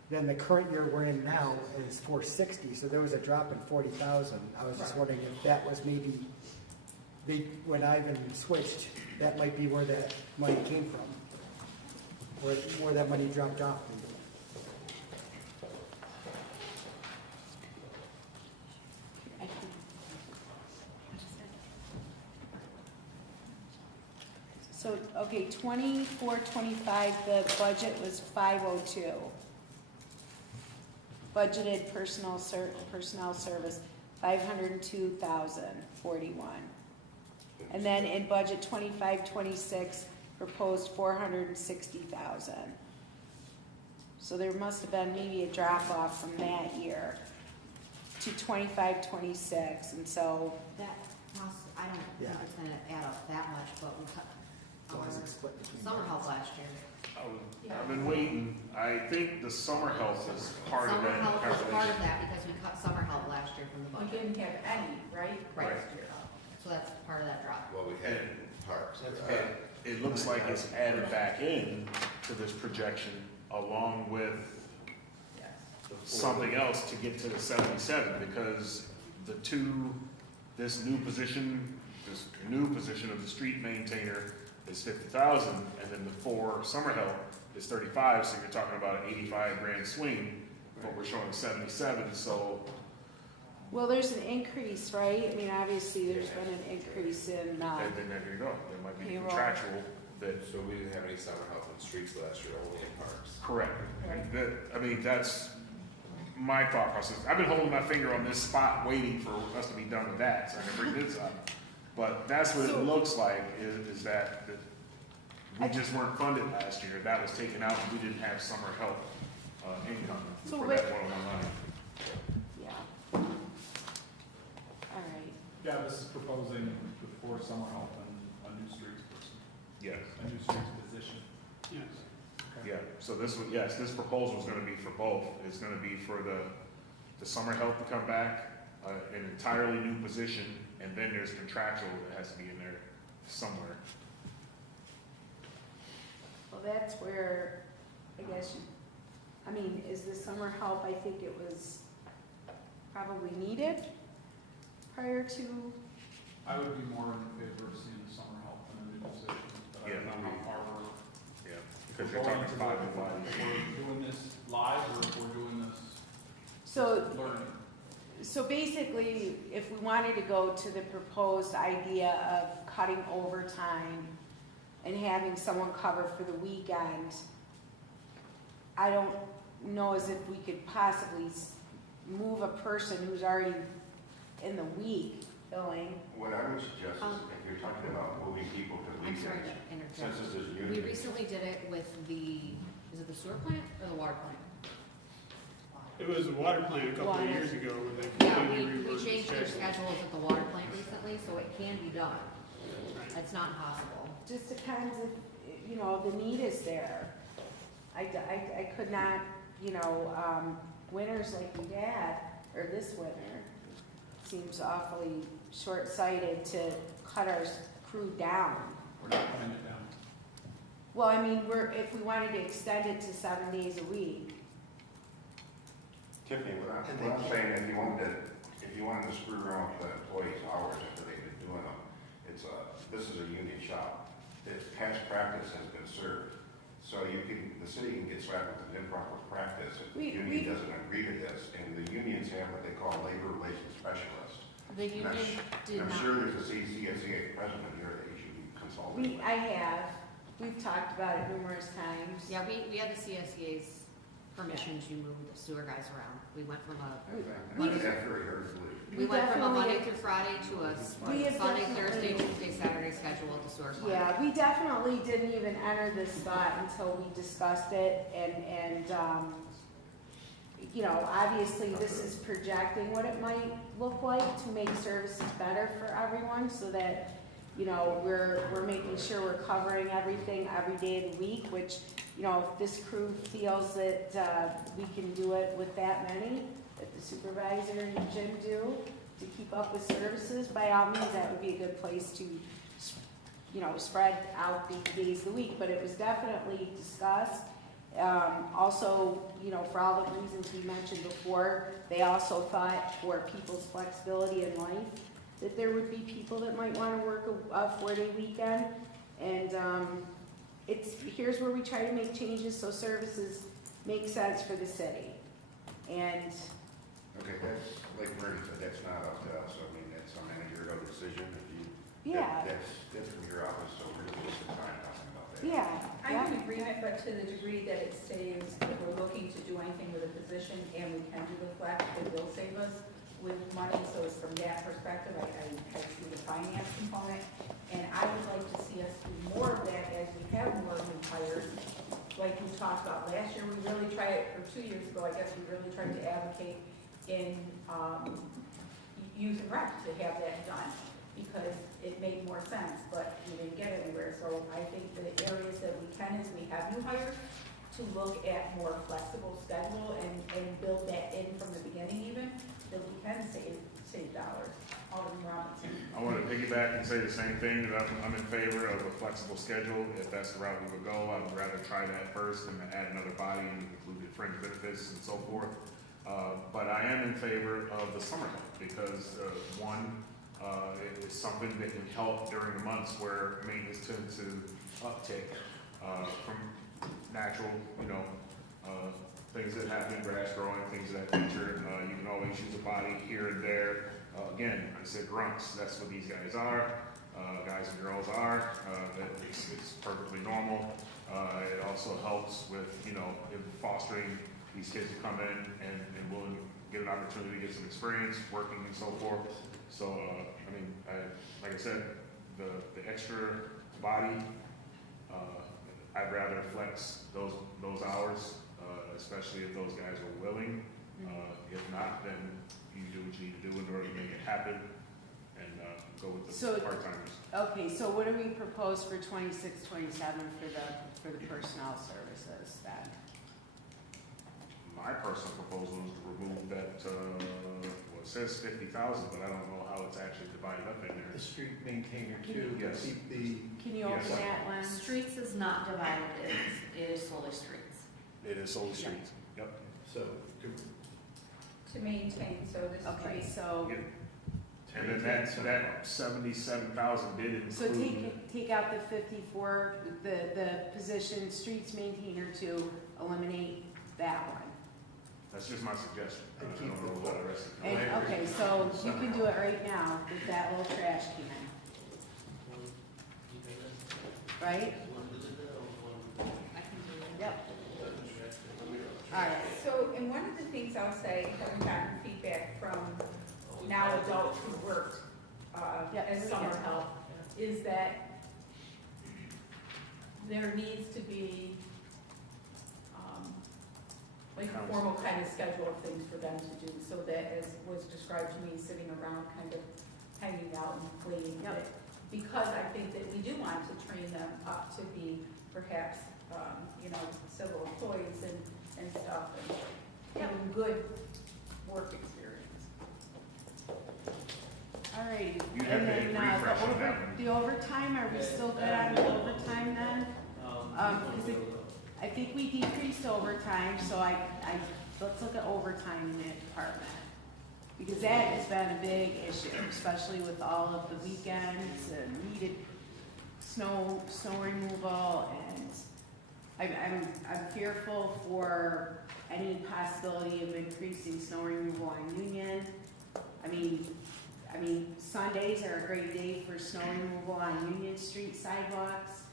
Then the current year we're in now is 460, so there was a drop in 40,000. I was just wondering if that was maybe when Ivan switched, that might be where that money came from, where that money dropped off. So, okay, 24-25, the budget was 502. Budgeted personnel service, 502,041. And then in budget 25-26, proposed 460,000. So there must have been maybe a drop off from that year to 25-26, and so, That cost, I don't think it's gonna add up that much, but we cut our summer help last year. I've been waiting. I think the summer help is part of Summer that help was part calculation. of that because we cut summer help last year from the We budget. didn't have any, right? Right. Last year. So that's part of that drop. What we had in parks. It looks like it's added back in to this projection along with Yes. something else to get to the 77, because this new position of the street maintainer is 50,000, and then the 4 summer help is 35, so you're talking about an 85 grand swing, but we're showing 77, so well, there's an increase, right? I mean, obviously, there's been an increase in, and then there you go, there might be Payroll. contractual that. So we didn't have any summer help in streets last year, only in parks. Correct. That's my thought process. I've been holding my finger on this spot, waiting for us to be done with that, so I can bring this up. But that's what it So- looks like, is that we just weren't funded last year. That was taken out, and we didn't have summer help income So for wait- that one-on-one money. yeah. All right, Yeah, this is proposing for summer help and a new streets person, Yes, a new streets position. Yes. yeah. So this proposal is gonna be for both. It's gonna be for the summer help to come back, an entirely new position, and then there's contractual that has to be in there somewhere. well, that's where, I guess, is the summer help, I think it was probably needed prior to, I would be more in favor of seeing the summer help in a new position, but I don't know how far Yeah, we're because you're going talking to about if we're doing this live or if we're doing this so, learning. so basically, if we wanted to go to the proposed idea of cutting overtime and having someone cover for the weekend, I don't know as if we could possibly move a person who's already in the week filling. What I would suggest is, if you're talking about moving people to I'm sorry weekends, to interject. since this is We union, recently did it with is it the sewer plant or the water plant? It was a water plant a couple of Water. years ago where they Yeah, completely we reversed the changed their schedule. schedules at the water plant recently, so it can be done. Right. It's not impossible. Just depends if, the need is there. I could not, winters like we had, or this winter, seems awfully short-sighted to cut our crew down. We're not cutting it down. Well, if we wanted to extend it to 7 days a week, Tiffany, what I'm saying, if you wanted to screw around with the employees' hours after they've been doing them, this is a union shop. Past practice has been served. So the city can get slapped with an improper practice if the union doesn't agree to this, and the unions have what they call labor relations specialists. The union did I'm not. sure there's a CCSA president here that you should be consulting with. we've talked about it numerous times. Yeah, we had the CSEA's permission to move the sewer guys around. We went from a That's very hard to believe. We went from a definitely- Monday through Friday to a We have Sunday, definitely- Thursday, Tuesday, Saturday schedule at the sewer plant. Yeah, we definitely didn't even enter this thought until we discussed it, and obviously this is projecting what it might look like to make services better for everyone, so that, we're making sure we're covering everything every day of the week, which, if this crew feels that, we can do it with that many, that the supervisor and Jim do, to keep up with services, by all means, that would be a good place to, spread out the days of the week, but it was definitely discussed. Also, for all the reasons we mentioned before, they also fought for people's flexibility in life. that there would be people that might wanna work a 4-day weekend. And, here's where we try to make changes so services make sense for the city. And, Okay, that's, like Murray said, that's not up to us, I mean, that's a managerial decision, if you. yeah, That's from your office, so we're gonna waste some time talking about that. yeah, I'm yeah. in agreement, but to the degree that it saves, if we're looking to do anything with a position and we can do the flex, it will save us with money. So it's from that perspective, I see the finance component. And I would like to see us do more of that as we have more new hires. Like we talked about last year, we really tried, or 2 years ago, I guess, we really tried to advocate in youth and rec to have that done, because it made more sense, but we didn't get anywhere. So I think the areas that we can, is we have new hires, to look at more flexible schedule and build that in from the beginning even, that we can save dollars. Alderman Robinson. I want to piggyback and say the same thing, that I'm in favor of a flexible schedule. If that's the route we would go, I would rather try that first than to add another body and include fringe benefits and so forth. But I am in favor of the summer help, because it is something that can help during the months where maintenance tends to uptick from natural, things that happen, grass growing, things of that nature. You can always use a body here and there. Again, I said grunts, that's what these guys are, guys and girls are. It's perfectly normal. It also helps with, in fostering these kids to come in and willing to get an opportunity to get some experience working and so forth. So, like I said, the extra body, I'd rather flex those hours, especially if those guys are willing. If not, then you do what you need to do in order to make it happen, and go with the part-timers. Okay, so what do we propose for 26, 27 for the personnel services then? My personal proposal is to remove that, it says 50,000, but I don't know how it's actually divided up in there. The street maintainer Can too, Yes. keep the, Can you open Yes. that, Len? Streets is not divided, it is solely streets. It is solely streets. Yep. so, To maintain, so this is. Okay, so, Yep. And then that 77,000 did include. so take out the 54, the position, streets maintainer to eliminate that one. That's just my suggestion. I And don't keep know the what the rest of And, okay, so you can do it right now with that little trash can, right? I can do it. Yep. All right, So, and one of the things I'll say, having gotten feedback from now adults who worked Yep, as we summer get it. help, is that there needs to be like a formal kind of schedule of things for them to do, so that, as was described to me, sitting around kind of hanging out and waiting. Yep. Because I think that we do want to train them up to be perhaps, civil employees and stuff, and give them good work experience. all righty. You have And to then, refresh on that one. the overtime, are we still good on the overtime then? I think we decreased overtime, so let's look at overtime in that department. Because that has been a big issue, especially with all of the weekends and needed snow removal, and I'm fearful for any possibility of increasing snow removal on Union. I mean, Sundays are a great day for snow removal on Union Street sidewalks.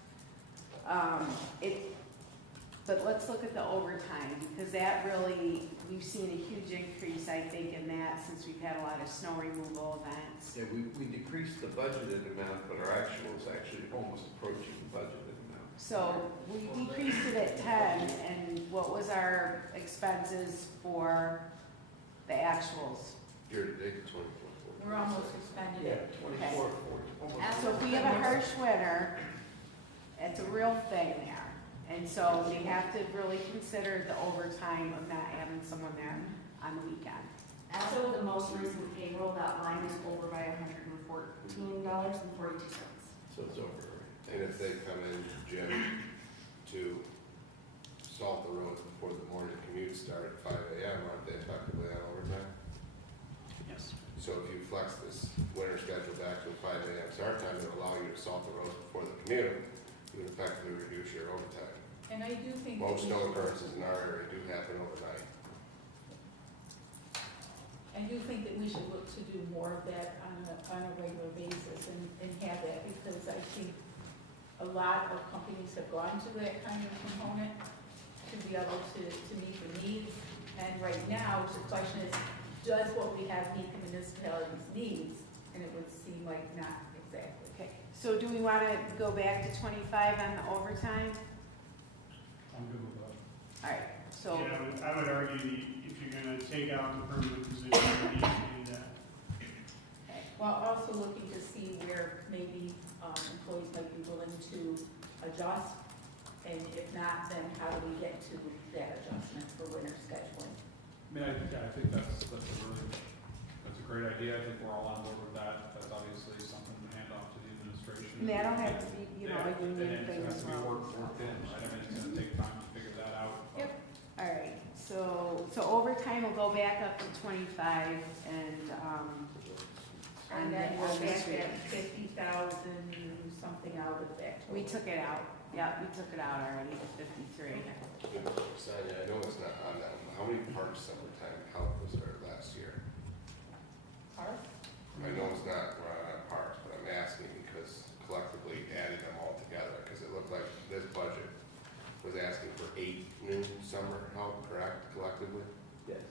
But let's look at the overtime, because that really, we've seen a huge increase, I think, in that since we've had a lot of snow removal events. yeah, we decreased the budgeted amount, but our actual is actually almost approaching the budgeted amount. So we decreased it at 10, and what was our expenses for the actuals? Year to date, 24. We're almost expended Yeah, it. 24, 40, almost. So if we have a harsh winter, it's a real thing there. And so we have to really consider the overtime of not having someone there on the weekend. As of the most recent payroll, that line is over by $114.42. So it's over, right? And if they come in, Jim, to salt the roads before the morning commute start at 5 a.m., aren't they effectively on overtime? Yes. So if you flex this winter schedule start time to allow you to salt the roads before the commute, you would effectively reduce your overtime. And I do think. that Most we snow should- occurrences in our area do happen overnight. I do think that we should look to do more of that on a regular basis and have that, because I think a lot of companies have gone to that kind of component to be able to meet the needs. And right now, the question is, does what we have meet the municipality's needs? And it would seem like not exactly. Okay, so do we want to go back to 25 on the overtime? I'm good with that. All right, so, Yeah, I would argue that if you're gonna take out the permanent position, you need to do that. okay. While also looking to see where maybe employees might be willing to adjust. And if not, then how do we get to that adjustment for winter scheduling? I mean, I think that's a great idea. I think we're all on board with that. That's obviously something to hand off to the administration. And that'll have to be, you know, a Yeah, union and thing it as has to be well. worked in, right? I mean, it's gonna take time to figure that out. Yep. All right, so overtime will go back up to 25 and, And then we're back administrative. at 50,000, something out of that. We took it out, yeah, we took it out already to 53. Sonia, I know it's not on that, but how many parks summertime help was there last year? Park? I know it's not on parks, but I'm asking because collectively adding them all together, because it looked like this budget was asking for 8 new summer help, correct, collectively? Yes.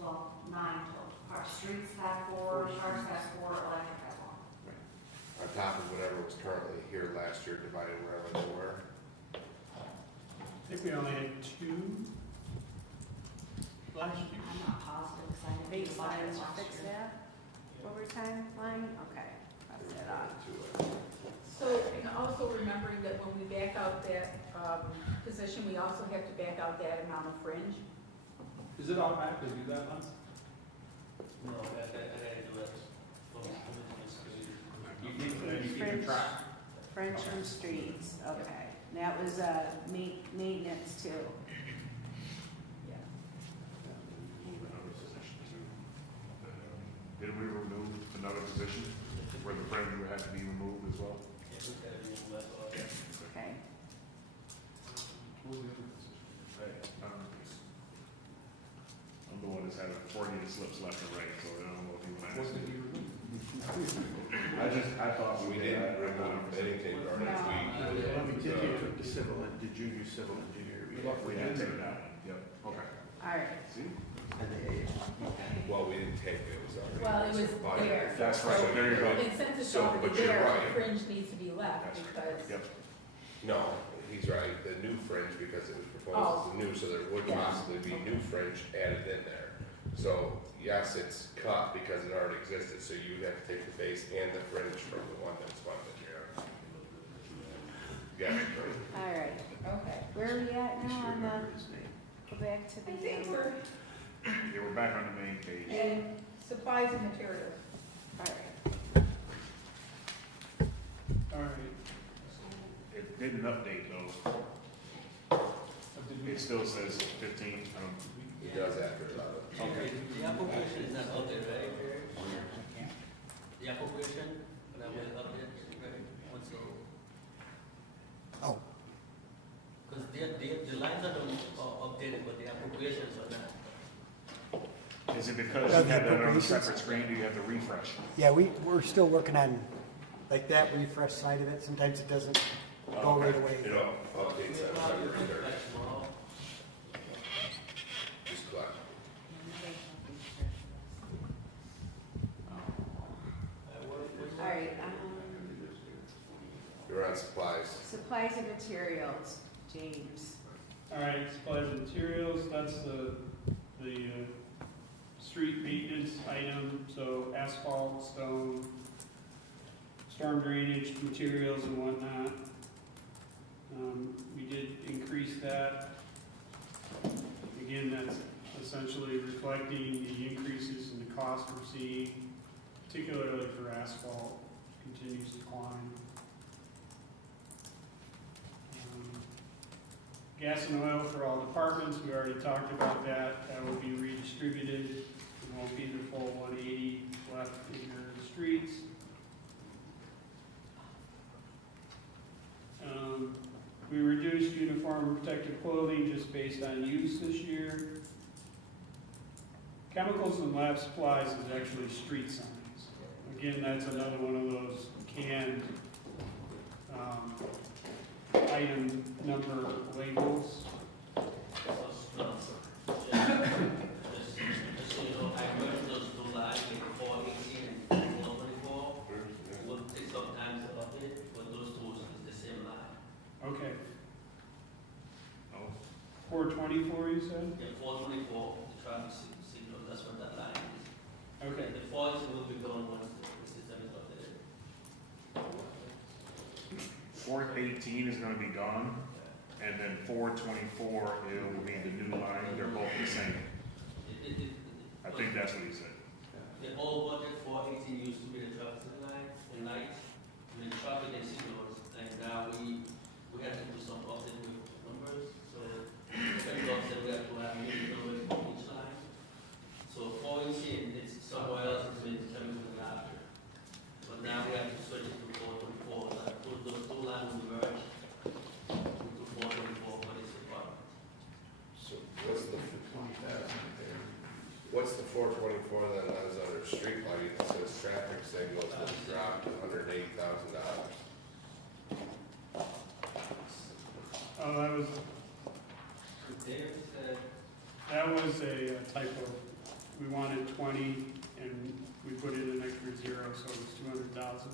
Well, 9 total. Our streets have 4, parks have 4, electric has 1. On top of whatever was currently here last year, divided wherever they were. I think we only had 2 last year. I'm not positive because I didn't do the budget Baseline, last fix year. that, overtime line, okay, cross that off. So, and also remembering that when we back out that position, we also have to back out that amount of fringe. Is it automatically do that, Lance? No, I do that. You keep track? French and streets, okay. And that was, maintenance too. Yeah. Did we remove another position where the friend would have to be removed as well? Okay. What was the other position? I'm the one that's had a 40 slips left and right, so I don't know if you want to ask. Wasn't he removed? I thought We didn't remove anything, or No. We took the civil, the junior civil engineer. We didn't take that one, yep, okay. All right, See? And the Well, we didn't take it, it was already. Well, it was budgeted. there. That's right, so there you go. And since it's So, already but you're there, right. the fringe needs to be left That's because. Yep, No, he's right, the new fringe, because it was proposed as new, so there would Yeah. possibly be new fringe added in there. So, yes, it's cut because it already existed, so you have to take the base and the fringe from the one that's funded here. Yeah, all right. Okay. Where are we at now on the, his name. go back to I think the, we're yeah, we're back on the main page. in supplies and materials. all right. All right, It didn't update though, Did we? it still says 15, he does after 11. okay. The appropriation is not out there, right? The appropriation, that will update, right? Also, Oh, because the lines are not updated, but the appropriations are not. Is it because Yeah, you the have that on a appropriations. separate screen, do you have to refresh? yeah, we're still working on, like, that refresh side of it. Sometimes it doesn't go right away. You know, updates We on probably February will 3rd, like tomorrow. just collect. All right, You're on supplies. supplies and materials, James. all right, supplies and materials, that's the street maintenance item, so asphalt, stone, storm drainage materials and whatnot. We did increase that. Again, that's essentially reflecting the increases in the cost we're seeing, particularly for asphalt, continues to climb. Gas and oil for all departments, we already talked about that, that will be redistributed. There won't be the full 180 left in the streets. uniform protective clothing just based on use this year. Chemicals and lab supplies is actually street signs. Again, that's another one of those canned item number labels. Just so you know, I merged those two lines, like 418 and 424. We'll take sometimes of it, but those two is the same line. Okay. 424, you said? Yeah, 424, the traffic signal, that's what that line is. Okay. The 418 will be gone once the system is updated. 418 is gonna be gone, and then 424, it will be the new line, they're both the same. I think that's what he said. The old budget 418 used to be the traffic line, the light, and the traffic and signals, and now we have to do some update with numbers, so depending on that we have to have new numbers for each line. So 418, it's somewhere else, it's been determined with after. But now we have to switch it to 424, like those two lines will merge to 424 for this department. So what's the 424 then, that's under street lighting, it says traffic signals that dropped to $180,000. Oh, that was a typo. We wanted 20 and we put in an extra zero, so it was 200,000.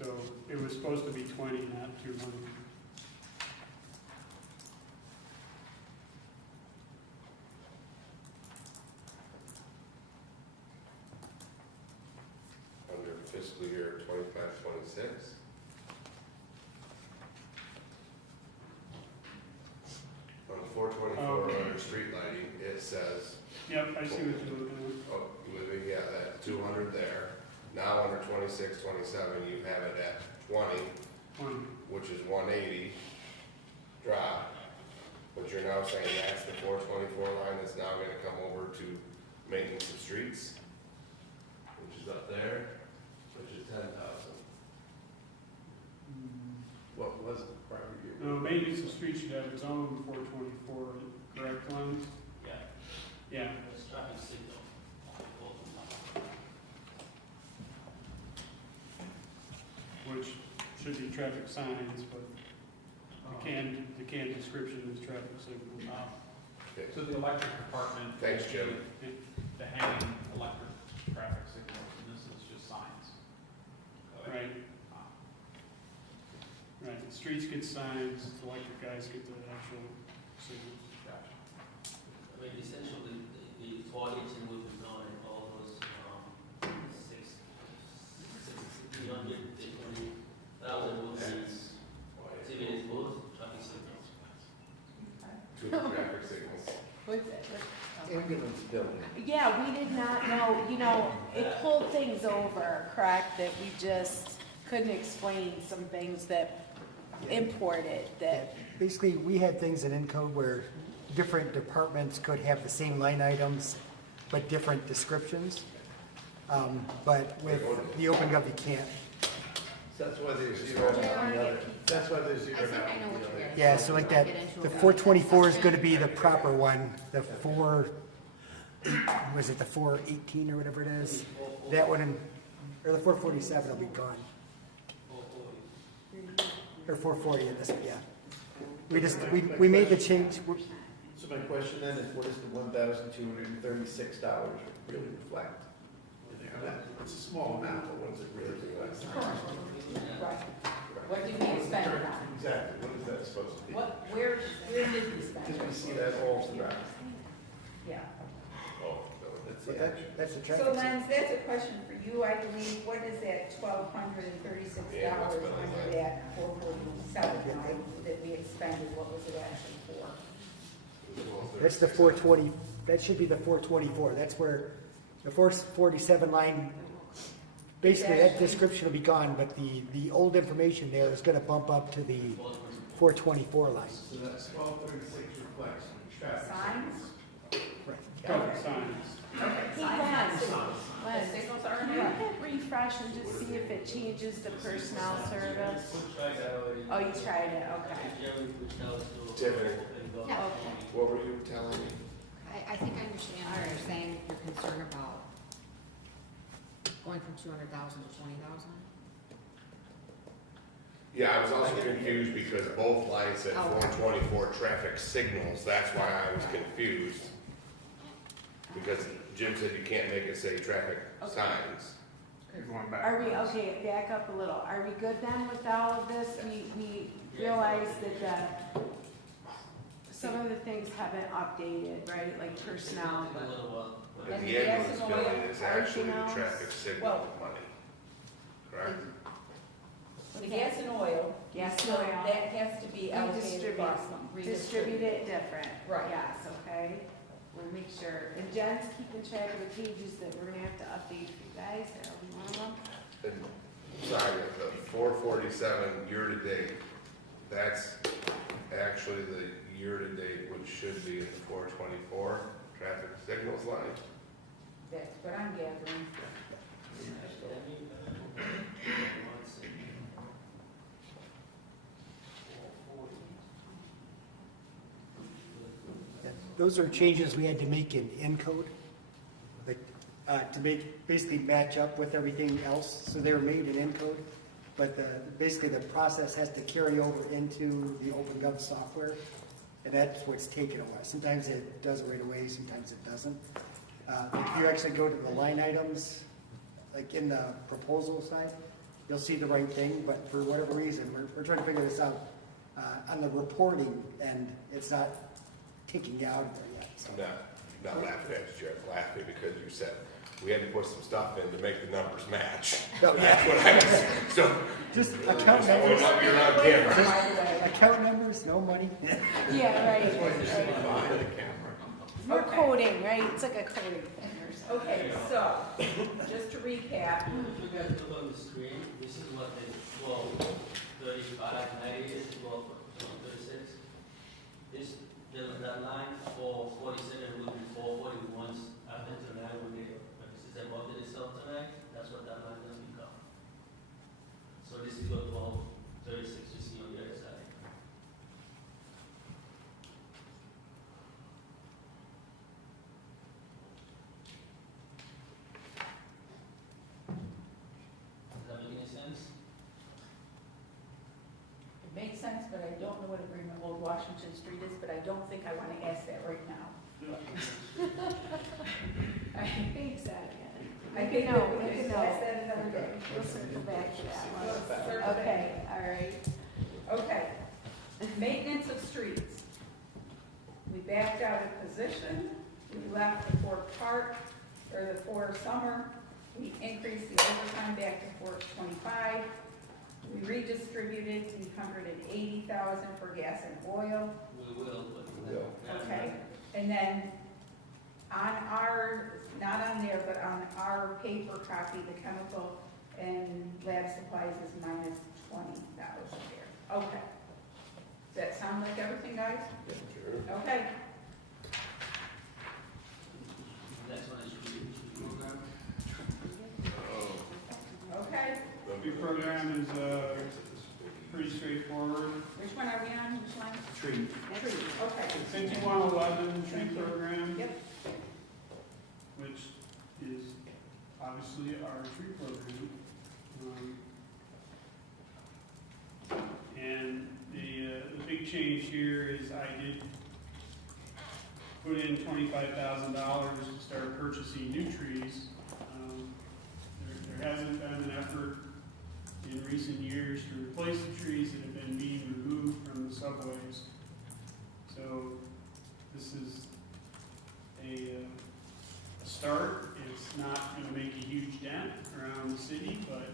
So it was supposed to be 20, not 200. Under fiscal year 25-26. On 424 under street lighting, it says, Yep, I see what you're looking oh, moving, yeah, that 200 there. Now under 26-27, you have it at 20, at. 20. which is 180 drop. But you're now saying that's the 424 line that's now gonna come over to maintenance of streets, which is up there, which is 10,000. What was the prior year? No, maintenance of streets should have its own 424, correct, Len? Yeah, Yeah. that's traffic signal. Which should be traffic signs, but the canned description is traffic signal. Okay. So the electric department. Thanks, Jim. The hanging electric traffic signals, and this is just signs. Right. Right, the streets get signs, the electric guys get the actual signals. Gotcha. I mean, essentially, the 418 will be gone and all those, 300,000 will be activities, both traffic signals. Two traffic signals. What's it? Ambulance building. Yeah, we did not know, it pulled things over, correct, that we just couldn't explain some things that imported, that, Basically, we had things in Encode where different departments could have the same line items, but different descriptions. But with the OpenGov, you can't. That's why there's zero on the other. That's why there's zero I think now I know on what the you're other. getting. Yeah, so like that, the 424 is gonna be the proper one, the 418 or whatever it is? That one, or the 447 will be gone, 440. or 440 in this, yeah. We made the change, So my question then is, what does the $1,236 really reflect? It's a small amount, but what does it really reflect? Right. What did we spend it on? Exactly, what is that supposed to be? Where did we spend Because we it? see that all throughout. Yeah. Oh, That's yeah, the action. that's the So traffic. signal. Lens, that's a question for you, I believe. What is that $1,236 under that 447 line that we expended? What was it actually for? That's the 420, that should be the 424, that's where the 447 line, basically that description will be gone, but the old information there is gonna bump up to the 424 line. So that's 1236 reflects traffic. Signs? Right. Traffic signs. Okay, Hey, signs, not Lens, signals. The Lens, signals are in can you there. hit refresh and just see if it changes the personnel service? Tried that already. Oh, you tried it, okay. Jeremy reached out to. Tiffany. Yeah. Okay. What were you telling me? I think I understand what you're saying, you're concerned about going from 200,000 to 20,000? Yeah, I was also confused because both lights said Oh. 424 traffic signals, that's why I was confused. Because Jim said you can't make it say traffic Okay. signs. You're going back. Are we, okay, back up a little. Are we good then with all of this? We realize that some of the things haven't updated, right, like personnel, A but. little while. And And the the gas ambulance and billing oil, is actually the everything traffic else? signal Well- money, correct? The gas and oil, Gas so and oil. that has to be allocated Redistribute. across them. Distribute it different. Right. Yes, okay. We'll make sure. And Jen's keeping track of the pages that we're gonna have to update for you guys. That'll be one of them. And, sorry, the 447 year-to-date, that's actually the year-to-date, which should be in the 424 traffic signals line. That's what I'm gathering. Those are changes we had to make in Encode, like, to make, basically match up with everything else, so they were made in Encode. But basically the process has to carry over into the OpenGov software, and that's what's taken a while. Sometimes it does it right away, sometimes it doesn't. If you actually go to the line items, like in the proposal side, you'll see the right thing, but for whatever reason, we're trying to figure this out. On the reporting, and it's not kicking out of there yet. So. I'm not laughing at you, Jared, I'm laughing because you said we had to put some stuff in to make the numbers match. No, That's what I was, so. just account I numbers, went up here on camera. By the way, account numbers, no money. Yeah, right. Behind the camera. We're Okay. coding, right? It's like a coding thing or something. okay, so, just to recap, If you guys look on the screen, this is what the 12, 35, 90 is, 12, 36. This, that line for 47 will be 441 after tonight will be, but this is above the result tonight, that's what that line will become. So this is your 12, 36 you see on the other side. Does that make any sense? it makes sense, but I don't know what agreement Old Washington Street is, but I don't think I want to ask that right now. Thanks, Adrian. I think No, that we make a can ask note. that another day. We'll circle back to that We'll one. circle back. Okay, all right. Okay, maintenance of streets. We backed out a position, we left the for summer, we increased the overtime back to 425. We redistributed 380,000 for gas and oil. We will, but. We will. Okay, and then on our, not on there, but on our paper copy, the chemical and lab supplies is minus 20,000 there. Okay. Does that sound like everything, guys? Sure. Okay. Next one is tree program. Okay. Tree program is pretty straightforward. Which one are we on? Which line? Tree. Tree. Okay. 5111 tree program. Yep. Which is obviously our tree program. And the big change here is I did put in $25,000 to start purchasing new trees. There hasn't been an effort in recent years to replace the trees that have been being removed from the subways. So this is a start. It's not going to make a huge dent around the city, but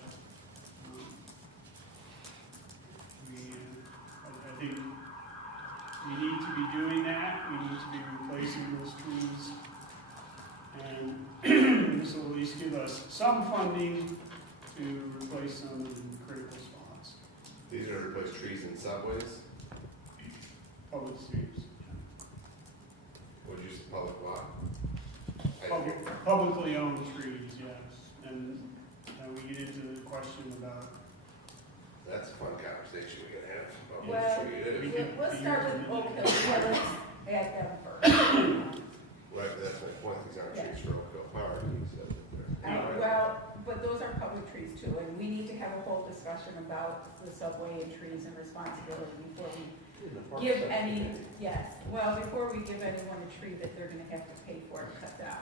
I think we need to be doing that. We need to be replacing those trees. And this will at least give us some funding to replace them in critical spots. These are to replace trees in subways, Public streets. would you say public walk? Publicly owned trees, yes. And we get into the question about, That's a fun conversation we gotta have about Well, what tree it is. let's start with Oak Hill, yeah, let's add them first. Right, that's my point, these aren't Yeah. trees for Oak Hill Park, he said that they're. Well, but those are public trees too, and we need to have a whole discussion about the subway and trees and responsibility before we give any, yes, well, before we give anyone a tree that they're gonna have to pay for to cut down.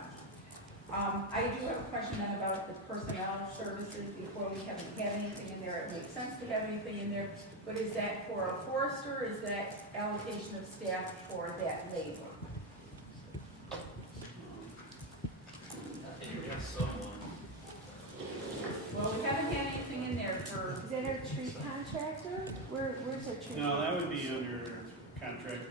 I do have a question then about the personnel services, before we haven't had anything in there, it makes sense to have anything in there, but is that for a forester, or is that allocation of staff for that labor? I think we have someone. Well, we haven't had anything in there for, Is that our tree contractor? Where's our tree? no, that would be under contractual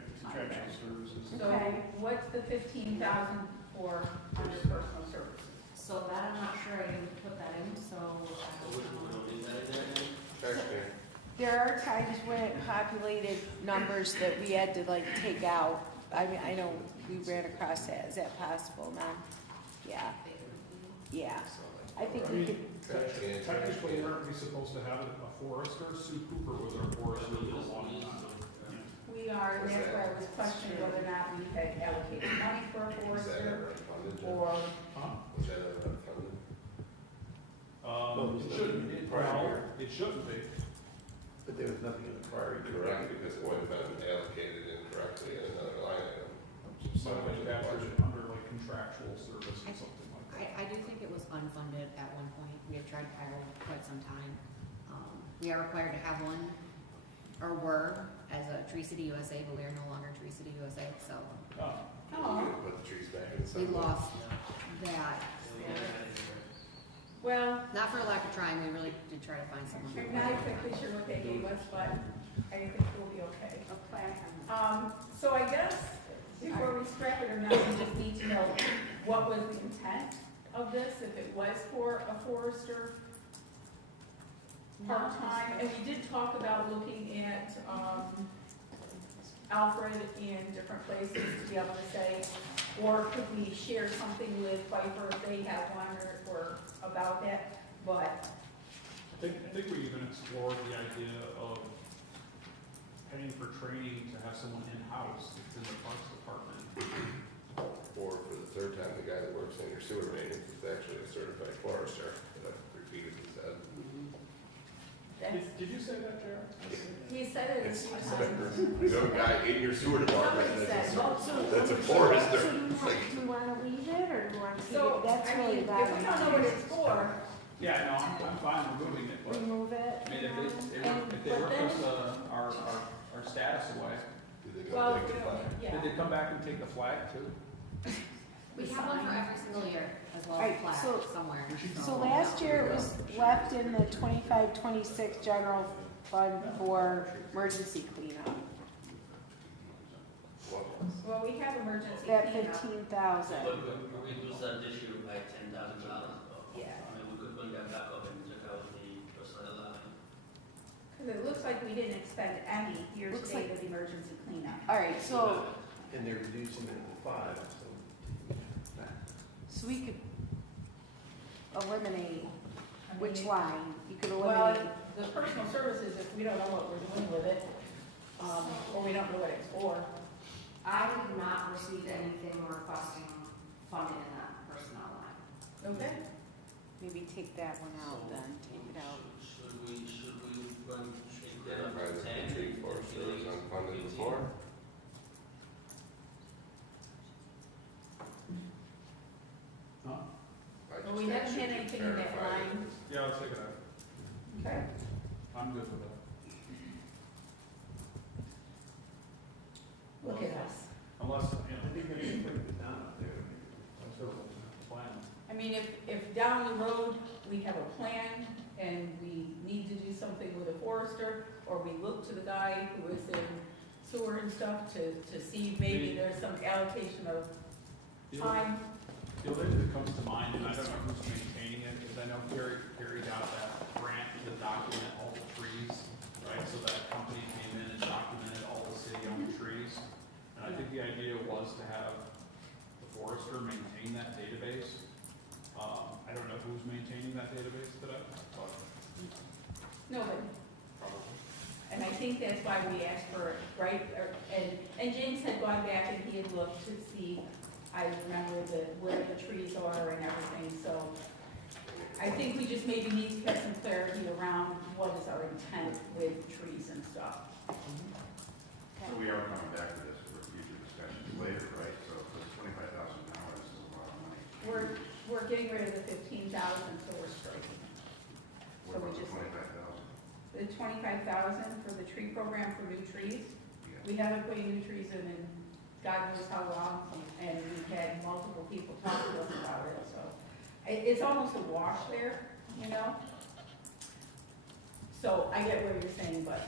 services. so Okay. what's the 15,000 for under personal services? So that I'm not sure I can put that in, so. We don't need that in there then? Taxpayer. There are times when it populated numbers that we had to like take out. I mean, I know we ran across that. Is that possible now? Yeah, yeah. I think we could, Technically, aren't we supposed to have a forester? Sue Cooper was our forester for a long time. We are, and that's why I was questioning whether or not we had allocated money for a Is that forester, ever unfunded? Jim? or, Was that ever unfunded? It shouldn't, it shouldn't be. But there was nothing in the prior year. Correct, because it would have been allocated incorrectly in another line item. So I think that's under like contractual service or something like that. I do think it was unfunded at one point. We have tried payroll quite some time. We are required to have one, or were, as a Tree City USA, but we are no longer Tree City USA, so Oh, We're gonna put the trees back in the we sun. lost that. So we gotta have it in there. well, Not for a lack of trying, we really did try to find someone. I'm not exactly sure what they gave us, but I think we'll be okay. So I guess before we scrap it or not, we just need to know what was the intent of this, if it was for a forester part-time, and we did talk about looking at, Alfred in different places to be able to say, or could we share something with Pfeiffer if they have one or about that, but, I think we even explored the idea of paying for training to have someone in-house in the parks department. Or for the third time, the guy that works in your sewer maintenance is actually a certified forester, that I've repeatedly said. that's, Did you say that, Jared? he said it a It's, few I times. know a guy in your sewer department Somebody that's a, said, well, that's a forester. so do we want to leave it or do we want to keep So, it? That's I really mean, if about we don't know what it's for, Yeah, no, I'm fine removing it, but, remove it. I mean, if they But work then- us, our status away, Did they go well, take we the don't, flag? yeah. did they come back and take the flag too? We have one for every single year, as well as Right, a plaque so- somewhere. So last year it was left in the 25-26 general fund for emergency cleanup. What? Well, we have emergency That cleanup. 15,000. But we reduced that this year by $10,000. Yeah. I mean, we could bring that back up and check out the personnel line. Because it looks like we didn't expend any year to Looks date of emergency cleanup. All right, so And they're reducing it to 5, so we could eliminate I mean, which line? You could Well, eliminate. the personal services, if we don't know what we're doing with it, or we don't know what it's for. I have not received anything requesting funding in that personnel line. Okay. Maybe take that one out then, take it out. Should we run, take that up Right, to the 10? tree forester was unfunded before. Huh? I Well, just we haven't asked you had to anything in that clarify line. Yeah, let's take it out. Okay. I'm good with that. Look at us. Unless, you know, they can put it down up there. That's their plan. I mean, if down the road, we have a plan and we need to do something with a forester, or we look to the guy who is in sewer and stuff to see maybe there's some allocation of time. The only thing that comes to mind, and I don't know who's maintaining it, is I know Gary got that grant to document all the trees, right? So that company came in and documented all the city-owned trees. And I think the idea was to have the forester maintain that database. I don't know who's maintaining that database today? Nobody. And I think that's why we asked for, it, right, and James had gone back and he had looked to see, I remember where the trees are and everything, so I think we just maybe need to get some clarity around what is our intent with trees and stuff. So we are coming back to this for future discussions later, right? So the $25,000 is a lot of money. We're getting rid of the 15,000, so we're striking. What So we about the just- 25,000? The 25,000 for the tree program for new trees. Yeah. We haven't put new trees in God knows how long, and we've had multiple people talk to us about it, so. It's almost a wash there, you know? So I get what you're saying, but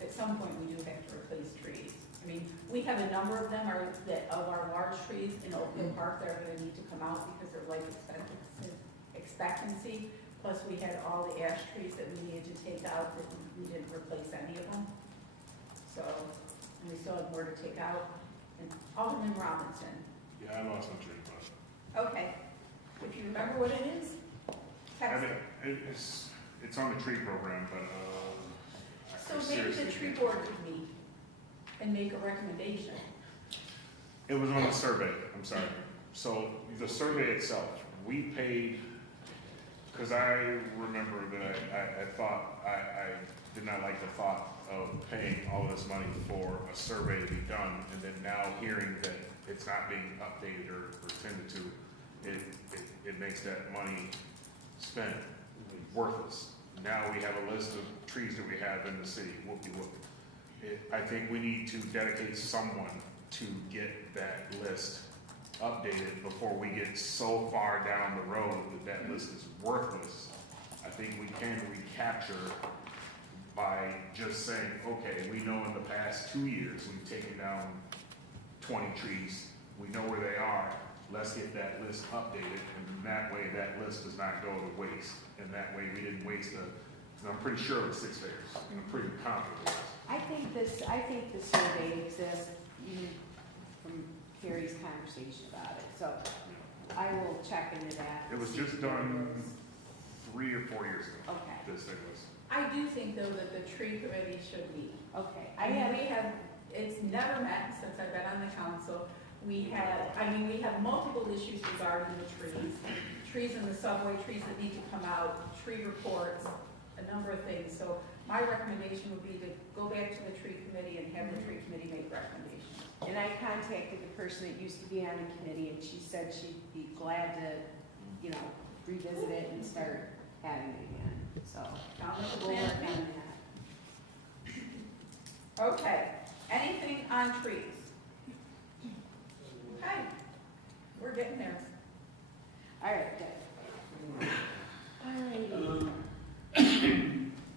at some point we do have to replace trees. I mean, we have a number of them of our large trees in Oakville Park that are gonna need to come out because they're life expectancy. Plus, we had all the ash trees that we needed to take out that we didn't replace any of them. So, and we still have more to take out. And Alderman Robinson. Yeah, I lost my train of thought. Okay. If you remember what it is, I text mean, it. it's on the tree program, but, So I maybe the seriously tree can't. board could meet and make a recommendation. It was on the survey, I'm sorry. So the survey itself, we paid, because I remember that I thought, I did not like the thought of paying all this money for a survey to be done, and then now hearing that it's not being updated or tended to, it makes that money spent worthless. Now we have a list of trees that we have in the city, whoop-de-whoop. I think we need to dedicate someone to get that list updated before we get so far down the road that that list is worthless. I think we can recapture by just saying, okay, we know in the past 2 years, we've taken down 20 trees, we know where they are, let's get that list updated, and that way that list does not go to waste. And that way we didn't waste I'm pretty sure it was 6 figures, I'm pretty confident it was. I think the survey exists even from Carrie's conversation about it, so I will check into that. It was see just if done it is. 3 or 4 years ago, Okay, this thing was. I do think though that the tree committee should meet. okay. It's never met since I've been on the council. We have multiple issues regarding the trees. Trees in the subway, trees that need to come out, tree reports, a number of things. So my recommendation would be to go back to the tree committee and have the tree committee make recommendations. And I contacted the person that used to be on the committee, and she said she'd be glad to, revisit it and start having it again, so. Sound like a We'll plan work to me? on that. Okay, anything on trees? Okay, we're getting there. All right, good. All righty.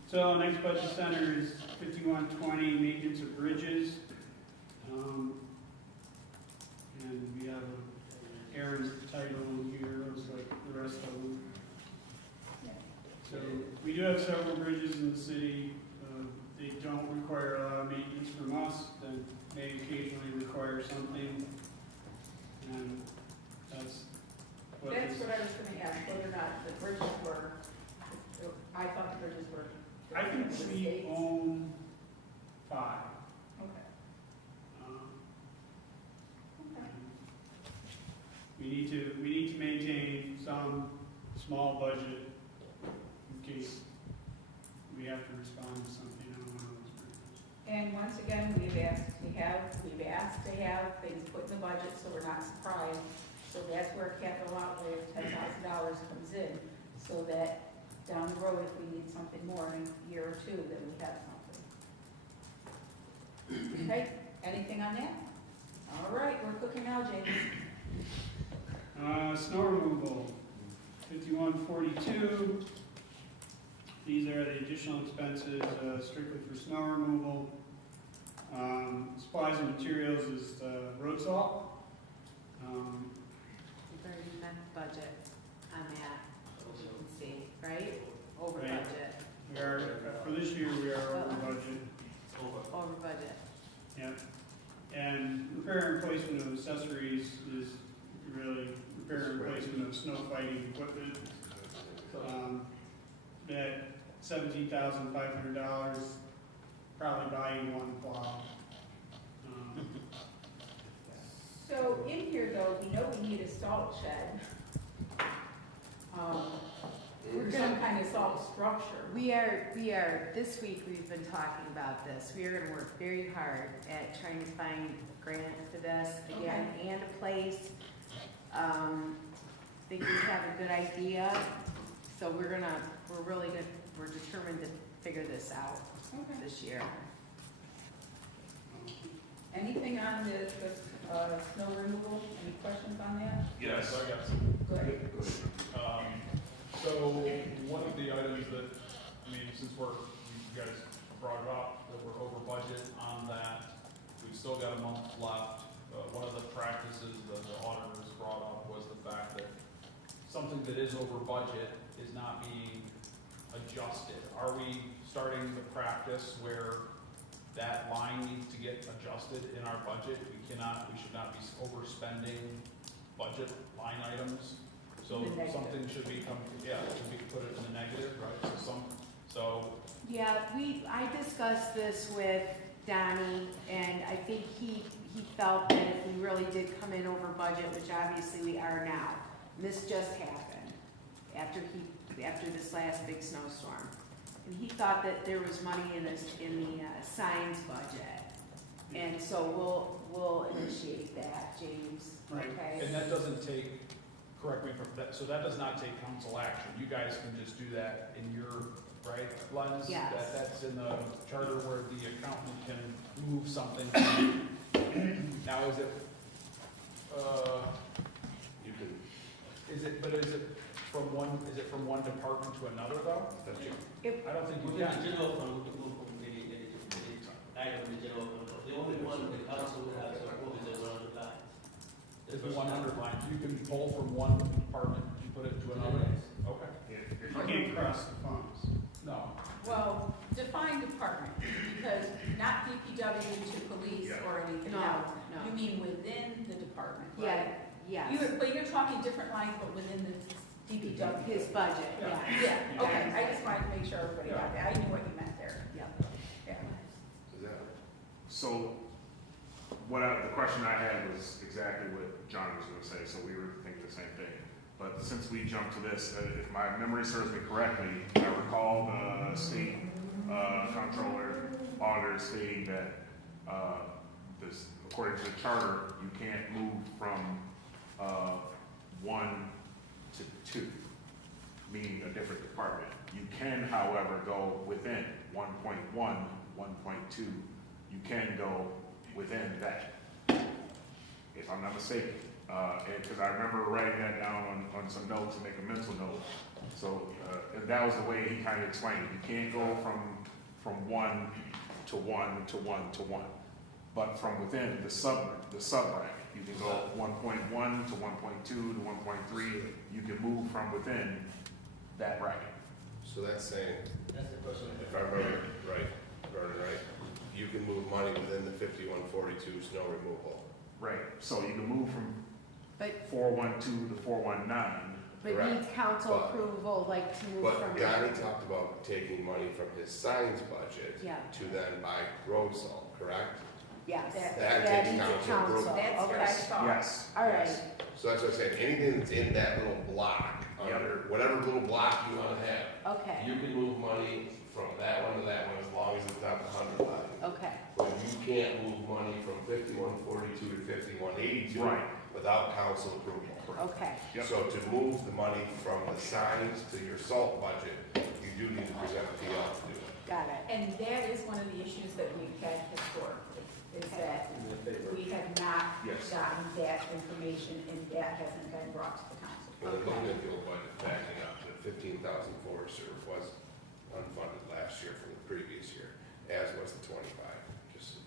So next budget center is 5120, maintenance of bridges. And we have Aaron's title here, looks like the rest of them. So we do have several bridges in the city. They don't require a lot of maintenance from us, then may occasionally require something. And that's what That's this, what I was gonna ask, whether or not the bridges were, I thought the bridges were. I think the we states. own 5. Okay. Um, Okay. We need to maintain some small budget in case we have to respond to something on one of those bridges. And once again, we've asked to have things put in the budget, so we're not surprised. So that's where capital outlay of $10,000 comes in, so that down the road, if we need something more in a year or two, then we have something. Okay, anything on that? All right, we're cooking now, James. Snow removal, 5142. These are the additional expenses strictly for snow removal. Supplies and materials is road salt. We've already met the budget on that, as you can see, right? Over Right. budget, We are, for this year, we are over budget. over budget. Yep. And repair and replacement of accessories is really repair and replacement of snow fighting equipment. $17,500, probably buying one plow. So in here though, we know we need a salt shed. Or some kind of salt structure. We are, this week we've been talking about this. We are gonna work very hard at trying to find a grant for this again and a place. Think we have a good idea, so we're really good, we're determined to figure this out this year. Anything on the snow removal? Any questions on that? Yes, I got some. Go ahead. So one of the items that, I mean, since you guys brought it up, that we're over budget on that, we've still got a month left. One of the practices that the auditors brought up was the fact that something that is over budget is not being adjusted. Are we starting the practice where that line needs to get adjusted in our budget? We should not be overspending budget line items. So something should be put it in the negative, right? Yeah, I discussed this with Donnie, and I think he felt that if we really did come in over budget, which obviously we are now, and this just happened after this last big snowstorm, and he thought that there was money in the signs budget, and so we'll initiate that, James. Right. Okay. And that doesn't take, correct me if that, so that does not take council action. You guys can just do that in your, right, lens? Yes. That's in the charter where the accountant can move something. Now, is it, You can, is it from one department to another though? that's you. I don't think We you can can. general fund, we can move from the item in the general fund. The only one the council would have to approve is the 100 lines. It's the 100 line. You can pull from one department and put it to another? Okay. You can't cross the funds. No. Well, define department, because not DPW to police or anything No, else. no. You mean within the department, Yeah, right? yes. But you're talking different lines, but within the DPW. His budget, yeah. Yeah, okay, I just wanted to make sure everybody got that. I knew what you meant there. Yep. Yeah. Is that? So, the question I had was exactly what John was gonna say, so we were thinking the same thing. But since we jumped to this, if my memory serves me correctly, I recall the state comptroller auditor stating that according to the charter, you can't move from 1 to 2, meaning a different department. You can, however, go within 1.1, 1.2. You can go within that, if I'm not mistaken. Because I remember writing that down on some notes and make a mental note. So, and that was the way he kind of explained it. You can't go from 1 to 1 to 1 to 1. But from within the sub-bracket, you can go 1.1 to 1.2 to 1.3. You can move from within that bracket. So that's saying, That's the question. if I remember right, you can move money within the 5142 snow removal. Right. So you can move from But 412 to 419. But Correct. needs council But- approval, like to move But from. Donnie talked about taking money from his signs budget Yeah, to then buy road salt, correct? yes. That That takes needs a council approval. That's what I Okay, thought. Yes. all right, Yes. So that's what I'm saying, anything that's in that little block, under whatever little block you wanna have, okay, you can move money from that one to that one as long as it's not the 100 line. okay, But you can't move money from 5142 to 5182 Right. without council approval. okay. Yep. So to move the money from the signs to your salt budget, you do need to present a PL to do it. Got it. And that is one of the issues that we've had historically, is that we have not Yes. gotten that information and that hasn't been brought to the council. Well, the looking at the old budget backing up, the 15,000 Forest Service was unfunded last year from the previous year, as was the 25. Just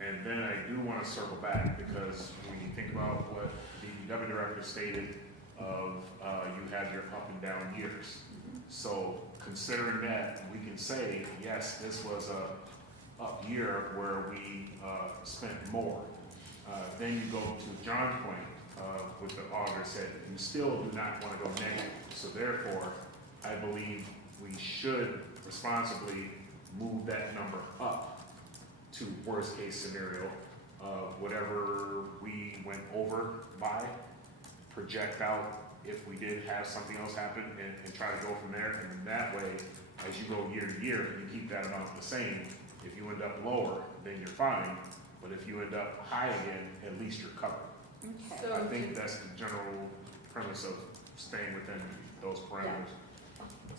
And then I do want to circle back because when you think about what the DPW director stated of you have your up and down years. So considering that, we can say, yes, this was a up year where we spent more. Then you go to John's point, what the auditor said, you still do not want to go negative. So therefore, I believe we should responsibly move that number up to worst case scenario of whatever we went over by, project out if we did have something else happen and try to go from there. And that way, as you go year to year, you keep that amount the same. If you end up lower, then you're fine. But if you end up high again, at least you're covered. Okay. So I think that's the general premise of staying within those parameters.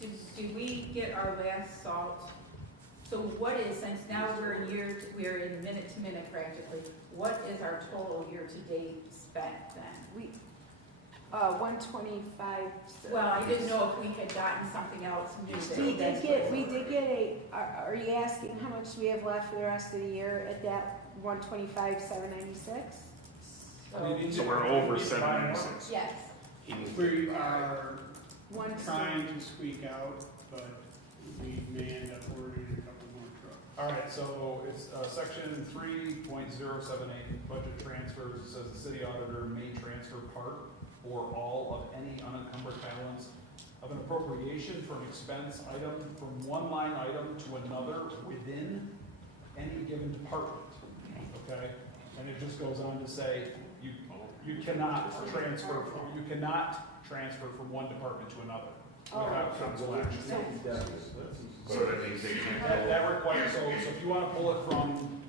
do we get our last salt? So what is, since now we're in minute to minute practically, what is our total year-to-date spent then? We, 125. Well, I didn't know if we had gotten something else new. We did get a, are you asking how much we have left for the rest of the year at that 125,796? So we're over 76. Yes. We are One trying to squeak out, but we may end up ordering a couple more trucks. All right, so it's section 3.078, budget transfers. It says the city auditor may transfer part or all of any unencumbered balance of an appropriation from expense item from one line item to another within any given department. Okay? And it just goes on to say, you cannot transfer from one department to another without council action. So that means they can't. That requires, so if you wanna pull it from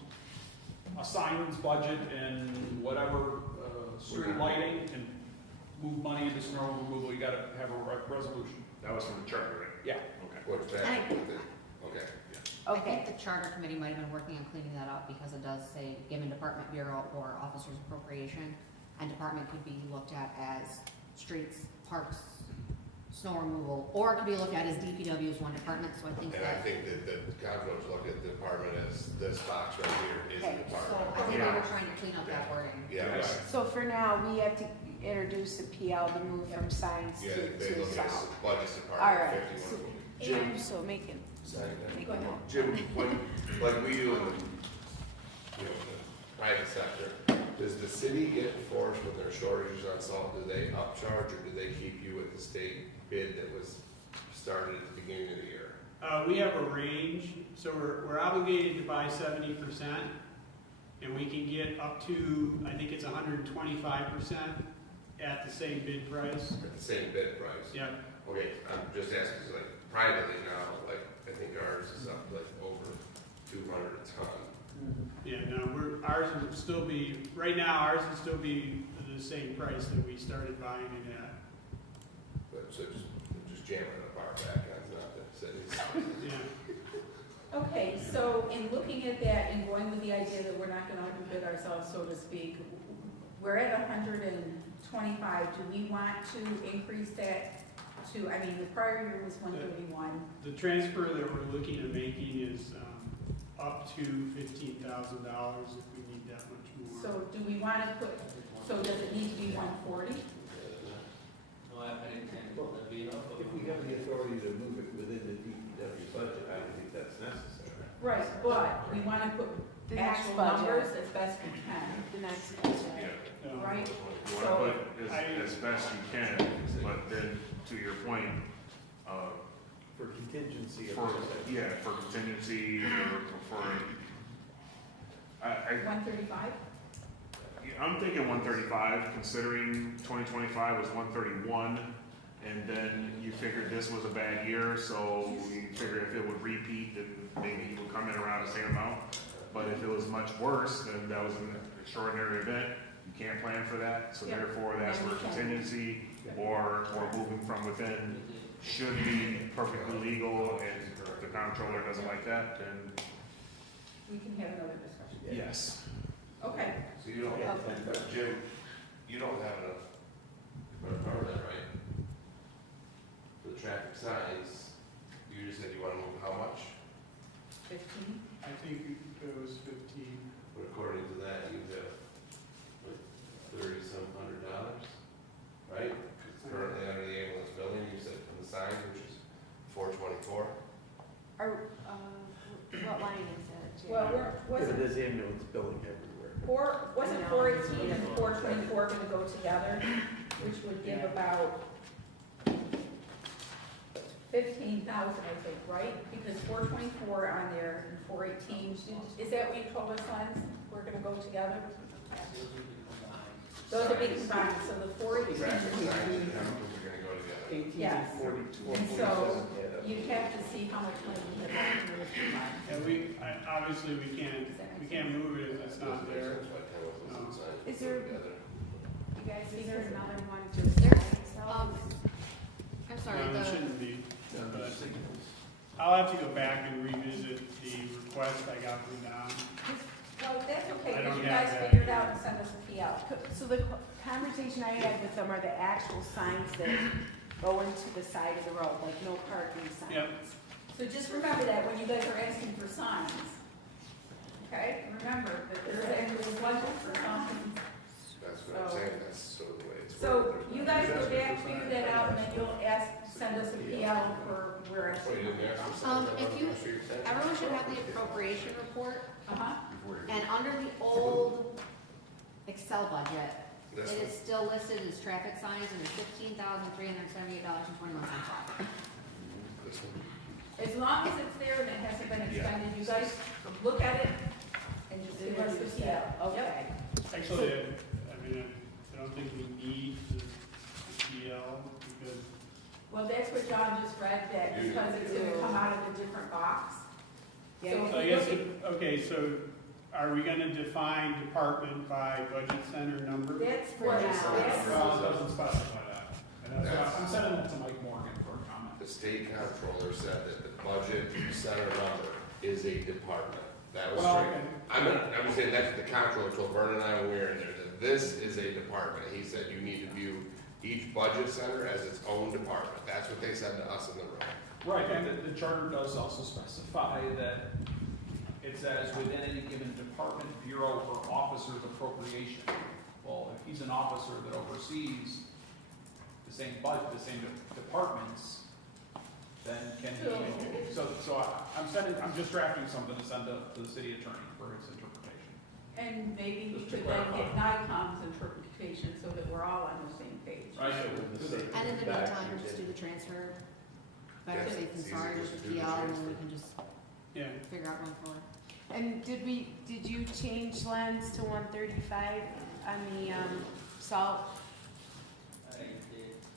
a signs budget and whatever, street lighting and move money into snow removal, you gotta have a resolution. That was from the charter, right? Yeah. Okay. What's that? Okay. I Okay. think the charter committee might have been working on cleaning that up because it does say given department bureau or officer's appropriation. And department could be looked at as streets, parks, snow removal, or it could be looked at as DPW as one department, so I think And I that. think that the council look at the department as this box right here is the Okay, So department. I think they Yeah. were trying to clean up that wording. Yeah, right. So for now, we have to introduce a PL to move from signs Yeah, to they look at salt. budget All department, right. 51. And so make it, make Go a ahead. note. Jim, like we do in the, the private sector, does the city get forced with their shortages on salt? Do they upcharge or do they keep you with the state bid that was started at the beginning of the year? We have a range, so we're obligated to buy 70%, and we can get up to, I think it's 125% at the same bid price. At the same bid price? Yep. Okay, I'm just asking, 'cause like privately now, like I think ours is up like over 200 a ton. Yeah, no, ours would still be, right now, ours would still be the same price that we started buying it at. But so just jamming up our back ends, not the cities. Yeah. Okay, so in looking at that and going with the idea that we're not gonna underbid ourselves, so to speak, we're at 125, do we want to increase that to, I mean, the prior year was 131. The transfer that we're looking at making is up to $15,000 if we need that much more. So do we wanna put, so does it need to be 140? No, I didn't think that'd be enough. If we have the authority to move it within the DPW budget, I don't think that's necessary. Right, but we wanna put The next actual budget. numbers as best we can, The next budget. Yeah. right? You So- wanna put as best you can, but then to your point, For contingency. for, yeah, for contingency or for, I, 135? I'm thinking 135, considering 2025 was 131, and then you figured this was a bad year, so you figured if it would repeat, then maybe it would come in around the same amount. But if it was much worse, then that was an extraordinary event. You can't plan for that, so Yeah. therefore that's And where we can. contingency or moving from within should be perfectly legal, and if the comptroller doesn't like that, then We can have another discussion. yes. Okay, So you don't have, Jim, you don't have enough, if I remember that right? For the traffic signs, you just said you wanna move how much? 15? I think it was 15. But according to that, you have like $30-some hundred, right? 'Cause currently under the ambulance building, you said from the signs, which is 424. What line is that, Jay? Well, But wasn't there's ambulance billing everywhere. wasn't 418 and 424 gonna go together, which would give about 15,000, I think, right? Because 424 on there and 418, is that what you told us, Lance? We're gonna go together? Those will be combined, so the 418. Traffic signs and chemicals are gonna go together. Yes. And so you have to see how much money you have left in those two lines. And obviously, we can't move it if it's not there. Is there, you guys, is there another one just? There's, so? I'm sorry, No, there the, shouldn't be, but I'll have to go back and revisit the request I got from Don. No, that's okay, I because don't you have guys that. figured it out and sent us a PL. So the conversation I had with them are the actual signs that go into the side of the road, like no parking signs. Yep. So just remember that when you guys are asking for signs. Okay, remember that there's actually a budget for signs. That's what I'm saying, that's sort of the way it's. So worded. you guys go back, figure that out, and then you'll send us a PL for where it's. What, you didn't ask for signs if on you, the street then? everyone should have the appropriation report, Uh-huh, and under the old Excel budget, This it one? is still listed as traffic signs, and it's $15,378.21. This one? as long as it's there and it hasn't been expended, you guys look at it and just give us the PL. Okay. Actually, I don't think we need the PL because Well, that's what John just read, that because it's gonna come out of a different box. Yeah, So So I if you guess, look at- okay, so are we gonna define department by budget center number? That's For what, now. that's, Well, it doesn't specify that. And that's why I'm sending that to Mike Morgan for a comment. The state comptroller said that the budget center number is a department. That was Well, straight. I'm just saying, that's what the comptroller told Vernon and I when we were in there, that this is a department. He said you need to view each budget center as its own department. That's what they said to us in the room. Right, and the charter does also specify that it says within any given department, bureau, or officer's appropriation. Well, if he's an officer that oversees the same budget, the same departments, then can he, so I'm just drafting something to send to the city attorney for his interpretation. and maybe we Just to could then clarify. get NICOM's interpretation so that we're all on the same page. Right? And in the meantime, just do the transfer, better Yeah, safe than it's sorry easier with just the to do the PL, and then transfer. we can just Yeah, figure out going forward. And did you change lens to 135 on the, salt?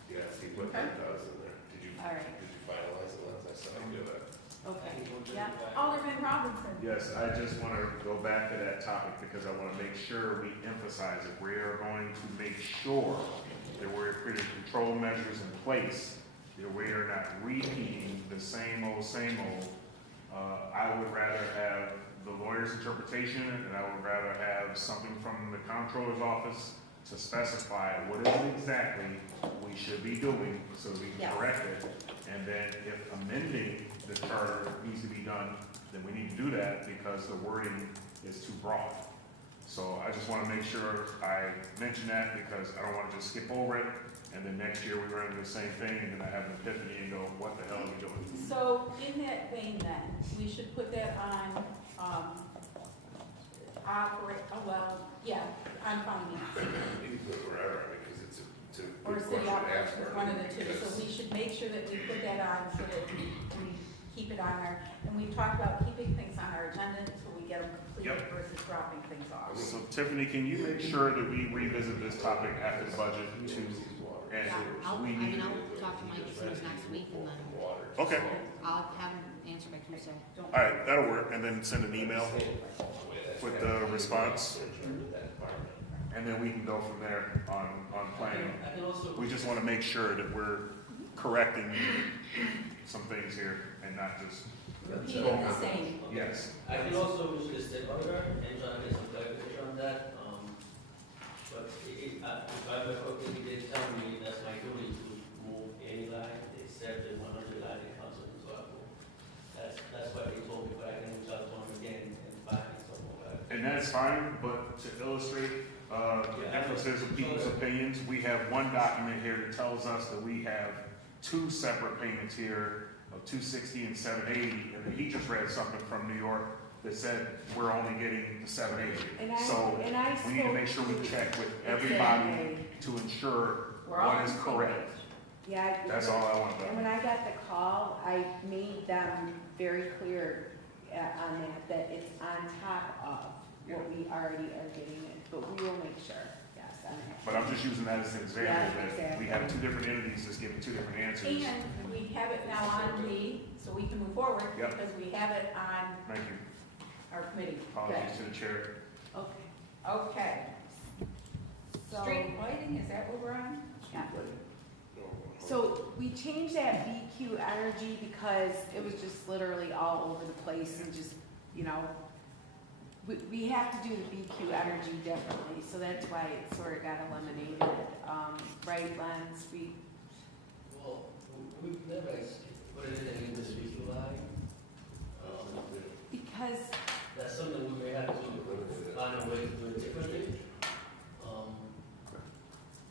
Yes, he put Okay. 10,000 there. Did you All right. finalize the lens? I saw you do that. Okay, yeah. Alderman Robinson. Yes, I just want to go back to that topic because I want to make sure we emphasize that we are going to make sure that we're putting control measures in place, that we are not repeating the same old, same old. I would rather have the lawyer's interpretation, and I would rather have something from the comptroller's office to specify what is it exactly we should be doing so we can Yes. correct it. And then if amending the charter needs to be done, then we need to do that because the wording is too broad. So I just want to make sure I mention that because I don't want to just skip over it and then next year we run into the same thing and then I have an epiphany and go, what the hell are we doing? So in that vein then, we should put that on, on finance. You can put it wherever, I mean, because it's a Or good city question to ask operations, for. one of the two, so because- we should make sure that we put that on so that we keep it on our, and we've talked about keeping things on our agenda until we get them completed Yep. versus dropping things off. So Tiffany, can you make sure that we revisit this topic after the budget to, and we need, I'll talk to Mike as soon as next week, and then okay, I'll have him answer by Tuesday. all right, that'll work, and then send an email with the response, and then we can go from there on planning. I can also. We just want to make sure that we're correcting some things here and not just, Repeating the same. yes. I can also use the state auditor and try to get some clarification on that, but if I recall, they did tell me that's my duty to move any line except the 100 line in council, so I will. That's what they told me, but I can reach out to them again and find some more. And that's fine, but to illustrate, the emphasis of people's opinions, we have one document here that tells us that we have two separate payments here of 260 and 780, and then he just read something from New York that said we're only getting the 780. And I So we need to spoke make sure we check with Exactly. everybody to ensure We're all what is on the same correct. page. Yeah. That's all I want to And know. when I got the call, I made them very clear on that it's on top of what we already are getting it, but we will make sure, yes, on that. But I'm just using that as an example, Yeah, that we exactly. have two different entities that's giving two different answers. And we have it now on so we can move forward, Yep. because we have it on Thank you. our committee. Apologies to the chair. Okay. Okay, So- street lighting, is that what we're on? Yeah. So we changed that BQ energy because it was just literally all over the place and just, you know, we have to do the BQ energy differently, so that's why it sort of got eliminated. Right, Lens, Well, we've never put anything in this week line. because, That's something we may have to find a way to do it differently.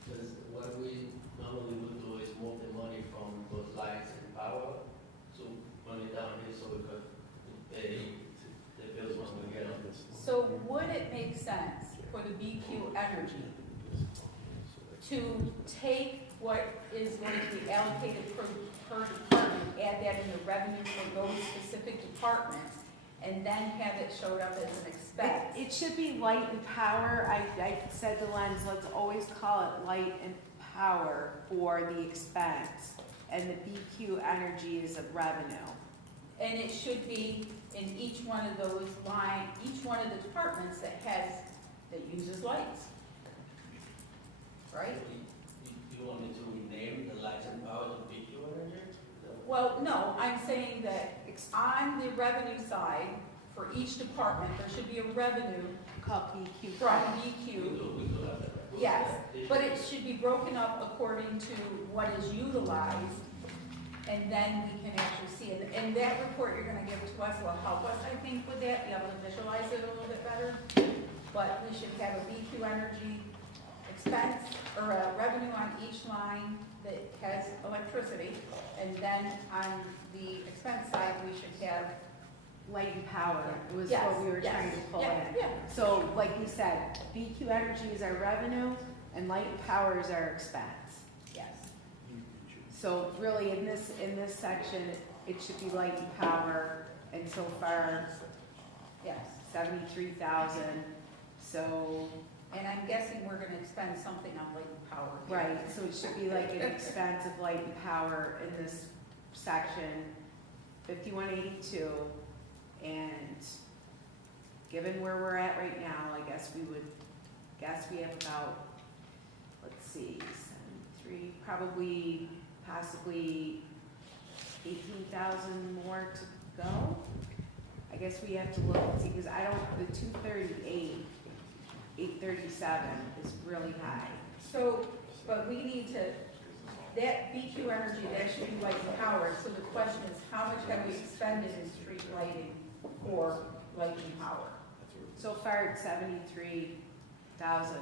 Because what we normally would do is move the money from those lights and power to money down here so we could pay the bills when we get them. So would it make sense for the BQ Energy to take what is going to be allocated per department, add that in the revenue for those specific departments, and then have it showed up as an expense? it should be light and power. I said to Lens, let's always call it light and power for the expense, and the BQ energy is a revenue. And it should be in each one of those each one of the departments that uses lights. Right? You want me to rename the lights and power to BQ energy? Well, no, I'm saying that on the revenue side, for each department, there should be a revenue Called BQ. from We BQ. do have that. Yes, but it should be broken up according to what is utilized, and then we can actually see it. And that report you're gonna give to us will help us, I think, with that, be able to visualize it a little bit better. But we should have a BQ energy expense, or a revenue on each line that has electricity, and then on the expense side, we should have. Light and power, it was Yes, what we were yes, trying to pull yeah, in. yeah. So, like you said, BQ energy is our revenue, and light and power is our expense. Yes. So really, in this section, it should be light and power, and so far, Yes, 73,000, so, and I'm guessing we're gonna expend something on light and power. here. right, so it should be like an expense of light and power in this section, 5182, and given where we're at right now, I guess we have about, let's see, 73, probably, possibly 18,000 more to go. I guess we have to look and see, because the 238, 837 is really high. So, but we need to, that BQ energy, that should be light and power, so the question is, how much have we expended in street lighting for light and power? So far, it's 73,000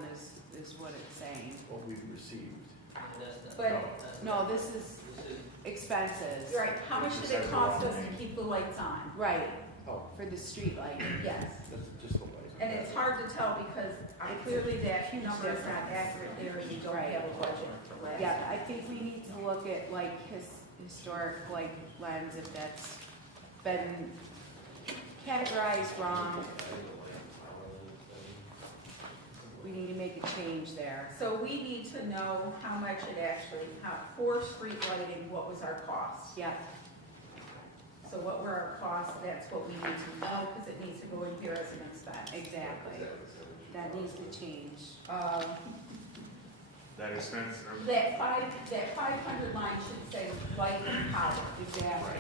is what it's saying. What we've received. But, No, this is This is expenses. you're right, how much did it cost us to keep the lights on? Right, Oh, for the street lighting. Yes, that's just the light. and it's hard to tell because clearly that number is not accurate there, and you don't have a budget for last. Yeah, I think we need to look at like historic like lens, if that's been categorized wrong. We need to make a change there. So we need to know how much it actually, for street lighting, what was our cost? Yeah, So what were our costs, that's what we need to know, because it needs to go in here as an expense. exactly. That needs to change. That expense, That 500 line should say light and power. Exactly.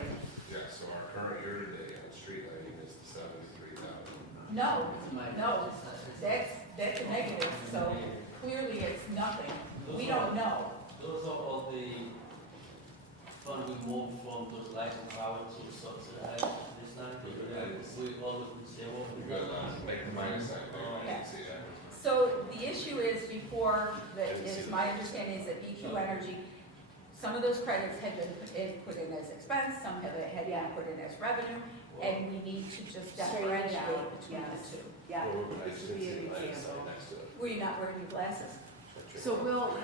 Yeah, so our current year-to-date on street lighting is 73,000. No, that's a negative, so clearly it's nothing. We don't know. Those are all the fund we moved from those lights and power to subsidize this line. We always would say, well, we got that. Make the minus sign, I can see that. So the issue is before, that is my understanding is that BQ Energy, some of those credits had been put in as expense, some had been put in as revenue, and we need to just Straighten it differentiate out, between yes. the two. Yeah, Well, I that just should didn't be see an the minus sign example. next to it. Were you not wearing your glasses? So we'll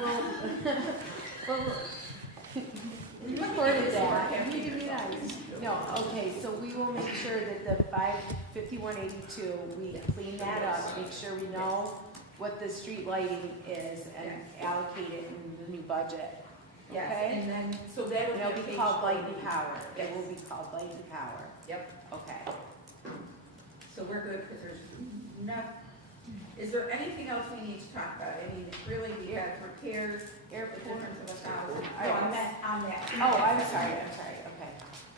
We recorded that. You need to be nice. No, okay, so we will make sure that the 55182, we clean that up, make sure we know what the street lighting is and allocate it in the new budget. Yes, Okay? and then, so that would It'll be be page called Light and 40. Power. It Yes. will be called Light and Power. Yep, Okay. so we're good, because there's not, is there anything else we need to talk about? I mean, really, we have repairs, the Airport. difference of 1,000. No, All right. on that. Oh, I'm sorry, okay.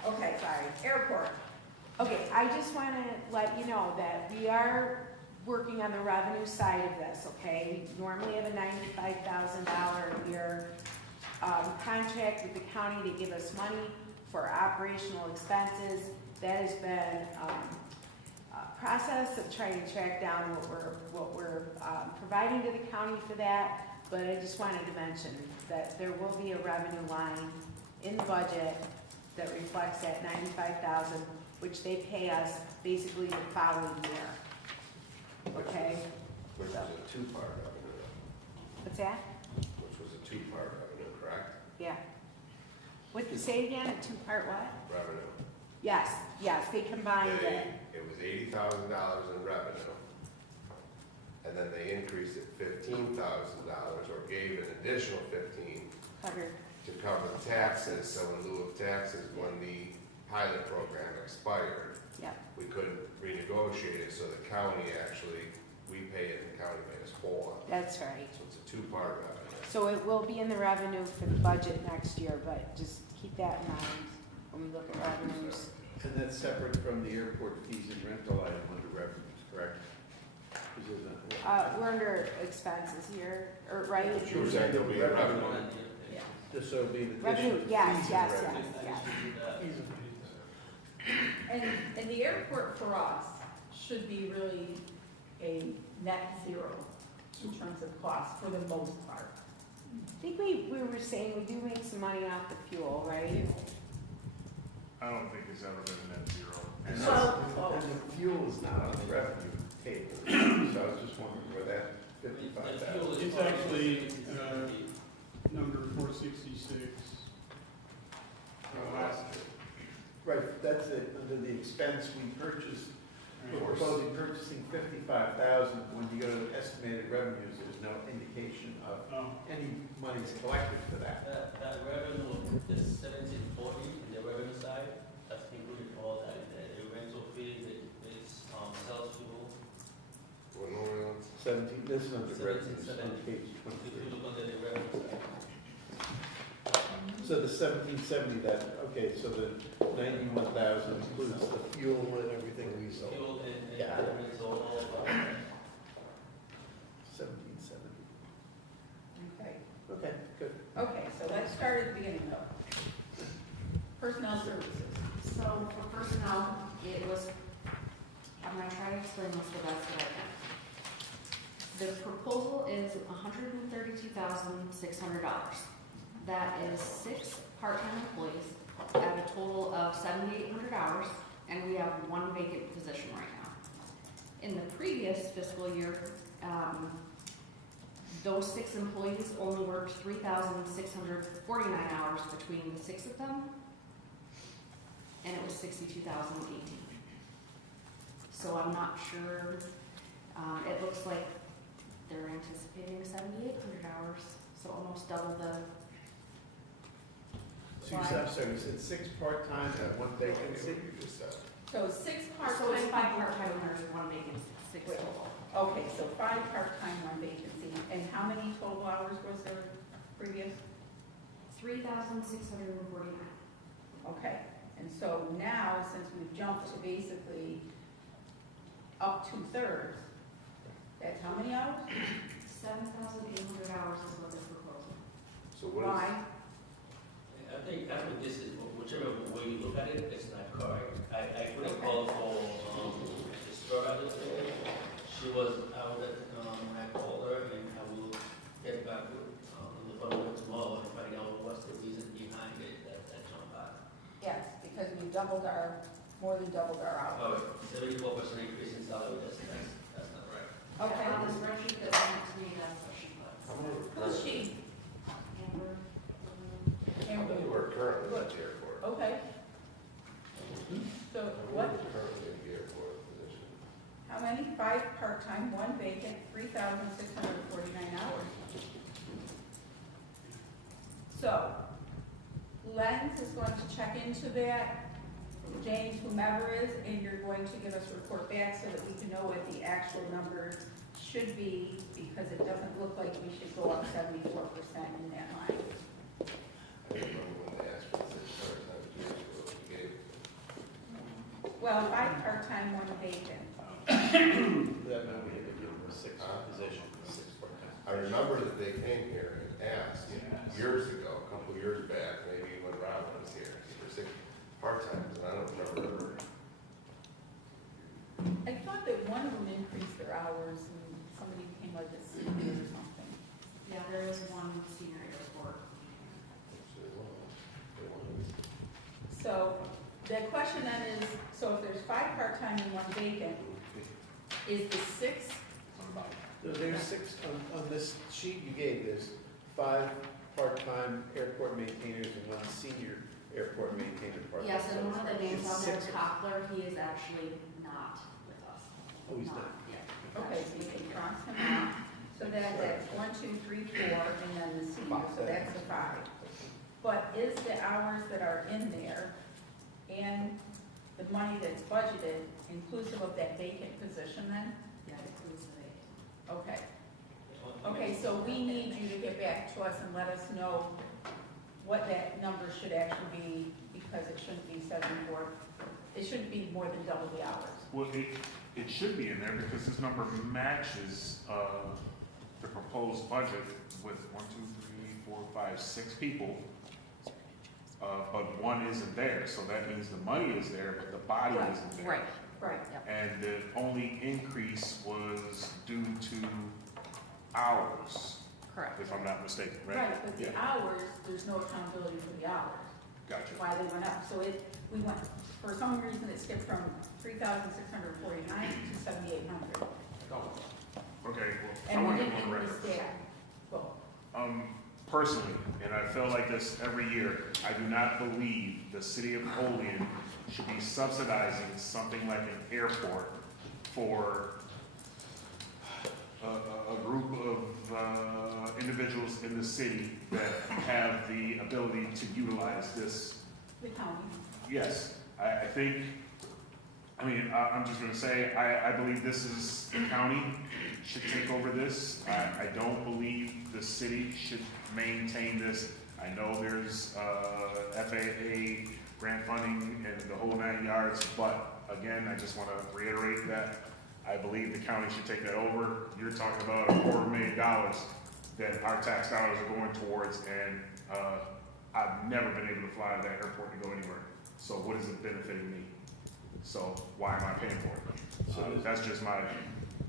Okay, Sorry. airport. Okay, I just want to let you know that we are working on the revenue side of this, okay? We normally have a $95,000 a year contract with the county to give us money for operational expenses. That has been a process of trying to track down what we're providing to the county for that. But I just wanted to mention that there will be a revenue line in the budget that reflects that $95,000, which they pay us basically the following year. Okay? Which was a two-part revenue, What's that? which was a two-part revenue, correct? Yeah. Say it again, a two-part what? Revenue. Yes, they combined it. It was $80,000 in revenue. And then they increased it $15,000 or gave an additional 15 Covered. to cover the taxes. So in lieu of taxes, when the pilot program expired, Yep. we couldn't renegotiate it, so the county actually, we pay it and the county pays us for it. That's right. So it's a two-part revenue. So it will be in the revenue for the budget next year, but just keep that in mind when we look at revenues. And that's separate from the airport fees and rental item under revenues, correct? Is it not- We're under expenses here, or right? She was saying there'll be a revenue. Yeah. Just so it'll be an Revenue, addition. yes, fees and yes, revenue. yes, yes. And the airport for us should be really a net zero in terms of cost for the most part. I think we were saying we do make some money off the fuel, right? I don't think it's ever been net zero. And So- that's- and the fuel is not on the revenue table, so I was just wondering where that The 55,000. fuel is It's part of actually, the- number 466. Last year. Right, that's it, under the expense we purchased, we're Right. proposing purchasing 55,000. When you go to estimated revenues, there's no indication of Oh, any monies collected for that. That revenue, the 1740 in the revenue side, that's included all that, the rental fee, the sales fuel. Well, no, no, 17, this is under revenues on 1770. page If 23. you look under the revenue side. So the 1770, that, okay, so the 91,000 includes the fuel and everything we sold. Fuel and Got it. rental, all of that. 1770, Okay. okay, good. Okay, so let's start at the beginning though. Personnel services. So for personnel, it was, I'm gonna try to explain this the best that I can. The proposal is $132,600. That is 6 part-time employees at a total of 7,800 hours, and we have 1 vacant position right now. In the previous fiscal year, those 6 employees only worked 3,649 hours between the 6 of them, and it was 62,018. So I'm not sure, it looks like they're anticipating 7,800 hours, so almost double the. So you said, I'm sorry, you said 6 part-time and 1 vacancy? you just said. So 6 So it's 5 part-time. part-time and there's 1 vacancy, 6 Wait. total. Okay, so 5 part-time, 1 vacancy. And how many total hours was there previous? 3,649. Okay, and so now, since we've jumped to basically up 2/3, that's how many hours? 7,800 hours is what they're proposing. So what is, Why? I think that's what this is, whichever way you look at it, it's not correct. I put a Okay. call for, the store out today. She was out at, when I called her, and I will get back with, the phone tomorrow and find out what's the reason behind it, that jump back. Yes, because we more than doubled our hours. 74% increase in salary, that's not right. Okay. On the spreadsheet that went to me, that's what she put. Who's she? Amber, And How many work currently at the airport? Okay. So How many what, work currently at the airport position? how many? 5 part-time, 1 vacant, 3,649 hours. So, Lens is going to check into that, James, whomever is, and you're going to give us a report back so that we can know what the actual number should be, because it doesn't look like we should go up 74% in that line. I remember when they asked for the 6 part-time years ago, we gave. Well, 5 part-time, 1 vacant. That meant we had to give them a sixth position, a sixth part-time. I remember that they came here and asked years ago, a couple of years back, maybe when Rob was here, for 6 part-times, and I don't remember. I thought that one of them increased their hours and somebody became like a senior or something. Yeah, there is one senior airport. So the question then is, so if there's 5 part-time and 1 vacant, is the 6th? There's 6, on this sheet you gave, there's 5 part-time airport maintainers and 1 senior airport maintainer part-time. Yes, and one of the names It's on there is 6. Cockler, he is actually not with us. Oh, he's not. Yeah. Okay, so you can cross him out. So that's 1, 2, 3, 4, and then the senior, so that's the 5. But is the hours that are in there and the money that's budgeted inclusive of that vacant position then? Yeah, it includes the vacant. Okay. Okay, so we need you to get back to us and let us know what that number should actually be, because it shouldn't be 74, it shouldn't be more than double the hours. Well, it should be in there because this number matches, the proposed budget with 1, 2, 3, 4, 5, 6 people. But 1 isn't there, so that means the money is there, but the body Right. isn't there. Right, Right. And the only increase was due to hours, correct. if I'm not mistaken, right? Right, but the Yeah, hours, there's no accountability for the hours, gotcha. why they went up. So we went, for some reason, it skipped from 3,649 to 7,800. Okay, well, I And we want to didn't go on even record. staff. Well, Personally, and I feel like this every year, I do not believe the city of Olean should be subsidizing something like an airport for a group of individuals in the city that have the ability to utilize this. the county. Yes, I think, I'm just gonna say, I believe this is, the county should take over this. I don't believe the city should maintain this. I know there's, FAA grant funding and the whole 9 yards, but again, I just wanna reiterate that I believe the county should take that over. You're talking about $250,000 that our tax dollars are going towards, and, I've never been able to fly to that airport to go anywhere. So what is it benefiting me? So why am I paying for it? So does- That's just my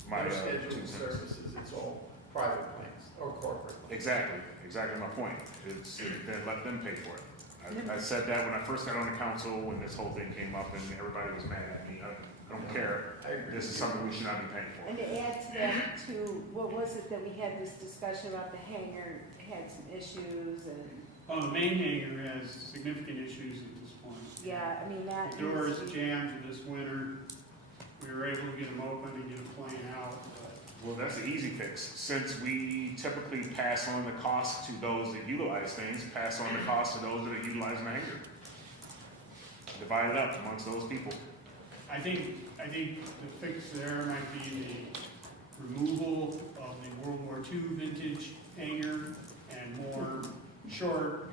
Their 2 scheduled cents. services, it's all private planes or corporate. Exactly my point. It's, then let them pay for it. I said that when I first got on the council, when this whole thing came up and everybody was mad at me. I don't care. I agree. This is something we should not be paying for. And to add to that too, what was it that we had this discussion about the hangar had some issues and, Well, the main hangar has significant issues at this point. yeah, I mean, that. The doors jammed this winter. We were able to get them open and get a plane out, but Well, that's an easy fix. Since we typically pass on the cost to those that utilize things, pass on the cost to those that are utilizing the hangar. Divide it up amongst those people. I think the fix there might be the removal of the World War II vintage hangar and more short,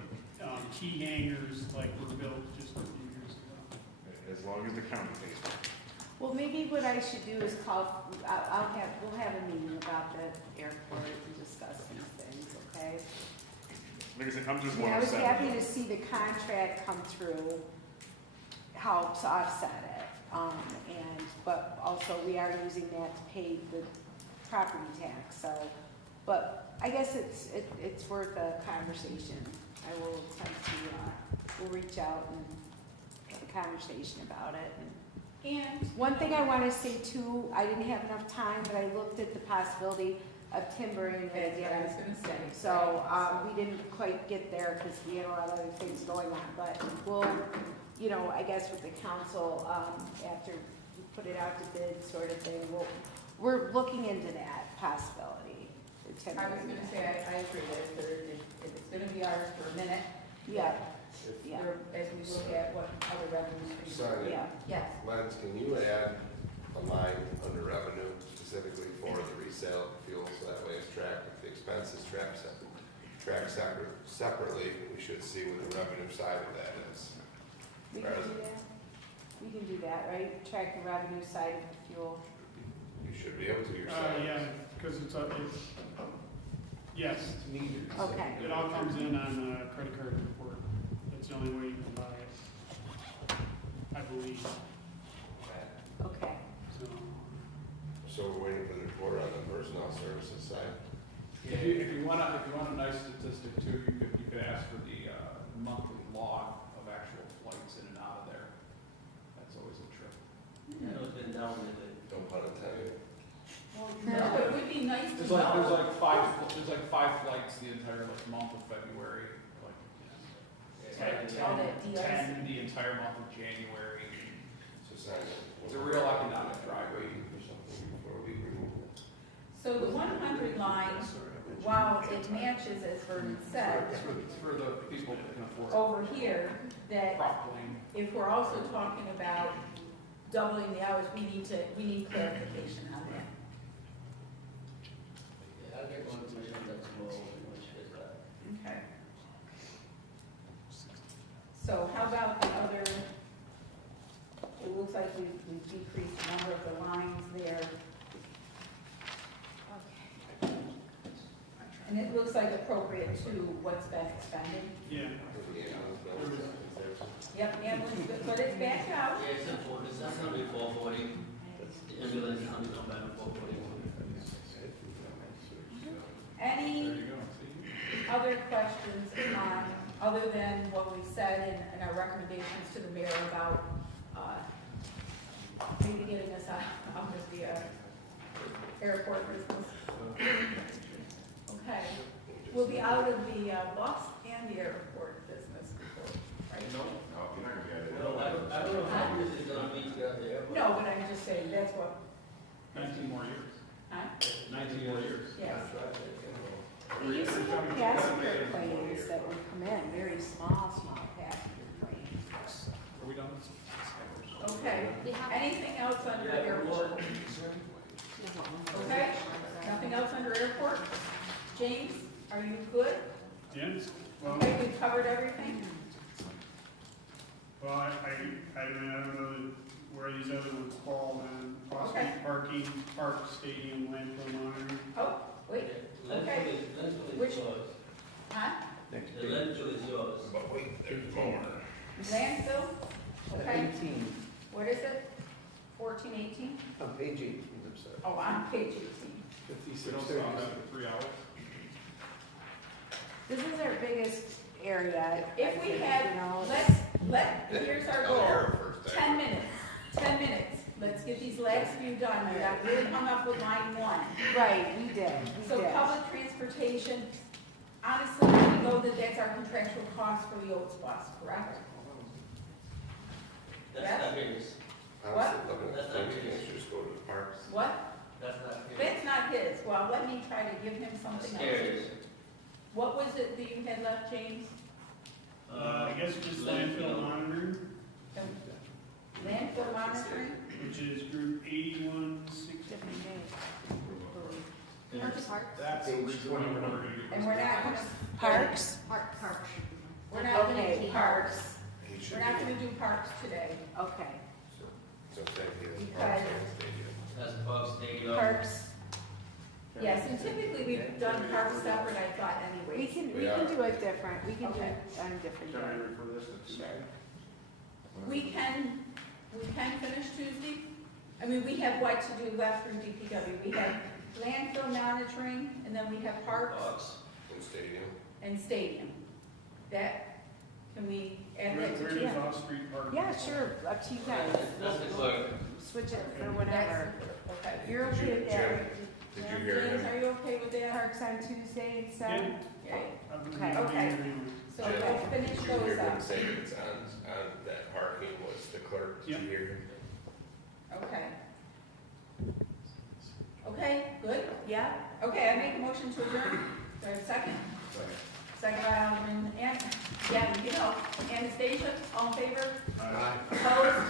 key hangars like were built just a few years ago. As long as the county pays for it. Well, maybe what I should do is call, we'll have a meeting about the airport and discuss these things, okay? Like I said, I'm just I one mean, I of was 7. happy to see the contract come through, helps offset it. But also we are using that to pay the property tax, so. But I guess it's worth a conversation. I will attempt to, we'll reach out and have a conversation about it. And One thing I want to say too, I didn't have enough time, but I looked at the possibility of timbering That's and what I was gonna say. so, we didn't quite get there because we had a lot of other things going on, but we'll, you know, I guess with the council, after we put it out to bid sort of thing, we're looking into that possibility. the I was gonna say, I agree that if it's gonna be ours for a minute. Yeah, yeah, As we look at what other revenues. Sorry. yeah. Yes. Lance, can you add a line under revenue specifically for the resale of fuel, so that way it's tracked, if the expense is tracked separately, we should see what the revenue side of that is. We can do that. We can do that, right? Track the revenue side of the fuel. You should be able to yourself. Yeah, because it's, yes, It's needed. Okay. it all comes in on a credit card report. That's the only way you can buy it, I believe, Okay. so. So we're waiting for the report on the personnel services side. If you want a nice statistic too, you could ask for the monthly log of actual flights in and out of there. That's always a trip. I know it's been down lately. Don't pun intended. No, it would be nice to There's know. like five flights the entire month of February, like, All that deals. 10 the entire month of January. So sign it. It's a real economic driver. Waiting for something before we remove it. So the 100 line, while it matches, as Vernon said, It's for the people that can afford over here, that prop plane. if we're also talking about doubling the hours, we need clarification on that. Yeah, I'll get more information on that tomorrow when she gets back. Okay. So how about the other, it looks like we've decreased the number of the lines there. Okay. And it looks like appropriate to what's been expended. Yeah. Yep, ambulance, but it's back out. Yeah, it's important, that's gonna be 440. The ambulance is gonna come back to 440. Any There you go. See? other questions on, other than what we said in our recommendations to the mayor about, maybe getting us out of the, airport business? Okay, we'll be out of the, bus and the airport business before, right? No, you're not gonna get it. Well, I don't know how this is gonna be throughout the airport. No, but I'm just saying, that's what, 19 more years. huh? 19 more years. Yes. We used to have passenger planes that would come in, very small passenger planes. Are we done? Okay, anything else under Yeah, airport? Okay, nothing else under airport? James, are you good? Yes, well, Okay, we've covered everything? well, I mean, I don't know where these other ones fall, and possibly Okay. parking, park, stadium, landfill monitoring. Oh, wait, Landfill Which- is yours. huh? Next The page. landfill is yours. But wait, there's more. Landfill? Okay, 18, what is it? 1418? on page 18, I'm sorry. Oh, on page 18. We don't stop after 3 hours. This is our biggest area. If we you had, know. here's our Tell the goal. air first, 10 minutes, 10 minutes. Let's get these last few done. We got really hung up with line 1. Right, we did, So we did. public transportation, honestly, we know that that's our contractual cost for the Oats bus, correct? That's Yes. not his. Honestly, looking at That's the not things, good. you should just go to the parks. What? That's not his. That's not his. Well, let me try to give him That's something Gary's. else. What was it that you had left, James? I guess just landfill monitoring, Landfill monitoring? which is group 8160. Different day. That's the reason why we're never gonna do. And we're not gonna, Parks? Park. we're not gonna Okay, do parks. parks. He should We're not be- gonna do parks today. Okay, So thank you. Because- That's Park Stadium. parks, Yes, and typically we've done parks separate, I thought we anyways. can do it different, we can do it on a different Can I day. refer this to? Sure. We can finish Tuesday. I mean, we have what to do left through DPW. We have landfill monitoring, and then we have parks Parks. In stadium. and stadium. That, can we add that Where to does Tuesday? off-street parking? Yeah, sure, up to you guys. That's the clerk. Switch it for whatever. Okay. You're okay with that? Did you hear James, him? are you okay with that? Parks on Tuesday instead? Okay, I believe Okay. we Okay. agree. so Jim, we'll finish Did you hear those him up. say it's on that parking was the clerk? Did you hear him? Okay. Okay, good? Yeah? Okay, I make a motion to adjourn. Do I have a second? Second by Alderman, yeah, you know, Anastasia, all in favor? Aye. Opposed?